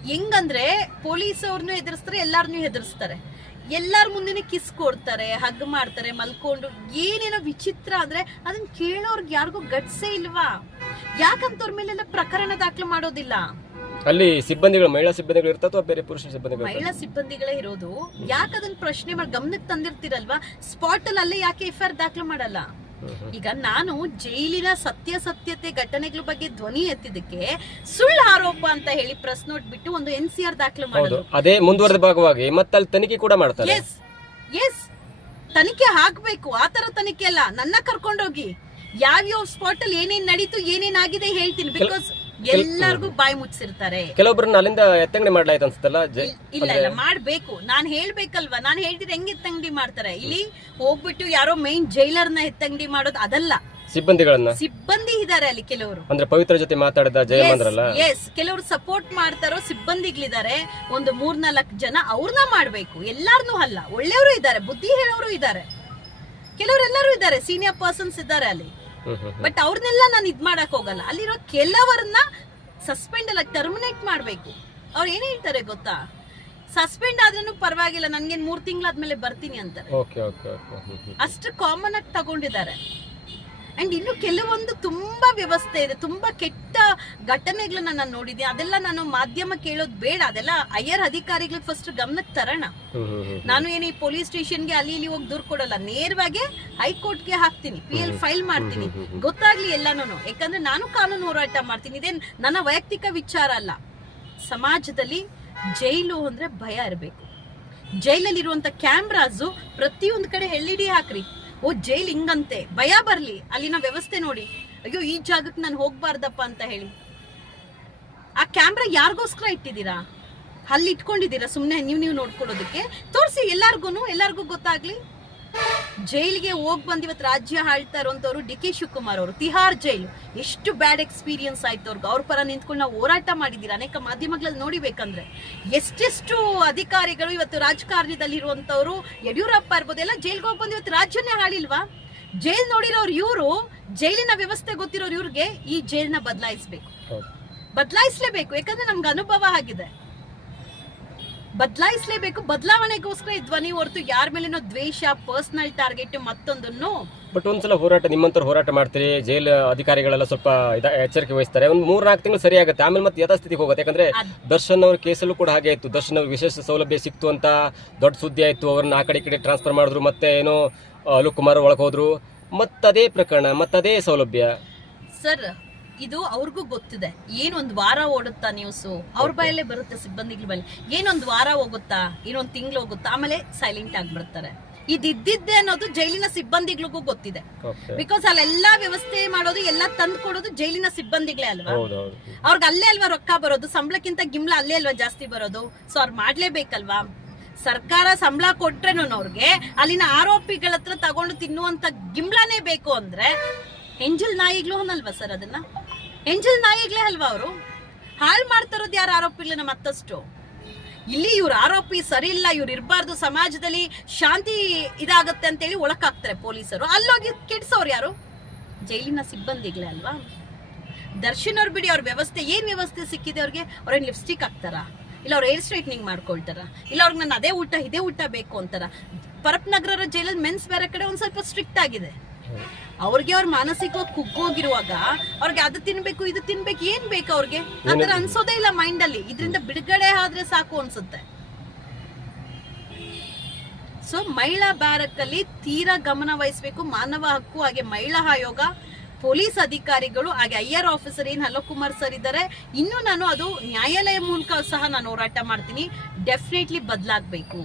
ಹೆಂಗಂದ್ರೆ ಪೊಲೀಸ್ ಅವ್ರನ್ನೂ ಎದುರಿಸ್ತಾರೆ, ಎಲ್ಲಾರನ್ನೂ ಎದುರಿಸ್ತಾರೆ. ಎಲ್ಲಾರ ಮುಂದೆನೆ ಕಿಸ್ ಕೊಡ್ತಾರೆ, ಹಗ್ ಮಾಡ್ತಾರೆ, ಮಲ್ಕೊಂಡು. ಏನೇನೋ ವಿಚಿತ್ರ ಅಂದ್ರೆ ಅದನ್ನ ಕೇಳೋರ್ಗೆ ಯಾರಿಗೂ ಗಟ್ಸೇ ಇಲ್ವಾ? ಯಾಕಂತವ್ರ ಮೇಲೆಲ್ಲ ಪ್ರಕರಣ ದಾಖಲು ಮಾಡೋದಿಲ್ಲ? ಅಲ್ಲಿ ಸಿಬ್ಬಂದಿಗಳು, ಮಹಿಳಾ ಸಿಬ್ಬಂದಿಗಳು ಇರ್ತಾವ ಅಥವಾ ಬೇರೆ ಪುರುಷ ಸಿಬ್ಬಂದಿಗಳು? ಮಹಿಳಾ ಸಿಬ್ಬಂದಿಗಳೇ ಇರೋದು. ಯಾಕೆ ಅದನ್ನ ಪ್ರಶ್ನೆ ಮಾಡಿ ಗಮನಕ್ಕೆ ತಂದಿರ್ತೀರಲ್ವಾ? ಸ್ಪಾಟ್ ಅಲ್ಲೇ ಯಾಕೆ FIR ದಾಖಲು ಮಾಡಲ್ಲ? ಈಗ ನಾನು ಜೈಲಿನ ಸತ್ಯತೆ ಘಟನೆಗಳ ಬಗ್ಗೆ ಧ್ವನಿ ಎತ್ತಿದಕ್ಕೆ ಸುಳ್ಳು ಆರೋಪ ಅಂತ ಹೇಳಿ ಪ್ರೆಸ್ ನೋಟ್ ಬಿಟ್ಟು ಒಂದು NCR ದಾಖಲು ಮಾಡೋದು. ಅದೇ ಮುಂದುವರೆದ ಭಾಗವಾಗಿ ಮತ್ತೆ ಅಲ್ಲಿ ತನಿಖೆ ಕೂಡ ಮಾಡ್ತಾರೆ. ಎಸ್, ತನಿಖೆ ಹಾಕ್ಬೇಕು. ಆತರ ತನಿಖೆ ಅಲ್ಲ, ನನ್ನ ಕರ್ಕೊಂಡೋಗಿ ಯಾವ್ಯಾವ ಸ್ಪಾಟ್ ಅಲ್ಲಿ ಏನೇನ್ ನಡೀತು, ಏನೇನಾಗಿದೆ ಹೇಳ್ತೀನಿ. ಬಿಕಾಸ್ ಎಲ್ಲರಿಗೂ ಬಾಯಿ ಮುಚ್ಚಿರ್ತಾರೆ. ಕೆಲವೊಬ್ಬರನ್ನ ಅಲ್ಲಿಂದ ಎತ್ತಂಗಡಿ ಮಾಡ್ಲಾಯ್ತು ಅನ್ಸುತ್ತಲ್ಲ? ಇಲ್ಲ, ಮಾಡ್ಬೇಕು. ನಾನ್ ಹೇಳ್ಬೇಕಲ್ವಾ? ನಾನ್ ಹೇಳ್ತಿದ್ರೆ ಹೆಂಗ್ ಎತ್ತಂಗಡಿ ಮಾಡ್ತಾರೆ? ಇಲ್ಲಿ ಹೋಗ್ಬಿಟ್ಟು ಯಾರೋ ಮೈನ್ ಜೈಲರ್ನ ಎತ್ತಂಗಡಿ ಮಾಡೋದು ಅದಲ್ಲ. ಸಿಬ್ಬಂದಿ ಇದಾರೆ ಅಲ್ಲಿ ಕೆಲವರು. ಅಂದ್ರೆ ಪವಿತ್ರ ಜೊತೆ ಮಾತಾಡಿದ ಜಯಮಂದ್ರಲ್ಲ? ಎಸ್, ಕೆಲವರು ಸಪೋರ್ಟ್ ಮಾಡ್ತಾರೋ ಸಿಬ್ಬಂದಿಗಳಿದ್ದಾರೆ, ಒಂದು 3-4 ಜನ. ಅವ್ರನ್ನ ಮಾಡ್ಬೇಕು, ಎಲ್ಲಾರ್ನು ಅಲ್ಲ. ಒಳ್ಳೆಯವರು ಇದ್ದಾರೆ, ಬುದ್ಧಿ ಹೇಳೋರು ಇದ್ದಾರೆ, ಕೆಲವರೆಲ್ಲರೂ ಇದ್ದಾರೆ, ಸೀನಿಯರ್ ಪರ್ಸನ್ಸ್ ಇದ್ದಾರೆ ಅಲ್ಲಿ. ಬಟ್ ಅವ್ರನ್ನೆಲ್ಲ ನಾನು ಇದ್ ಮಾಡಕ್ ಹೋಗಲ್ಲ. ಅಲ್ಲಿರೋ ಕೆಲವರನ್ನ ಸಸ್ಪೆಂಡ್ ಅಲ್ಲ, ಟರ್ಮಿನೇಟ್ ಮಾಡ್ಬೇಕು. ಅವ್ರು ಏನ್ ಹೇಳ್ತಾರೆ ಗೊತ್ತಾ? ಸಸ್ಪೆಂಡ್ ಆದ್ರೂ ಪರವಾಗಿಲ್ಲ, ನನ್ಗೇನ್ 3 ತಿಂಗಳಾದ್ಮೇಲೆ ಬರ್ತೀನಿ ಅಂತಾರೆ. ಅಷ್ಟು ಕಾಮನ್ ಆಗಿ ತಗೊಂಡಿದ್ದಾರೆ. ಅಂಡ್ ಇನ್ನು ಕೆಲವೊಂದು ತುಂಬಾ ವ್ಯವಸ್ಥೆ ಇದೆ, ತುಂಬಾ ಕೆಟ್ಟ ಘಟನೆಗಳನ್ನ ನಾನು ನೋಡಿದ್ದೀನಿ. ಅದೆಲ್ಲ ನಾನು ಮಾಧ್ಯಮ ಕೇಳೋದು ಬೇಡ, ಅದೆಲ್ಲ ಹೈಯರ್ ಅಧಿಕಾರಿಗಳಿಗೆ ಫಸ್ಟ್ ಗಮನಕ್ಕೆ ತರೋಣ. ನಾನು ಏನು ಈ ಪೊಲೀಸ್ ಸ್ಟೇಷನ್ಗೆ ಅಲ್ಲಿ ಇಲ್ಲಿ ಹೋಗಿ ದೂರ್ ಕೊಡಲ್ಲ, ನೇರವಾಗಿ ಹೈಕೋರ್ಟ್ಗೆ ಹಾಕ್ತೀನಿ, PL ಫೈಲ್ ಮಾಡ್ತೀನಿ, ಗೊತ್ತಾಗ್ಲಿ ಎಲ್ಲಾನು. ಯಾಕಂದ್ರೆ ನಾನು ಕಾನೂನು ಹೋರಾಟ ಮಾಡ್ತೀನಿ, ಇದೇನ್ ನನ್ನ ವೈಯಕ್ತಿಕ ವಿಚಾರ ಅಲ್ಲ. ಸಮಾಜದಲ್ಲಿ ಜೈಲು ಅಂದ್ರೆ ಭಯ ಇರಬೇಕು. ಜೈಲಲ್ಲಿ ಇರುವಂತ ಕ್ಯಾಮ್ರಾಸು ಪ್ರತಿಯೊಂದು ಕಡೆ LED ಹಾಕ್ರಿ. ಓ, ಜೈಲ್ ಹಿಂಗಂತೆ, ಭಯ ಬರ್ಲಿ. ಅಲ್ಲಿನ ವ್ಯವಸ್ಥೆ ನೋಡಿ, ಅಯ್ಯೋ ಈ ಜಾಗಕ್ಕೆ ನಾನು ಹೋಗ್ಬಾರ್ದಪ್ಪ ಅಂತ ಹೇಳಿ. ಆ ಕ್ಯಾಮ್ರಾ ಯಾರಿಗೋಸ್ಕರ ಇಟ್ಟಿದ್ದೀರಾ? ಅಲ್ಲಿ ಇಟ್ಕೊಂಡಿದ್ದೀರಾ ಸುಮ್ನೆ ನೀವು ನೋಡ್ಕೊಳ್ಳೋದಕ್ಕೆ? ತೋರಿಸಿ ಎಲ್ಲಾರ್ಗೂ ಗೊತ್ತಾಗ್ಲಿ. ಜೈಲಿಗೆ ಹೋಗ್ ಬಂದ್ ಇವತ್ತು ರಾಜ್ಯ ಆಳ್ತಾ ಇರುವಂತವ್ರು DK ಶಿವಕುಮಾರ್ ಅವರು, ತಿಹಾರ್ ಜೈಲು. ಎಷ್ಟು ಬ್ಯಾಡ್ ಎಕ್ಸ್ಪೀರಿಯನ್ಸ್ ಆಯ್ತು ಅವ್ರಿಗೆ. ಅವ್ರ ಪರ ನಿಂತ್ಕೊಂಡು ನಾವು ಹೋರಾಟ ಮಾಡಿದ್ದೀರಾ ಅನೇಕ ಮಾಧ್ಯಮಗಳಲ್ಲಿ ನೋಡಿಬೇಕಂದ್ರೆ. ಎಷ್ಟೆಷ್ಟು ಅಧಿಕಾರಿಗಳು ಇವತ್ತು ರಾಜಕಾರಣದಲ್ಲಿ ಇರುವಂತವ್ರು, ಯಡಿಯೂರಪ್ಪ ಇರ್ಬೋದು, ಎಲ್ಲ ಜೈಲ್ಗೆ ಹೋಗಿ ಬಂದು ಇವತ್ತು ರಾಜ್ಯನೇ ಆಳಿಲ್ವಾ? ಜೈಲ್ ನೋಡಿರೋರು ಇವರು, ಜೈಲಿನ ವ್ಯವಸ್ಥೆ ಗೊತ್ತಿರೋರು ಇವ್ರಿಗೆ ಈ ಜೈಲ್ನ ಬದಲಾಯಿಸ್ಲೇಬೇಕು. ಯಾಕಂದ್ರೆ ನಮ್ಗೆ ಅನುಭವ ಆಗಿದೆ. ಬದಲಾಯಿಸಲೇಬೇಕು. ಬದಲಾವಣೆಗೋಸ್ಕರ ಈ ಧ್ವನಿ ಹೊರತು ಯಾರ ಮೇಲೇನೋ ದ್ವೇಷ, ಪರ್ಸನಲ್ ಟಾರ್ಗೆಟ್ ಮತ್ತೊಂದನ್ನು. ಬಟ್ ಒಂದ್ಸಲ ಹೋರಾಟ, ನಿಮ್ಮಂತವ್ರು ಹೋರಾಟ ಮಾಡ್ತೀರಿ, ಜೈಲ್ ಅಧಿಕಾರಿಗಳೆಲ್ಲ ಸ್ವಲ್ಪ ಎಚ್ಚರಿಕೆ ವಹಿಸ್ತಾರೆ. ಒಂದು 3-4 ತಿಂಗಳು ಸರಿ ಆಗುತ್ತೆ, ಆಮೇಲೆ ಮತ್ತೆ ಯಥಾಸ್ಥಿತಿಗೆ ಹೋಗುತ್ತೆ. ಯಾಕಂದ್ರೆ ದರ್ಶನ್ ಅವ್ರ ಕೇಸಲ್ಲೂ ಕೂಡ ಹಾಗೆ ಆಯ್ತು. ದರ್ಶನ್ ಅವ್ರಿಗೆ ವಿಶೇಷ ಸೌಲಭ್ಯ ಸಿಕ್ತು ಅಂತ ದೊಡ್ಡ ಸುದ್ದಿ ಆಯ್ತು, ಅವ್ರನ್ನ ಆ ಕಡೆ ಈ ಕಡೆ ಟ್ರಾನ್ಸ್ಫರ್ ಮಾಡಿದ್ರು, ಮತ್ತೆ ಏನೋ ಅಲೋಕ್ ಕುಮಾರ್ ಒಳಗೆ ಹೋದ್ರು, ಮತ್ತದೇ ಪ್ರಕರಣ, ಮತ್ತದೇ ಸೌಲಭ್ಯ. ಸರ್, ಇದು ಅವ್ರಿಗೂ ಗೊತ್ತಿದೆ. ಏನೊಂದು ವಾರ ಓಡುತ್ತಾ ನ್ಯೂಸು, ಅವ್ರ ಬಾಯಲ್ಲೇ ಬರುತ್ತೆ, ಸಿಬ್ಬಂದಿಗಳ ಬಾಯಲ್ಲಿ. ಏನೊಂದು ವಾರ ಹೋಗುತ್ತಾ, ಇನ್ನೊಂದು ತಿಂಗಳು ಹೋಗುತ್ತಾ, ಆಮೇಲೆ ಸೈಲೆಂಟ್ ಆಗ್ಬಿಡ್ತಾರೆ. ಇದಿದ್ದೆ ಅನ್ನೋದು ಜೈಲಿನ ಸಿಬ್ಬಂದಿಗಳಿಗೂ ಗೊತ್ತಿದೆ. ಬಿಕಾಸ್ ಅಲ್ಲೆಲ್ಲಾ ವ್ಯವಸ್ಥೆ ಮಾಡೋದು, ಎಲ್ಲ ತಂದು ಕೊಡೋದು ಜೈಲಿನ ಸಿಬ್ಬಂದಿಗಳೇ ಅಲ್ವಾ? ಅವ್ರಿಗೆ ಅಲ್ಲೇ ಅಲ್ವಾ ರೊಕ್ಕ ಬರೋದು, ಸಂಬಳಕ್ಕಿಂತ ಗಿಂಬಳ ಅಲ್ಲೇ ಅಲ್ವಾ ಜಾಸ್ತಿ ಬರೋದು. ಸೊ ಅವ್ರು ಮಾಡ್ಲೇಬೇಕಲ್ವಾ? ಸರ್ಕಾರ ಸಂಬಳ ಕೊಟ್ರೇನು ಅವ್ರಿಗೆ ಅಲ್ಲಿನ ಆರೋಪಿಗಳ ಹತ್ರ ತಗೊಂಡು ತಿನ್ನುವಂತ ಗಿಂಬಳನೇ ಬೇಕು ಅಂದ್ರೆ ಎಂಜಲ್ ನಾಯಿಗಳು ಅನ್ನಲ್ವಾ ಸರ್? ಅದನ್ನ ಎಂಜಲ್ ನಾಯಿಗಳೇ ಅಲ್ವಾ? ಅವರು ಹಾಳು ಮಾಡ್ತಾರೋದು ಯಾರು ಆರೋಪಿಗಳನ್ನ ಮತ್ತಷ್ಟು. ಇಲ್ಲಿ ಇವ್ರ ಆರೋಪಿ ಸರಿ ಇಲ್ಲ, ಇವ್ರು ಇರಬಾರ್ದು, ಸಮಾಜದಲ್ಲಿ ಶಾಂತಿ ಇದಾಗತ್ತೆ ಅಂತ ಹೇಳಿ ಒಳಕ್ ಹಾಕ್ತಾರೆ ಪೊಲೀಸರು. ಅಲ್ಲೋಗಿ ಕೆಡ್ಸೋರು ಯಾರು? ಜೈಲಿನ ಸಿಬ್ಬಂದಿಗಳೇ ಅಲ್ವಾ? ದರ್ಶನ್ ಅವ್ರು ಬಿಡಿ, ಅವ್ರ ವ್ಯವಸ್ಥೆ ಏನ್ ವ್ಯವಸ್ಥೆ ಸಿಕ್ಕಿದೆ ಅವ್ರಿಗೆ? ಅವ್ರೇನ್ ಲಿಪ್ಸ್ಟಿಕ್ ಹಾಕ್ತಾರ? ಇಲ್ಲ ಅವ್ರು ಹೇರ್ ಸ್ಟ್ರೈಟ್ನಿಂಗ್ ಮಾಡ್ಕೊಳ್ತಾರ? ಇಲ್ಲ ಅವ್ರಿಗೆ ನಾನು ಅದೇ ಊಟ ಇದೇ ಊಟ ಬೇಕು ಅಂತಾರ? ಪರಪ್ ನಗರ ಜೈಲಲ್ಲಿ ಮೆನ್ಸ್ ಬೇರೆ ಕಡೆ ಒಂದ್ ಸ್ವಲ್ಪ ಸ್ಟ್ರಿಕ್ಟ್ ಆಗಿದೆ. ಅವ್ರಿಗೆ ಅವ್ರ ಮಾನಸಿಕವಾಗಿ ಕುಗ್ಗೋಗಿರುವಾಗ ಅವ್ರಿಗೆ ಅದು ತಿನ್ಬೇಕು ಇದು ತಿನ್ಬೇಕು ಏನ್ ಬೇಕು ಅವ್ರಿಗೆ? ಆತರ ಅನ್ಸೋದೇ ಇಲ್ಲ ಮೈಂಡ್ ಅಲ್ಲಿ. ಇದರಿಂದ ಬಿಡುಗಡೆ ಆದ್ರೆ ಸಾಕು ಅನ್ಸುತ್ತೆ. ಸೊ ಮಹಿಳಾ ಬ್ಯಾರಕ್ಕಲ್ಲಿ ತೀರಾ ಗಮನ ವಹಿಸಬೇಕು. ಮಾನವ ಹಕ್ಕು, ಹಾಗೆ ಮಹಿಳಾ ಆಯೋಗ, ಪೊಲೀಸ್ ಅಧಿಕಾರಿಗಳು, ಹಾಗೆ ಐಆರ್ ಆಫೀಸರ್ ಏನ್ ಅಲೋಕ್ ಕುಮಾರ್ ಸರ್ ಇದ್ದಾರೆ. ಇನ್ನು ನಾನು ಅದು ನ್ಯಾಯಾಲಯ ಮೂಲಕ ಸಹ ನಾನು ಹೋರಾಟ ಮಾಡ್ತೀನಿ. ಡೆಫಿನೆಟ್ಲಿ ಬದಲಾಗಬೇಕು.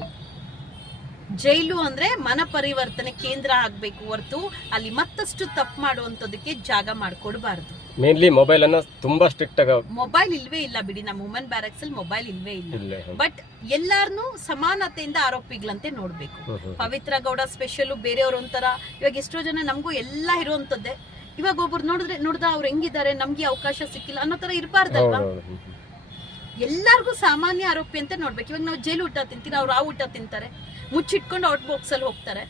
ಜೈಲು ಅಂದ್ರೆ ಮನ ಪರಿವರ್ತನೆ ಕೇಂದ್ರ ಆಗ್ಬೇಕು ಹೊರತು ಅಲ್ಲಿ ಮತ್ತಷ್ಟು ತಪ್ಪು ಮಾಡುವಂತದಕ್ಕೆ ಜಾಗ ಮಾಡ್ಕೊಡ್ಬಾರ್ದು. ಮೇನ್ಲಿ ಮೊಬೈಲ್ ಅನ್ನ ತುಂಬಾ ಸ್ಟ್ರಿಕ್ಟ್ ಆಗಿ ಮೊಬೈಲ್ ಇಲ್ವೇ ಇಲ್ಲ ಬಿಡಿ, ನಮ್ಮ ವುಮೆನ್ ಬ್ಯಾರಕ್ಸ್ ಅಲ್ಲಿ ಮೊಬೈಲ್ ಇಲ್ವೇ ಇಲ್ಲ. ಬಟ್ ಎಲ್ಲಾರ್ನು ಸಮಾನತೆಯಿಂದ ಆರೋಪಿಗಳಂತೆ ನೋಡ್ಬೇಕು. ಪವಿತ್ರ ಗೌಡ ಸ್ಪೆಷಲ್, ಬೇರೆಯವ್ರ ಒಂಥರ. ಇವಾಗ ಎಷ್ಟೋ ಜನ ನಮಗೂ ಎಲ್ಲ ಇರುವಂತದ್ದೇ. ಇವಾಗ ಒಬ್ರು ನೋಡ್ದ ಅವ್ರು ಹೆಂಗಿದ್ದಾರೆ, ನಮ್ಗೆ ಅವಕಾಶ ಸಿಕ್ಕಿಲ್ಲ ಅನ್ನೋ ತರ ಇರಬಾರ್ದಲ್ವಾ. ಎಲ್ಲಾರ್ಗು ಸಾಮಾನ್ಯ ಆರೋಪಿ ಅಂತ ನೋಡ್ಬೇಕು. ಇವಾಗ ನಾವು ಜೈಲು ಊಟ ತಿಂತೀರ, ಅವ್ರು ಆ ಊಟ ತಿಂತಾರೆ, ಮುಚ್ಚಿಟ್ಕೊಂಡು ಔಟ್ ಬಾಕ್ಸ್ ಅಲ್ಲಿ ಹೋಗ್ತಾರೆ,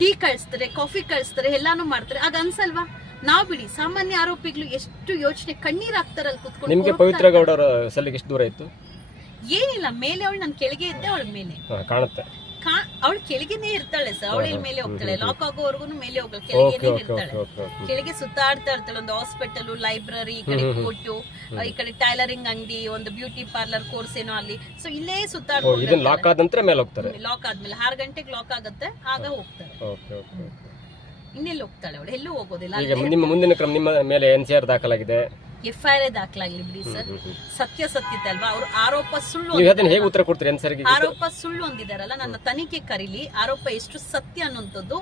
ಟೀ ಕಳಿಸ್ತಾರೆ, ಕಾಫಿ ಕಳಿಸ್ತಾರೆ, ಎಲ್ಲಾನು ಮಾಡ್ತಾರೆ. ಆಗ ಅನ್ಸಲ್ವಾ? ನಾವ್ ಬಿಡಿ ಸಾಮಾನ್ಯ ಆರೋಪಿಗಳು ಎಷ್ಟು ಯೋಚನೆ, ಕಣ್ಣೀರ್ ಹಾಕ್ತಾರಲ್ಲ ಕುತ್ಕೊಂಡು. ನಿಮ್ಗೆ ಪವಿತ್ರ ಗೌಡ ಅವರ ಸಲ್ಲಿಗೆ ಎಷ್ಟು ದೂರ ಇತ್ತು? ಏನಿಲ್ಲ, ಮೇಲೆ ಅವಳು ನನ್ ಕೆಳಗೆ ಇದ್ದೆ, ಅವಳ ಮೇಲೆ ಕಾಣುತ್ತೆ. ಅವಳು ಕೆಳಗೆನೆ ಇರ್ತಾಳೆ ಸರ್, ಅವಳ ಮೇಲೆ ಹೋಗ್ತಾಳೆ, ಲಾಕ್ ಆಗೋವರೆಗೂ ಮೇಲೆ ಹೋಗಲ್ಲ, ಕೆಳಗೆನೆ ಇರ್ತಾಳೆ. ಕೆಳಗೆ ಸುತ್ತಾಡ್ತಾ ಇರ್ತಾಳೆ. ಒಂದು ಹಾಸ್ಪಿಟಲ್, ಲೈಬ್ರರಿ, ಈ ಕಡೆ ಕೊಟ್ಟು, ಈ ಕಡೆ ಟೈಲರಿಂಗ್ ಅಂಗಡಿ, ಒಂದು ಬ್ಯೂಟಿ ಪಾರ್ಲರ್ ಕೋರ್ಸ್ ಏನೋ ಅಲ್ಲಿ. ಸೊ ಇಲ್ಲೇ ಸುತ್ತಾಡ್ಕೊಂಡು ಲಾಕ್ ಆದ ನಂತರ ಮೇಲೆ ಹೋಗ್ತಾರೆ. ಲಾಕ್ ಆದ್ಮೇಲೆ 6 ಗಂಟೆಗೆ ಲಾಕ್ ಆಗುತ್ತೆ, ಆಗ ಹೋಗ್ತಾರೆ. ಇನ್ನೆಲ್ಲಿ ಹೋಗ್ತಾಳೆ ಅವಳು? ಎಲ್ಲೂ ಹೋಗೋದಿಲ್ಲ. ಈಗ ನಿಮ್ಮ ಮುಂದಿನ ಕ್ರಮ, ನಿಮ್ಮ ಮೇಲೆ NCR ದಾಖಲಾಗಿದೆ, FIR ದಾಖಲಾಗ್ಲಿ ಬಿಡಿ ಸರ್. ಸತ್ಯತೆ ಅಲ್ವಾ? ಅವ್ರ ಆರೋಪ ಸುಳ್ಳು, ಹೇಗೆ ಉತ್ತರ ಕೊಡ್ತೀರಿ? ಆರೋಪ ಸುಳ್ಳು ಹೊಂದಿದಾರಲ್ಲ, ನನ್ನ ತನಿಖೆ ಕರೀಲಿ, ಆರೋಪ ಎಷ್ಟು ಸತ್ಯ ಅನ್ನುವಂಥದ್ದು.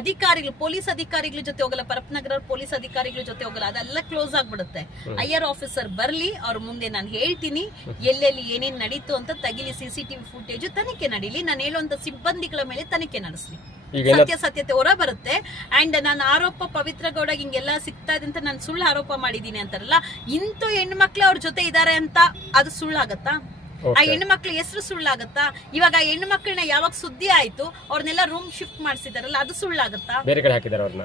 ಅಧಿಕಾರಿಗಳು, ಪೊಲೀಸ್ ಅಧಿಕಾರಿಗಳ ಜೊತೆ ಹೋಗಲ್ಲ, ಪರಪ್ನಗರ ಪೊಲೀಸ್ ಅಧಿಕಾರಿಗಳ ಜೊತೆ ಹೋಗಲ್ಲ, ಅದೆಲ್ಲ ಕ್ಲೋಸ್ ಆಗ್ಬಿಡುತ್ತೆ. IR ಆಫೀಸರ್ ಬರ್ಲಿ, ಅವ್ರ ಮುಂದೆ ನಾನು ಹೇಳ್ತೀನಿ ಎಲ್ಲೆಲ್ಲಿ ಏನೇನ್ ನಡೀತು ಅಂತ. ತೆಗಿಲಿ CCTV ಫುಟೇಜ್, ತನಿಖೆ ನಡೀಲಿ, ನಾನು ಹೇಳುವಂತ ಸಿಬ್ಬಂದಿಗಳ ಮೇಲೆ ತನಿಖೆ ನಡೆಸ್ಲಿ, ಸತ್ಯತೆ ಹೊರ ಬರುತ್ತೆ. ಅಂಡ್ ನಾನು ಆರೋಪ ಪವಿತ್ರ ಗೌಡ ಹಿಂಗೆಲ್ಲ ಸಿಗ್ತಾ ಇದೆ ಅಂತ ನಾನು ಸುಳ್ಳು ಆರೋಪ ಮಾಡಿದೀನಿ ಅಂತಾರಲ್ಲ, ಇಂತೂ ಹೆಣ್ಮಕ್ಳು ಅವ್ರ ಜೊತೆ ಇದಾರೆ ಅಂತ ಅದು ಸುಳ್ಳಾಗತ್ತಾ? ಆ ಹೆಣ್ಣು ಮಕ್ಳ ಹೆಸರು ಸುಳ್ಳಾಗತ್ತಾ? ಇವಾಗ ಆ ಹೆಣ್ಣು ಮಕ್ಕಳನ್ನ ಯಾವಾಗ ಸುದ್ದಿ ಆಯ್ತು, ಅವ್ರನ್ನೆಲ್ಲ ರೂಮ್ ಶಿಫ್ಟ್ ಮಾಡ್ಸಿದಾರಲ್ಲ, ಅದು ಸುಳ್ಳಾಗತ್ತಾ?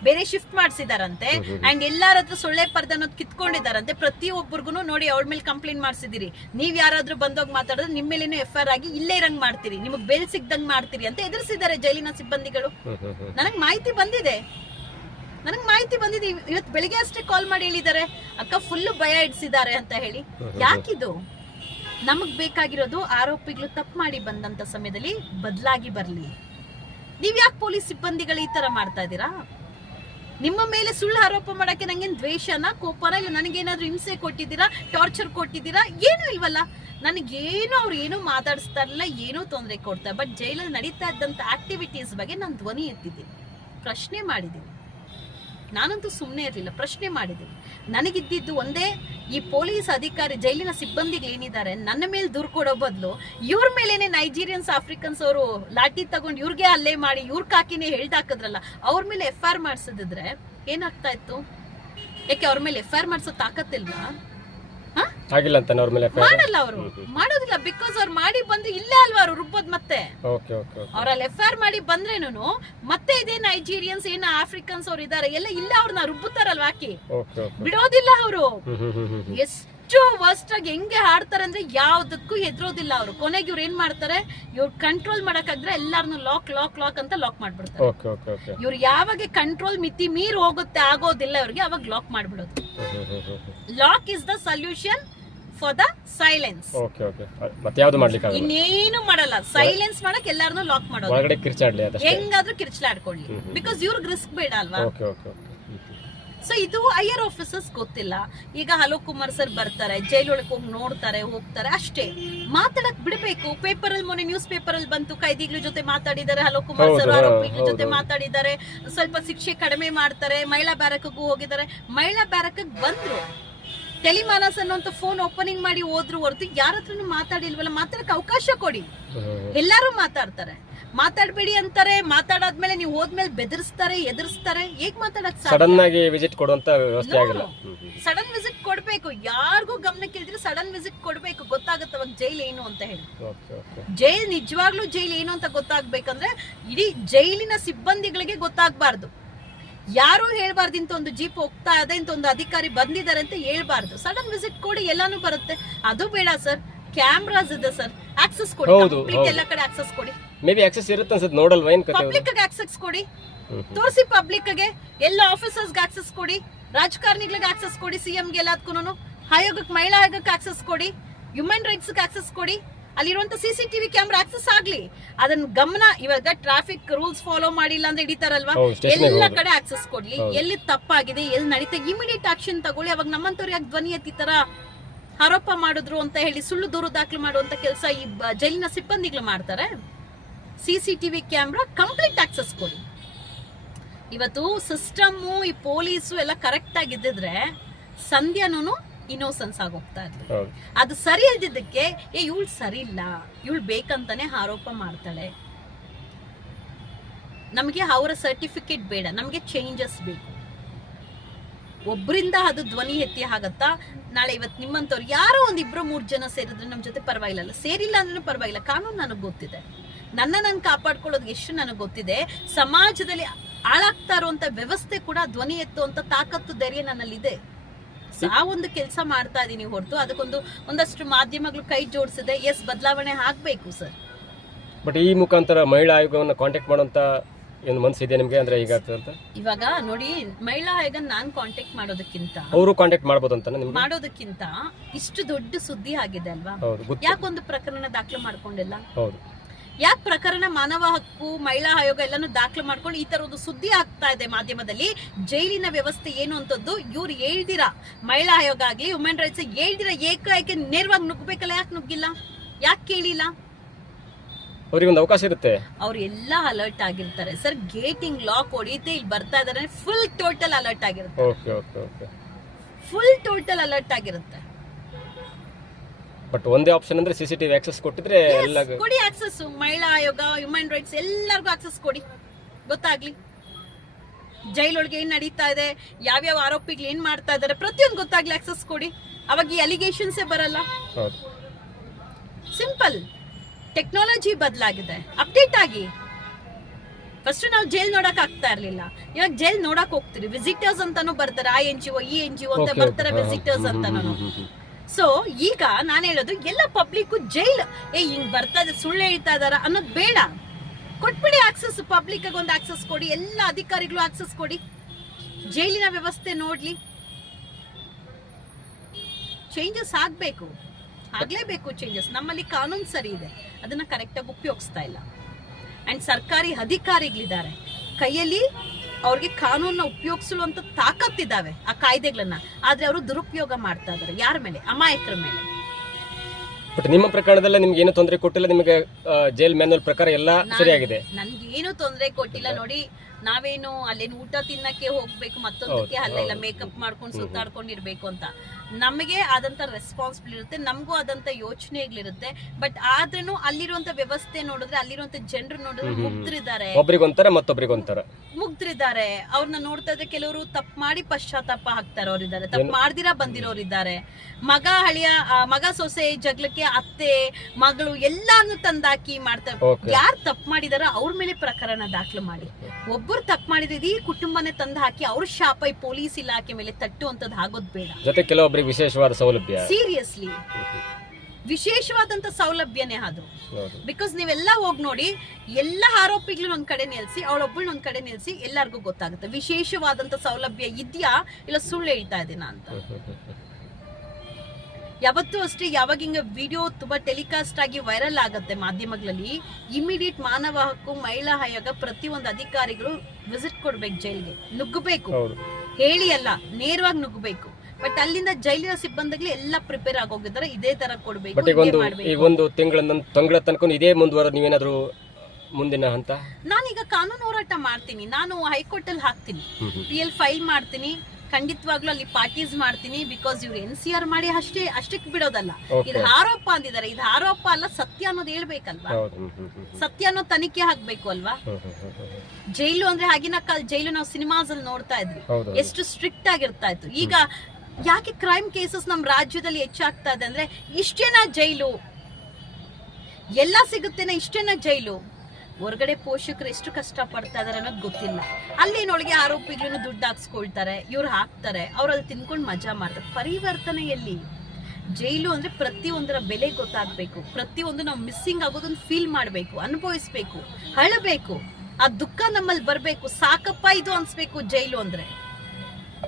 ಬೇರೆ ಶಿಫ್ಟ್ ಮಾಡ್ಸಿದಾರಂತೆ. ಅಂಡ್ ಎಲ್ಲಾರ ಹತ್ರ ಸೊಳ್ಳೆ ಪರ್ದ ಅನ್ನೋದು ಕಿತ್ಕೊಂಡಿದಾರಂತೆ. ಪ್ರತಿಯೊಬ್ಬರಿಗೂ ನೋಡಿ, ಅವಳ ಮೇಲೆ ಕಂಪ್ಲೇಂಟ್ ಮಾಡ್ಸಿದಿರಿ, ನೀವ್ ಯಾರಾದ್ರೂ ಬಂದೋಗಿ ಮಾತಾಡಿದ್ರೆ ನಿಮ್ ಮೇಲೇನು FIR ಆಗಿ ಇಲ್ಲೇ ಇರಂಗ್ ಮಾಡ್ತೀರಿ, ನಿಮಗ್ ಬೇಲ್ ಸಿಗ್ದಂಗ್ ಮಾಡ್ತೀರಿ ಅಂತ ಎದುರಿಸಿದ್ದಾರೆ ಜೈಲಿನ ಸಿಬ್ಬಂದಿಗಳು. ನನಗ್ ಮಾಹಿತಿ ಬಂದಿದೆ. ಇವತ್ತು ಬೆಳಿಗ್ಗೆ ಅಷ್ಟೇ ಕಾಲ್ ಮಾಡಿ ಹೇಳಿದ್ದಾರೆ, ಅಕ್ಕ ಫುಲ್ ಭಯ ಇಡ್ಸಿದ್ದಾರೆ ಅಂತ ಹೇಳಿ. ಯಾಕಿದು? ನಮಗ್ ಬೇಕಾಗಿರೋದು ಆರೋಪಿಗಳು ತಪ್ಪು ಮಾಡಿ ಬಂದಂತ ಸಮಯದಲ್ಲಿ ಬದಲಾಗಿ ಬರ್ಲಿ. ನೀವ್ ಯಾಕೆ ಪೊಲೀಸ್ ಸಿಬ್ಬಂದಿಗಳು ಈ ತರ ಮಾಡ್ತಾ ಇದ್ದೀರಾ? ನಿಮ್ಮ ಮೇಲೆ ಸುಳ್ಳು ಆರೋಪ ಮಾಡಕ್ಕೆ ನಂಗೇನ್ ದ್ವೇಷನ, ಕೋಪನ, ಇಲ್ಲ ನನಗೇನಾದ್ರೂ ಹಿಂಸೆ ಕೊಟ್ಟಿದ್ದೀರಾ, ಟಾರ್ಚರ್ ಕೊಟ್ಟಿದ್ದೀರಾ? ಏನೂ ಇಲ್ವಲ್ಲ. ನನಗೇನು ಅವ್ರು ಏನೂ ಮಾತಾಡಿಸ್ತಾ ಇರಲಿಲ್ಲ, ಏನೂ ತೊಂದರೆ ಕೊಡ್ತಾರೆ. ಬಟ್ ಜೈಲಲ್ಲಿ ನಡೀತಾ ಇದ್ದಂತ ಆಕ್ಟಿವಿಟೀಸ್ ಬಗ್ಗೆ ನಾನು ಧ್ವನಿ ಎತ್ತಿದ್ದೀನಿ, ಪ್ರಶ್ನೆ ಮಾಡಿದ್ದೀನಿ. ನಾನಂತೂ ಸುಮ್ಮನೆ ಇರಲಿಲ್ಲ, ಪ್ರಶ್ನೆ ಮಾಡಿದ್ದೀನಿ. ನನಗಿದ್ದಿದ್ದು ಒಂದೇ, ಈ ಪೊಲೀಸ್ ಅಧಿಕಾರಿ, ಜೈಲಿನ ಸಿಬ್ಬಂದಿಗಳು ಏನಿದ್ದಾರೆ, ನನ್ನ ಮೇಲೆ ದೂರು ಕೊಡೋ ಬದಲು ಇವ್ರ ಮೇಲೇನೆ ನೈಜೀರಿಯನ್ಸ್, ಆಫ್ರಿಕನ್ಸ್ ಅವರು ಲಾಠಿ ತಗೊಂಡು ಇವ್ರಿಗೆ ಹಲ್ಲೆ ಮಾಡಿ ಇವ್ರ ಕಾಕಿನೇ ಹೇಳ್ದಾಕದ್ರಲ್ಲ, ಅವ್ರ ಮೇಲೆ FIR ಮಾಡಿಸಿದ್ರೆ ಏನಾಗ್ತಾ ಇತ್ತು? ಯಾಕೆ ಅವ್ರ ಮೇಲೆ FIR ಮಾಡಿಸೋ ತಾಕತ್ತಿಲ್ವಾ? ಮಾಡಲ್ಲ, ಅವರು ಮಾಡೋದಿಲ್ಲ. ಬಿಕಾಸ್ ಅವ್ರು ಮಾಡಿ ಬಂದ್ರೆ ಇಲ್ಲೇ ಅಲ್ವಾ ಅವ್ರು ರುಬ್ಬೋದ್. ಮತ್ತೆ ಅವ್ರಲ್ಲಿ FIR ಮಾಡಿ ಬಂದ್ರೇನು ಮತ್ತೆ ಇದೇ ನೈಜೀರಿಯನ್ಸ್, ಏನ ಆಫ್ರಿಕನ್ಸ್ ಅವ್ರು ಇದಾರೆ ಎಲ್ಲ ಇಲ್ಲೇ ಅವ್ರನ್ನ ರುಬ್ಬುತ್ತಾರಲ್ವಾ, ಹಾಕಿ ಬಿಡೋದಿಲ್ಲ ಅವರು. ಎಷ್ಟು ವರ್ಸ್ಟ್ ಆಗಿ ಹೆಂಗೆ ಹಾಡ್ತಾರೆ ಅಂದ್ರೆ ಯಾವ್ದಕ್ಕೂ ಹೆದರೋದಿಲ್ಲ ಅವರು. ಕೊನೆಗೆ ಇವ್ರು ಏನ್ ಮಾಡ್ತಾರೆ, ಇವ್ರು ಕಂಟ್ರೋಲ್ ಮಾಡಕ್ಕಾದ್ರೆ ಎಲ್ಲಾರನ್ನು ಲಾಕ್ ಅಂತ ಲಾಕ್ ಮಾಡ್ಬಿಡ್ತಾರೆ. ಇವ್ರು ಯಾವಾಗ ಕಂಟ್ರೋಲ್ ಮಿತಿ ಮೀರ್ ಹೋಗುತ್ತೆ, ಆಗೋದಿಲ್ಲ ಇವ್ರಿಗೆ, ಅವಾಗ ಲಾಕ್ ಮಾಡ್ಬಿಡೋದು. Lock is the solution for the silence. ಇನ್ನೇನು ಮಾಡಲ್ಲ, ಸೈಲೆನ್ಸ್ ಮಾಡಕ್ ಎಲ್ಲಾರನ್ನು ಲಾಕ್ ಮಾಡೋದು, ಹೆಂಗಾದ್ರೂ ಕಿರ್ಚ್ಲಾಡ್ಕೊಳ್ಳಿ. ಬಿಕಾಸ್ ಇವ್ರಿಗೆ ರಿಸ್ಕ್ ಬೇಡ ಅಲ್ವಾ. ಸೊ ಇದು IR ಆಫೀಸರ್ಸ್ ಗೊತ್ತಿಲ್ಲ. ಈಗ ಅಲೋಕ್ ಕುಮಾರ್ ಸರ್ ಬರ್ತಾರೆ, ಜೈಲೊಳಗೆ ಹೋಗಿ ನೋಡ್ತಾರೆ, ಹೋಗ್ತಾರೆ, ಅಷ್ಟೇ. ಮಾತಾಡಕ್ ಬಿಡ್ಬೇಕು. ಪೇಪರ್ ಅಲ್ಲಿ, ಮೊನ್ನೆ ನ್ಯೂಸ್ ಪೇಪರ್ ಅಲ್ಲಿ ಬಂತು, ಕೈದಿಗಳ ಜೊತೆ ಮಾತಾಡಿದ್ದಾರೆ ಅಲೋಕ್ ಕುಮಾರ್ ಸರ್, ಆರೋಪಿಗಳ ಜೊತೆ ಮಾತಾಡಿದ್ದಾರೆ, ಸ್ವಲ್ಪ ಶಿಕ್ಷೆ ಕಡಿಮೆ ಮಾಡ್ತಾರೆ, ಮಹಿಳಾ ಬ್ಯಾರಕ್ಗೂ ಹೋಗಿದ್ದಾರೆ. ಮಹಿಳಾ ಬ್ಯಾರಕ್ ಬಂದ್ರು, ಟೆಲಿಮಾನಸ್ ಅನ್ನೋಂತ ಫೋನ್ ಓಪನಿಂಗ್ ಮಾಡಿ ಹೋದ್ರು ಹೊರತು ಯಾರ ಹತ್ರನು ಮಾತಾಡಿಲ್ವಲ್ಲ. ಮಾತಾಡಕ್ ಅವಕಾಶ ಕೊಡಿ. ಎಲ್ಲಾರು ಮಾತಾಡ್ತಾರೆ, ಮಾತಾಡ್ಬೇಡಿ ಅಂತಾರೆ. ಮಾತಾಡಾದ್ಮೇಲೆ ನೀವು ಹೋದ್ಮೇಲೆ ಬೆದರಿಸ್ತಾರೆ, ಎದುರಿಸ್ತಾರೆ. ಹೇಗ್ ಮಾತಾಡಕ್ ಸಡನ್ ಆಗಿ ವಿಸಿಟ್ ಕೊಡುವಂತ ವ್ಯವಸ್ಥೆ ಆಗಿಲ್ಲ. ಸಡನ್ ವಿಸಿಟ್ ಕೊಡ್ಬೇಕು, ಯಾರಿಗೂ ಗಮನಕ್ಕೆ ಇಲ್ದಿದ್ರೆ ಸಡನ್ ವಿಸಿಟ್ ಕೊಡ್ಬೇಕು. ಗೊತ್ತಾಗುತ್ತೆ ಅವಾಗ ಜೈಲ್ ಏನು ಅಂತ ಹೇಳಿ. ಜೈಲ್ ನಿಜವಾಗ್ಲೂ ಜೈಲ್ ಏನು ಅಂತ ಗೊತ್ತಾಗ್ಬೇಕಂದ್ರೆ ಇಡೀ ಜೈಲಿನ ಸಿಬ್ಬಂದಿಗಳಿಗೆ ಗೊತ್ತಾಗ್ಬಾರ್ದು. ಯಾರು ಹೇಳ್ಬಾರ್ದು, ಇಂತ ಒಂದು ಜೀಪ್ ಹೋಗ್ತಾ ಇದೆ, ಇಂತ ಒಂದು ಅಧಿಕಾರಿ ಬಂದಿದ್ದಾರೆ ಅಂತ ಹೇಳ್ಬಾರ್ದು. ಸಡನ್ ವಿಸಿಟ್ ಕೊಡಿ, ಎಲ್ಲಾನು ಬರುತ್ತೆ. ಅದು ಬೇಡ ಸರ್, ಕ್ಯಾಮ್ರಾಸ್ ಇದೆ ಸರ್, ಆಕ್ಸೆಸ್ ಕೊಡಿ, ಎಲ್ಲ ಕಡೆ ಆಕ್ಸೆಸ್ ಕೊಡಿ. ಮೇಬಿ ಆಕ್ಸೆಸ್ ಇರುತ್ತೆ ಅನ್ಸುತ್ತೆ, ನೋಡಲ್ವಾ? ಪಬ್ಲಿಕ್ ಗೆ ಆಕ್ಸೆಸ್ ಕೊಡಿ, ತೋರಿಸಿ ಪಬ್ಲಿಕ್ ಗೆ. ಎಲ್ಲ ಆಫೀಸರ್ಸ್ ಗೆ ಆಕ್ಸೆಸ್ ಕೊಡಿ, ರಾಜಕಾರಣಿಗಳಿಗೆ ಆಕ್ಸೆಸ್ ಕೊಡಿ, CM ಗೆ ಎಲ್ಲದಕ್ಕೂನು, ಆಯೋಗಕ್ಕೆ, ಮಹಿಳಾ ಆಯೋಗಕ್ಕೆ ಆಕ್ಸೆಸ್ ಕೊಡಿ, ಹ್ಯೂಮನ್ ರೈಟ್ಸ್ ಗೆ ಆಕ್ಸೆಸ್ ಕೊಡಿ. ಅಲ್ಲಿರುವಂತ CCTV ಕ್ಯಾಮ್ರಾ ಆಕ್ಸೆಸ್ ಆಗ್ಲಿ. ಅದನ್ನ ಗಮನ, ಇವಾಗ ಟ್ರಾಫಿಕ್ ರೂಲ್ಸ್ ಫಾಲೋ ಮಾಡಿಲ್ಲ ಅಂದ್ರೆ ಹಿಡಿತಾರಲ್ವಾ, ಎಲ್ಲ ಕಡೆ ಆಕ್ಸೆಸ್ ಕೊಡ್ಲಿ. ಎಲ್ಲಿ ತಪ್ಪಾಗಿದೆ, ಎಲ್ಲಿ ನಡೀತಾ, ಇಮಿಡಿಯೇಟ್ ಆಕ್ಷನ್ ತಗೊಳ್ಳಿ. ಅವಾಗ ನಮ್ಮಂತವ್ರು ಯಾಕೆ ಧ್ವನಿ ಎತ್ತಿತರ ಆರೋಪ ಮಾಡಿದ್ರು ಅಂತ ಹೇಳಿ ಸುಳ್ಳು ದೂರು ದಾಖಲು ಮಾಡುವಂತ ಕೆಲಸ ಈ ಜೈಲಿನ ಸಿಬ್ಬಂದಿಗಳು ಮಾಡ್ತಾರೆ. CCTV ಕ್ಯಾಮ್ರಾ ಕಂಪ್ಲೀಟ್ ಆಕ್ಸೆಸ್ ಕೊಡಿ. ಇವತ್ತು ಸಿಸ್ಟಮ್, ಈ ಪೊಲೀಸು ಎಲ್ಲ ಕರೆಕ್ಟ್ ಆಗಿದ್ದಿದ್ರೆ ಸಂಧ್ಯಾನು ಇನ್ನೋಸೆನ್ಸ್ ಆಗೋಗ್ತಾ ಇದ್ಲು. ಹೌದು. ಅದು ಸರಿ ಇಲ್ದಿದ್ದಕ್ಕೆ ಇವಳು ಸರಿ ಇಲ್ಲ, ಇವಳು ಬೇಕಂತಾನೆ ಆರೋಪ ಮಾಡ್ತಾಳೆ. ನಮಗೆ ಅವರ ಸರ್ಟಿಫಿಕೇಟ್ ಬೇಡ, ನಮಗೆ ಚೇಂಜಸ್ ಬೇಕು. ಒಬ್ಬರಿಂದ ಅದು ಧ್ವನಿ ಎತ್ತಿ ಆಗತ್ತಾ? ನಾಳೆ ಇವತ್ತು ನಿಮ್ಮಂತವ್ರು ಯಾರೋ ಒಂದ್ 2-3 ಜನ ಸೇರಿದ್ರೆ ನಮ್ಮ ಜೊತೆ ಪರವಾಗಿಲ್ಲ, ಸೇರಿಲ್ಲ ಅಂದ್ರೂ ಪರವಾಗಿಲ್ಲ. ಕಾನೂನು ನನಗೆ ಗೊತ್ತಿದೆ, ನಾನು ಕಾಪಾಡ್ಕೊಳ್ಳೋದು ಎಷ್ಟು ನನಗೆ ಗೊತ್ತಿದೆ. ಸಮಾಜದಲ್ಲಿ ಹಾಳಾಗ್ತಾ ಇರುವಂತ ವ್ಯವಸ್ಥೆ ಕೂಡ ಧ್ವನಿ ಎತ್ತುವಂತ ತಾಕತ್ತು ಧೈರ್ಯ ನನ್ನಲ್ಲಿದೆ. ಆ ಒಂದು ಕೆಲಸ ಮಾಡ್ತಾ ಇದೀನಿ ಹೊರತು ಒಂದಷ್ಟು ಮಾಧ್ಯಮಗಳು ಕೈ ಜೋಡಿಸಿದೆ. ಎಸ್, ಬದಲಾವಣೆ ಆಗ್ಬೇಕು ಸರ್. ಬಟ್ ಈ ಮುಖಾಂತರ ಮಹಿಳಾ ಆಯೋಗವನ್ನು ಕಾಂಟ್ಯಾಕ್ಟ್ ಮಾಡುವಂತ ಏನು ಮನಸ್ಸಿದೆ ನಿಮಗೆ? ಅಂದ್ರೆ ಈಗ ಆಗ್ತದಂತ ಇವಾಗ ನೋಡಿ, ಮಹಿಳಾ ಆಯೋಗ ನಾನ್ ಕಾಂಟ್ಯಾಕ್ಟ್ ಅವರು ಕಾಂಟ್ಯಾಕ್ಟ್ ಮಾಡಬಹುದು ಅಂತ ಮಾಡೋದಕ್ಕಿಂತ ಇಷ್ಟು ದೊಡ್ಡ ಸುದ್ದಿ ಆಗಿದೆ ಅಲ್ವಾ? ಹೌದು. ಯಾಕೊಂದು ಪ್ರಕರಣ ದಾಖಲೆ ಮಾಡ್ಕೊಂಡಿಲ್ಲ? ಹೌದು. ಯಾಕೆ ಪ್ರಕರಣ ಮಾನವ ಹಕ್ಕು ಮಹಿಳಾ ಆಯೋಗ ಎಲ್ಲಾನು ದಾಖಲೆ ಮಾಡ್ಕೊಂಡು ಈ ತರ ಒಂದು ಸುದ್ದಿ ಆಗ್ತಾ ಇದೆ ಮಾಧ್ಯಮದಲ್ಲಿ? ಜೈಲಿನ ವ್ಯವಸ್ಥೆ ಏನು ಅಂತದ್ದು ಇವ್ರು ಹೇಳ್ದಿರಾ, ಮಹಿಳಾ ಆಯೋಗ ಆಗ್ಲಿ ಹ್ಯೂಮನ್ ರೈಟ್ಸ್ ಹೇಳ್ದಿರಾ ಏಕಾಏಕಿ ನೇರವಾಗಿ ನುಗ್ಬೇಕಲ್ಲ? ಯಾಕೆ ನುಗ್ಗಿಲ್ಲ? ಯಾಕೆ ಕೇಳಿಲ್ಲ? ಅವ್ರಿಗೆ ಒಂದು ಅವಕಾಶ ಇರುತ್ತೆ. ಅವ್ರು ಎಲ್ಲ ಅಲರ್ಟ್ ಆಗಿರ್ತಾರೆ ಸರ್. ಗೇಟಿಂಗ್ ಲಾಕ್ ಹೊಡಿತೆ ಇಲ್ಲಿ ಬರ್ತಾ ಇದಾರೆ, ಫುಲ್ ಟೋಟಲ್ ಅಲರ್ಟ್ ಆಗಿರುತ್ತೆ. ಫುಲ್ ಟೋಟಲ್ ಅಲರ್ಟ್ ಆಗಿರುತ್ತೆ. ಬಟ್ ಒಂದೇ ಆಪ್ಷನ್ ಅಂದ್ರೆ ಸಿಸಿಟಿವಿ ಆಕ್ಸೆಸ್ ಕೊಟ್ಟಿದ್ರೆ ಎಲ್ಲ ಕೊಡಿ. ಆಕ್ಸೆಸ್ ಮಹಿಳಾ ಆಯೋಗ ಹ್ಯೂಮನ್ ರೈಟ್ಸ್ ಎಲ್ಲರಿಗೂ ಆಕ್ಸೆಸ್ ಕೊಡಿ, ಗೊತ್ತಾಗ್ಲಿ. ಜೈಲೊಳಗೆ ಏನ್ ನಡೀತಾ ಇದೆ, ಯಾವ್ಯಾವ ಆರೋಪಿಗಳು ಏನ್ ಮಾಡ್ತಾ ಇದಾರೆ, ಪ್ರತಿಯೊಂದು ಗೊತ್ತಾಗ್ಲಿ. ಆಕ್ಸೆಸ್ ಕೊಡಿ, ಅವಾಗ ಈ ಅಲಿಗೇಷನ್ಸೇ ಬರಲ್ಲ. ಸಿಂಪಲ್. ಟೆಕ್ನಾಲಜಿ ಬದಲಾಗಿದೆ, ಅಪ್ಡೇಟ್ ಆಗಿ. ಫಸ್ಟ್ ನಾವು ಜೈಲ್ ನೋಡಕ್ ಆಗ್ತಾ ಇರ್ಲಿಲ್ಲ, ಇವಾಗ ಜೈಲ್ ನೋಡಕ್ ಹೋಗ್ತೀರಿ. ವಿಸಿಟರ್ಸ್ ಅಂತಾನು ಬರ್ತಾರೆ, ಆ NGO ಈ NGO ಅಂತ ಬರ್ತಾರೆ ವಿಸಿಟರ್ಸ್ ಅಂತಾನು. ಸೊ ಈಗ ನಾನು ಹೇಳೋದು ಎಲ್ಲ ಪಬ್ಲಿಕ್ ಜೈಲ್ ಹಿಂಗ್ ಬರ್ತಾ ಇದೆ, ಸುಳ್ಳು ಹೇಳ್ತಾ ಇದಾರ ಅನ್ನೋದು ಬೇಡ. ಕೊಟ್ಬಿಡಿ ಆಕ್ಸೆಸ್, ಪಬ್ಲಿಕ್ ಒಂದು ಆಕ್ಸೆಸ್ ಕೊಡಿ, ಎಲ್ಲ ಅಧಿಕಾರಿಗಳು ಆಕ್ಸೆಸ್ ಕೊಡಿ, ಜೈಲಿನ ವ್ಯವಸ್ಥೆ ನೋಡ್ಲಿ. ಚೇಂಜಸ್ ಆಗ್ಲೇಬೇಕು ಚೇಂಜಸ್. ನಮ್ಮಲ್ಲಿ ಕಾನೂನು ಸರಿ ಇದೆ, ಅದನ್ನ ಕರೆಕ್ಟ್ ಆಗಿ ಉಪಯೋಗಿಸ್ತಾ ಇಲ್ಲ. ಅಂಡ್ ಸರ್ಕಾರಿ ಅಧಿಕಾರಿಗಳಿದ್ದಾರೆ, ಕೈಯಲ್ಲಿ ಅವ್ರಿಗೆ ಕಾನೂನ ಉಪಯೋಗಿಸುವಂತ ತಾಕತ್ತಿದ್ದಾವೆ ಆ ಕಾಯ್ದೆಗಳನ್ನ, ಆದ್ರೆ ಅವರು ದುರುಪಯೋಗ ಮಾಡ್ತಾ ಇದಾರೆ. ಯಾರ ಮೇಲೆ? ಅಮಾಯಕರ ಮೇಲೆ. ಬಟ್ ನಿಮ್ಮ ಪ್ರಕರಣದಲ್ಲ ನಿಮ್ಗೆ ಏನು ತೊಂದರೆ ಕೊಟ್ಟಿಲ್ಲ, ನಿಮಗೆ ಜೈಲ್ ಮ್ಯಾನುವಲ್ ಪ್ರಕಾರ ಎಲ್ಲ ಸರಿಯಾಗಿದೆ. ನನ್ಗೆ ಏನು ತೊಂದರೆ ಕೊಟ್ಟಿಲ್ಲ ನೋಡಿ. ನಾವೇನು ಅಲ್ಲೇನು ಊಟ ತಿನ್ನಕ್ಕೆ ಹೋಗ್ಬೇಕು, ಮತ್ತೊಂದಕ್ಕೆ ಅಲ್ಲ ಇಲ್ಲ ಮೇಕಪ್ ಮಾಡ್ಕೊಂಡು ಸುತ್ತಾಡ್ಕೊಂಡಿರ್ಬೇಕು ಅಂತ. ನಮಗೆ ಆದಂತ ರೆಸ್ಪಾನ್ಸಿಬಿಲಿಟಿ ಇರುತ್ತೆ, ನಮಗೂ ಆದಂತ ಯೋಚನೆಗಳಿರುತ್ತೆ. ಬಟ್ ಆದ್ರೂ ಅಲ್ಲಿರುವಂತ ವ್ಯವಸ್ಥೆ ನೋಡಿದ್ರೆ, ಅಲ್ಲಿರುವಂತ ಜನರು ನೋಡಿದ್ರೆ ಮುಗ್ಧರಿದ್ದಾರೆ, ಒಬ್ರಿಗೊಂಥರ ಮತ್ತೊಬ್ರಿಗೊಂಥರ ಮುಗ್ಧರಿದ್ದಾರೆ. ಅವ್ರನ್ನ ನೋಡ್ತಾ ಇದ್ರೆ ಕೆಲವರು ತಪ್ಪು ಮಾಡಿ ಪಶ್ಚಾತ್ತಾಪ ಹಾಕ್ತಾರೆ ಅವ್ರಿದ್ದಾರೆ, ತಪ್ಪು ಮಾಡ್ದಿರಾ ಬಂದಿರೋರಿದ್ದಾರೆ. ಮಗ ಸೊಸೆ ಜಗಳಕ್ಕೆ ಅತ್ತೆ ಮಗಳು ಎಲ್ಲಾನು ತಂದಾಕಿ ಮಾಡ್ತಾರೆ. ಯಾರು ತಪ್ಪು ಮಾಡಿದಾರ ಅವ್ರ ಮೇಲೆ ಪ್ರಕರಣ ದಾಖಲು ಮಾಡಿ. ಒಬ್ಬರು ತಪ್ಪು ಮಾಡಿದ್ರೆ ಇಡೀ ಕುಟುಂಬನೇ ತಂದು ಹಾಕಿ ಅವ್ರ ಶಾಪ ಈ ಪೊಲೀಸ್ ಇಲಾಖೆ ಮೇಲೆ ತಟ್ಟುವಂತದ್ದು ಆಗೋದ್ ಬೇಡ. ಜೊತೆ ಕೆಲವೊಬ್ಬರಿಗೆ ವಿಶೇಷವಾದ ಸೌಲಭ್ಯ, ಸೀರಿಯಸ್ಲಿ ವಿಶೇಷವಾದಂತ ಸೌಲಭ್ಯನೇ ಅದು. ಬಿಕಾಸ್ ನೀವೆಲ್ಲ ಹೋಗಿ ನೋಡಿ, ಎಲ್ಲ ಆರೋಪಿಗಳು ಒಂದ್ ಕಡೆ ನಿಲ್ಸಿ, ಅವಳೊಬ್ಬಳನ್ನ ಒಂದ್ ಕಡೆ ನಿಲ್ಸಿ, ಎಲ್ಲರಿಗೂ ಗೊತ್ತಾಗುತ್ತೆ ವಿಶೇಷವಾದಂತ ಸೌಲಭ್ಯ ಇದೆಯಾ ಇಲ್ಲ ಸುಳ್ಳು ಹೇಳ್ತಾ ಇದೀನಾ ಅಂತ. ಯಾವತ್ತೂ ಅಷ್ಟೇ, ಯಾವಾಗ ಹಿಂಗ ವಿಡಿಯೋ ತುಂಬಾ ಟೆಲಿಕಾಸ್ಟ್ ಆಗಿ ವೈರಲ್ ಆಗತ್ತೆ ಮಾಧ್ಯಮಗಳಲ್ಲಿ, ಇಮಿಡಿಯೇಟ್ ಮಾನವ ಹಕ್ಕು ಮಹಿಳಾ ಆಯೋಗ ಪ್ರತಿಯೊಂದು ಅಧಿಕಾರಿಗಳು ವಿಸಿಟ್ ಕೊಡ್ಬೇಕು, ಜೈಲ್ಗೆ ನುಗ್ಗಬೇಕು. ಹೇಳಿ ಅಲ್ಲ, ನೇರವಾಗಿ ನುಗ್ಗಬೇಕು. ಬಟ್ ಅಲ್ಲಿಂದ ಜೈಲಿನ ಸಿಬ್ಬಂದಿಗಳು ಎಲ್ಲ ಪ್ರಿಪೇರ್ ಆಗೋಗಿದ್ದಾರೆ, ಇದೇ ತರ ಕೊಡ್ಬೇಕು. ಈಗ ಒಂದು ತಿಂಗಳ ತನಕ ಇದೇ ಮುಂದುವರೆದು ನೀವೇನಾದ್ರೂ ಮುಂದಿನ ಹಂತ? ನಾನೀಗ ಕಾನೂನು ಹೋರಾಟ ಮಾಡ್ತೀನಿ, ನಾನು ಹೈಕೋರ್ಟ್ ಅಲ್ಲಿ ಹಾಕ್ತೀನಿ, PL ಫೈಲ್ ಮಾಡ್ತೀನಿ, ಖಂಡಿತವಾಗ್ಲೂ ಅಲ್ಲಿ ಪಾರ್ಟೀಸ್ ಮಾಡ್ತೀನಿ. ಬಿಕಾಸ್ ಇವ್ರು NCR ಮಾಡಿ ಅಷ್ಟಕ್ಕೆ ಬಿಡೋದಲ್ಲ. ಇದು ಆರೋಪ ಅಂದಿದ್ದಾರೆ, ಇದು ಆರೋಪ ಅಲ್ಲ, ಸತ್ಯ ಅನ್ನೋದು ಹೇಳ್ಬೇಕಲ್ವಾ? ಸತ್ಯ ಅನ್ನೋ ತನಿಖೆ ಆಗ್ಬೇಕು ಅಲ್ವಾ? ಜೈಲು ಅಂದ್ರೆ ಆಗಿನ ಕಾಲ ಜೈಲು ನಾವು ಸಿನಿಮಾಸ್ ಅಲ್ಲಿ ನೋಡ್ತಾ ಇದ್ವಿ, ಎಷ್ಟು ಸ್ಟ್ರಿಕ್ಟ್ ಆಗಿರ್ತಾ ಇತ್ತು. ಈಗ ಯಾಕೆ ಕ್ರೈಮ್ ಕೇಸಸ್ ನಮ್ ರಾಜ್ಯದಲ್ಲಿ ಹೆಚ್ಚಾಗ್ತಾ ಇದೆ ಅಂದ್ರೆ, ಇಷ್ಟೇನಾ ಜೈಲು, ಎಲ್ಲ ಸಿಗುತ್ತೇನೆ ಇಷ್ಟೇನಾ ಜೈಲು? ಹೊರಗಡೆ ಪೋಷಕರು ಎಷ್ಟು ಕಷ್ಟ ಪಡ್ತಾ ಇದಾರೆ ಅನ್ನೋದು ಗೊತ್ತಿಲ್ಲ. ಅಲ್ಲಿನೊಳಗೆ ಆರೋಪಿಗಳನ್ನು ದುಡ್ಡು ಹಾಕ್ಸ್ಕೊಳ್ತಾರೆ, ಇವ್ರು ಹಾಕ್ತಾರೆ, ಅವ್ರಲ್ಲಿ ತಿನ್ಕೊಂಡು ಮಜಾ ಮಾಡ್ತಾರೆ. ಪರಿವರ್ತನೆಯಲ್ಲಿ ಜೈಲು ಅಂದ್ರೆ ಪ್ರತಿಯೊಂದರ ಬೆಲೆ ಗೊತ್ತಾಗ್ಬೇಕು, ಪ್ರತಿಯೊಂದು ನಾವು ಮಿಸ್ಸಿಂಗ್ ಆಗೋದನ್ನ ಫೀಲ್ ಮಾಡ್ಬೇಕು, ಅನುಭವಿಸ್ಬೇಕು, ಅಳಬೇಕು, ಆ ದುಃಖ ನಮ್ಮಲ್ಲಿ ಬರ್ಬೇಕು, ಸಾಕಪ್ಪ ಇದು ಅನ್ಸ್ಬೇಕು ಜೈಲು ಅಂದ್ರೆ.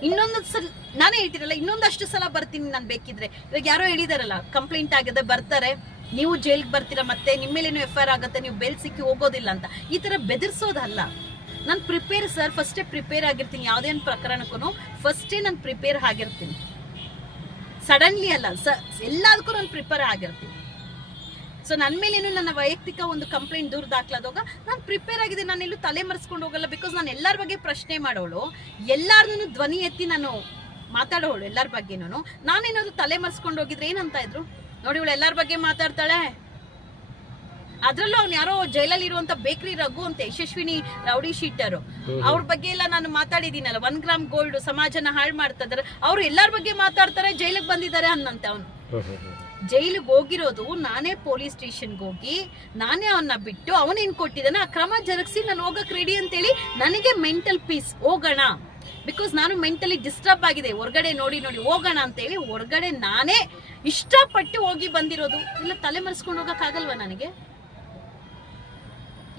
ಇನ್ನೊಂದು ಸಲ ನಾನೇ ಹೇಳ್ತಿರಲ್ಲ, ಇನ್ನೊಂದಷ್ಟು ಸಲ ಬರ್ತೀನಿ ನಾನು ಬೇಕಿದ್ರೆ. ಇವಾಗ ಯಾರೋ ಹೇಳಿದಾರಲ್ಲ, ಕಂಪ್ಲೇಂಟ್ ಆಗಿದೆ ಬರ್ತಾರೆ, ನೀವು ಜೈಲ್ಗೆ ಬರ್ತೀರಾ, ಮತ್ತೆ ನಿಮ್ಮ ಮೇಲೇನು FIR ಆಗುತ್ತೆ, ನೀವು ಬೇಲ್ ಸಿಕ್ಕಿ ಹೋಗೋದಿಲ್ಲ ಅಂತ. ಈ ತರ ಬೆದರ್ಸೋದಲ್ಲ. ನಾನು ಪ್ರಿಪೇರ್ ಸರ್, ಫಸ್ಟೇ ಪ್ರಿಪೇರ್ ಆಗಿರ್ತೀನಿ. ಯಾವುದೇ ಒಂದು ಪ್ರಕರಣಕ್ಕೂ ಫಸ್ಟೇ ನಾನು ಪ್ರಿಪೇರ್ ಆಗಿರ್ತೀನಿ, ಸಡನ್ಲಿ ಅಲ್ಲ, ಎಲ್ಲದಕ್ಕೂ ನಾನು ಪ್ರಿಪೇರ್ ಆಗಿರ್ತೀನಿ. ಸೊ ನನ್ನ ಮೇಲೇನು ನನ್ನ ವೈಯಕ್ತಿಕ ಒಂದು ಕಂಪ್ಲೇಂಟ್ ದೂರ ದಾಖಲಾದಾಗ ನಾನು ಪ್ರಿಪೇರ್ ಆಗಿದೆ, ನಾನು ಎಲ್ಲೂ ತಲೆ ಮರೆಸ್ಕೊಂಡು ಹೋಗಲ್ಲ. ಬಿಕಾಸ್ ನಾನು ಎಲ್ಲರ ಬಗ್ಗೆ ಪ್ರಶ್ನೆ ಮಾಡೋಳು, ಎಲ್ಲಾರನ್ನೂ ಧ್ವನಿ ಎತ್ತಿ ನಾನು ಮಾತಾಡೋಳು ಎಲ್ಲರ ಬಗ್ಗೆನೂ. ನಾನೇನಾದ್ರು ತಲೆ ಮರ್ಸ್ಕೊಂಡು ಹೋಗಿದ್ರೆ ಏನಂತ ಇದ್ರು, ನೋಡಿ ಇವಳು ಎಲ್ಲರ ಬಗ್ಗೆ ಮಾತಾಡ್ತಾಳೆ. ಅದ್ರಲ್ಲೂ ಅವ್ನು ಯಾರೋ ಜೈಲಲ್ಲಿ ಇರುವಂತ ಬೇಕ್ರಿ ರಘು ಅಂತ ಯಶಸ್ವಿನಿ ರೌಡಿ ಶೀಟರು, ಅವ್ರ ಬಗ್ಗೆ ಎಲ್ಲ ನಾನು ಮಾತಾಡಿದೀನಲ್ಲ. 1 ಗ್ರಾಮ್ ಗೋಲ್ಡ್ ಸಮಾಜನ ಹಾಳು ಮಾಡ್ತಾ ಇದಾರೆ, ಅವ್ರು ಎಲ್ಲರ ಬಗ್ಗೆ ಮಾತಾಡ್ತಾರೆ, ಜೈಲಿಗೆ ಬಂದಿದ್ದಾರೆ ಅನ್ನಂತೆ. ಅವನು ಜೈಲಿಗೆ ಹೋಗಿರೋದು ನಾನೇ ಪೊಲೀಸ್ ಸ್ಟೇಷನ್ಗೆ ಹೋಗಿ ನಾನೇ ಅವನ್ನ ಬಿಟ್ಟು ಅವನೇನ್ ಕೊಟ್ಟಿದ್ದಾನೆ ಆ ಕ್ರಮ ಜರುಗಿಸಿ ನಾನು ಹೋಗಕ್ ರೆಡಿ ಅಂತೇಳಿ ನನಗೆ ಮೆಂಟಲ್ ಪೀಸ್. ಹೋಗೋಣ, ಬಿಕಾಸ್ ನಾನು ಮೆಂಟಲಿ ಡಿಸ್ಟರ್ಬ್ ಆಗಿದೆ, ಹೊರಗಡೆ ನೋಡಿ ಹೋಗೋಣ ಅಂತೇಳಿ ಹೊರಗಡೆ ನಾನೇ ಇಷ್ಟಪಟ್ಟು ಹೋಗಿ ಬಂದಿರೋದು. ಇಲ್ಲ ತಲೆ ಮರೆಸ್ಕೊಂಡು ಹೋಗಕ್ ಆಗಲ್ವಾ ನನಗೆ?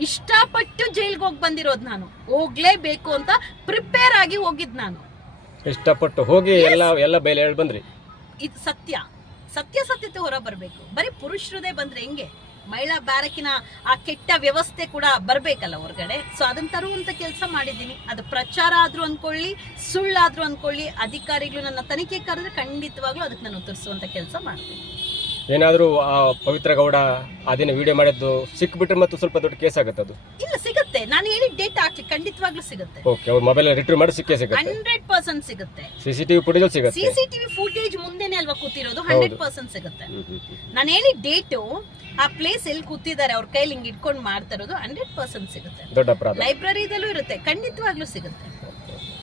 ಇಷ್ಟಪಟ್ಟು ಜೈಲ್ಗೆ ಹೋಗಿ ಬಂದಿರೋದು ನಾನು, ಹೋಗ್ಲೇಬೇಕು ಅಂತ ಪ್ರಿಪೇರ್ ಆಗಿ ಹೋಗಿದ್ ನಾನು. ಇಷ್ಟಪಟ್ಟು ಹೋಗಿ ಎಲ್ಲ ಬಯಲು ಹೇಳಿ ಬಂದ್ರಿ. ಇದು ಸತ್ಯತೆ ಹೊರ ಬರ್ಬೇಕು. ಬರೀ ಪುರುಷರದೇ ಬಂದ್ರೆ ಹೆಂಗೆ? ಮಹಿಳಾ ಬ್ಯಾರಕಿನ ಆ ಕೆಟ್ಟ ವ್ಯವಸ್ಥೆ ಕೂಡ ಬರ್ಬೇಕಲ್ಲ ಹೊರಗಡೆ. ಸೊ ಅದನ್ನ ತರುವಂತ ಕೆಲಸ ಮಾಡಿದ್ದೀನಿ. ಅದು ಪ್ರಚಾರ ಆದ್ರೂ ಅನ್ಕೊಳ್ಳಿ, ಸುಳ್ಳಾದ್ರೂ ಅನ್ಕೊಳ್ಳಿ, ಅಧಿಕಾರಿಗಳು ನನ್ನ ತನಿಖೆ ಕರೆದ್ರೆ ಖಂಡಿತವಾಗ್ಲೂ ಅದಕ್ಕೆ ನಾನು ಉತ್ತರಿಸುವಂತ ಕೆಲಸ ಮಾಡ್ತೀನಿ. ಏನಾದ್ರೂ ಆ ಪವಿತ್ರ ಗೌಡ ಅದೇನ ವಿಡಿಯೋ ಮಾಡಿದ್ದು ಸಿಕ್ಬಿಟ್ರೆ ಮತ್ತು ಸ್ವಲ್ಪ ದೊಡ್ಡ ಕೇಸ್ ಆಗುತ್ತೆ ಅದು? ಇಲ್ಲ, ಸಿಗುತ್ತೆ. ನಾನು ಹೇಳಿದ ಡೇಟ್ ಹಾಕಿ ಖಂಡಿತವಾಗ್ಲೂ ಸಿಗುತ್ತೆ. ಓಕೆ, ಅವ್ರ ಮೊಬೈಲ್ ರಿಟ್ರೀವ್ ಮಾಡಿ ಸಿಕ್ಕೇ ಸಿಗುತ್ತೆ. 100% ಸಿಗುತ್ತೆ. ಸಿಸಿಟಿವಿ ಫುಟೇಜ್ ಸಿಗುತ್ತೆ. ಸಿಸಿಟಿವಿ ಫುಟೇಜ್ ಮುಂದೆನೆ ಅಲ್ವಾ ಕೂತಿರೋದು, 100% ಸಿಗುತ್ತೆ. ನಾನು ಹೇಳಿದ ಡೇಟು, ಆ ಪ್ಲೇಸ್ ಎಲ್ಲಿ ಕೂತಿದ್ದಾರೆ, ಅವ್ರ ಕೈಲಿ ಹಿಂಗ್ ಇಟ್ಕೊಂಡು ಮಾಡ್ತಾ ಇರೋದು 100% ಸಿಗುತ್ತೆ. ದೊಡ್ಡ ಅಪರಾಧ ಲೈಬ್ರರಿದಲ್ಲೂ ಇರುತ್ತೆ, ಖಂಡಿತವಾಗ್ಲೂ ಸಿಗುತ್ತೆ.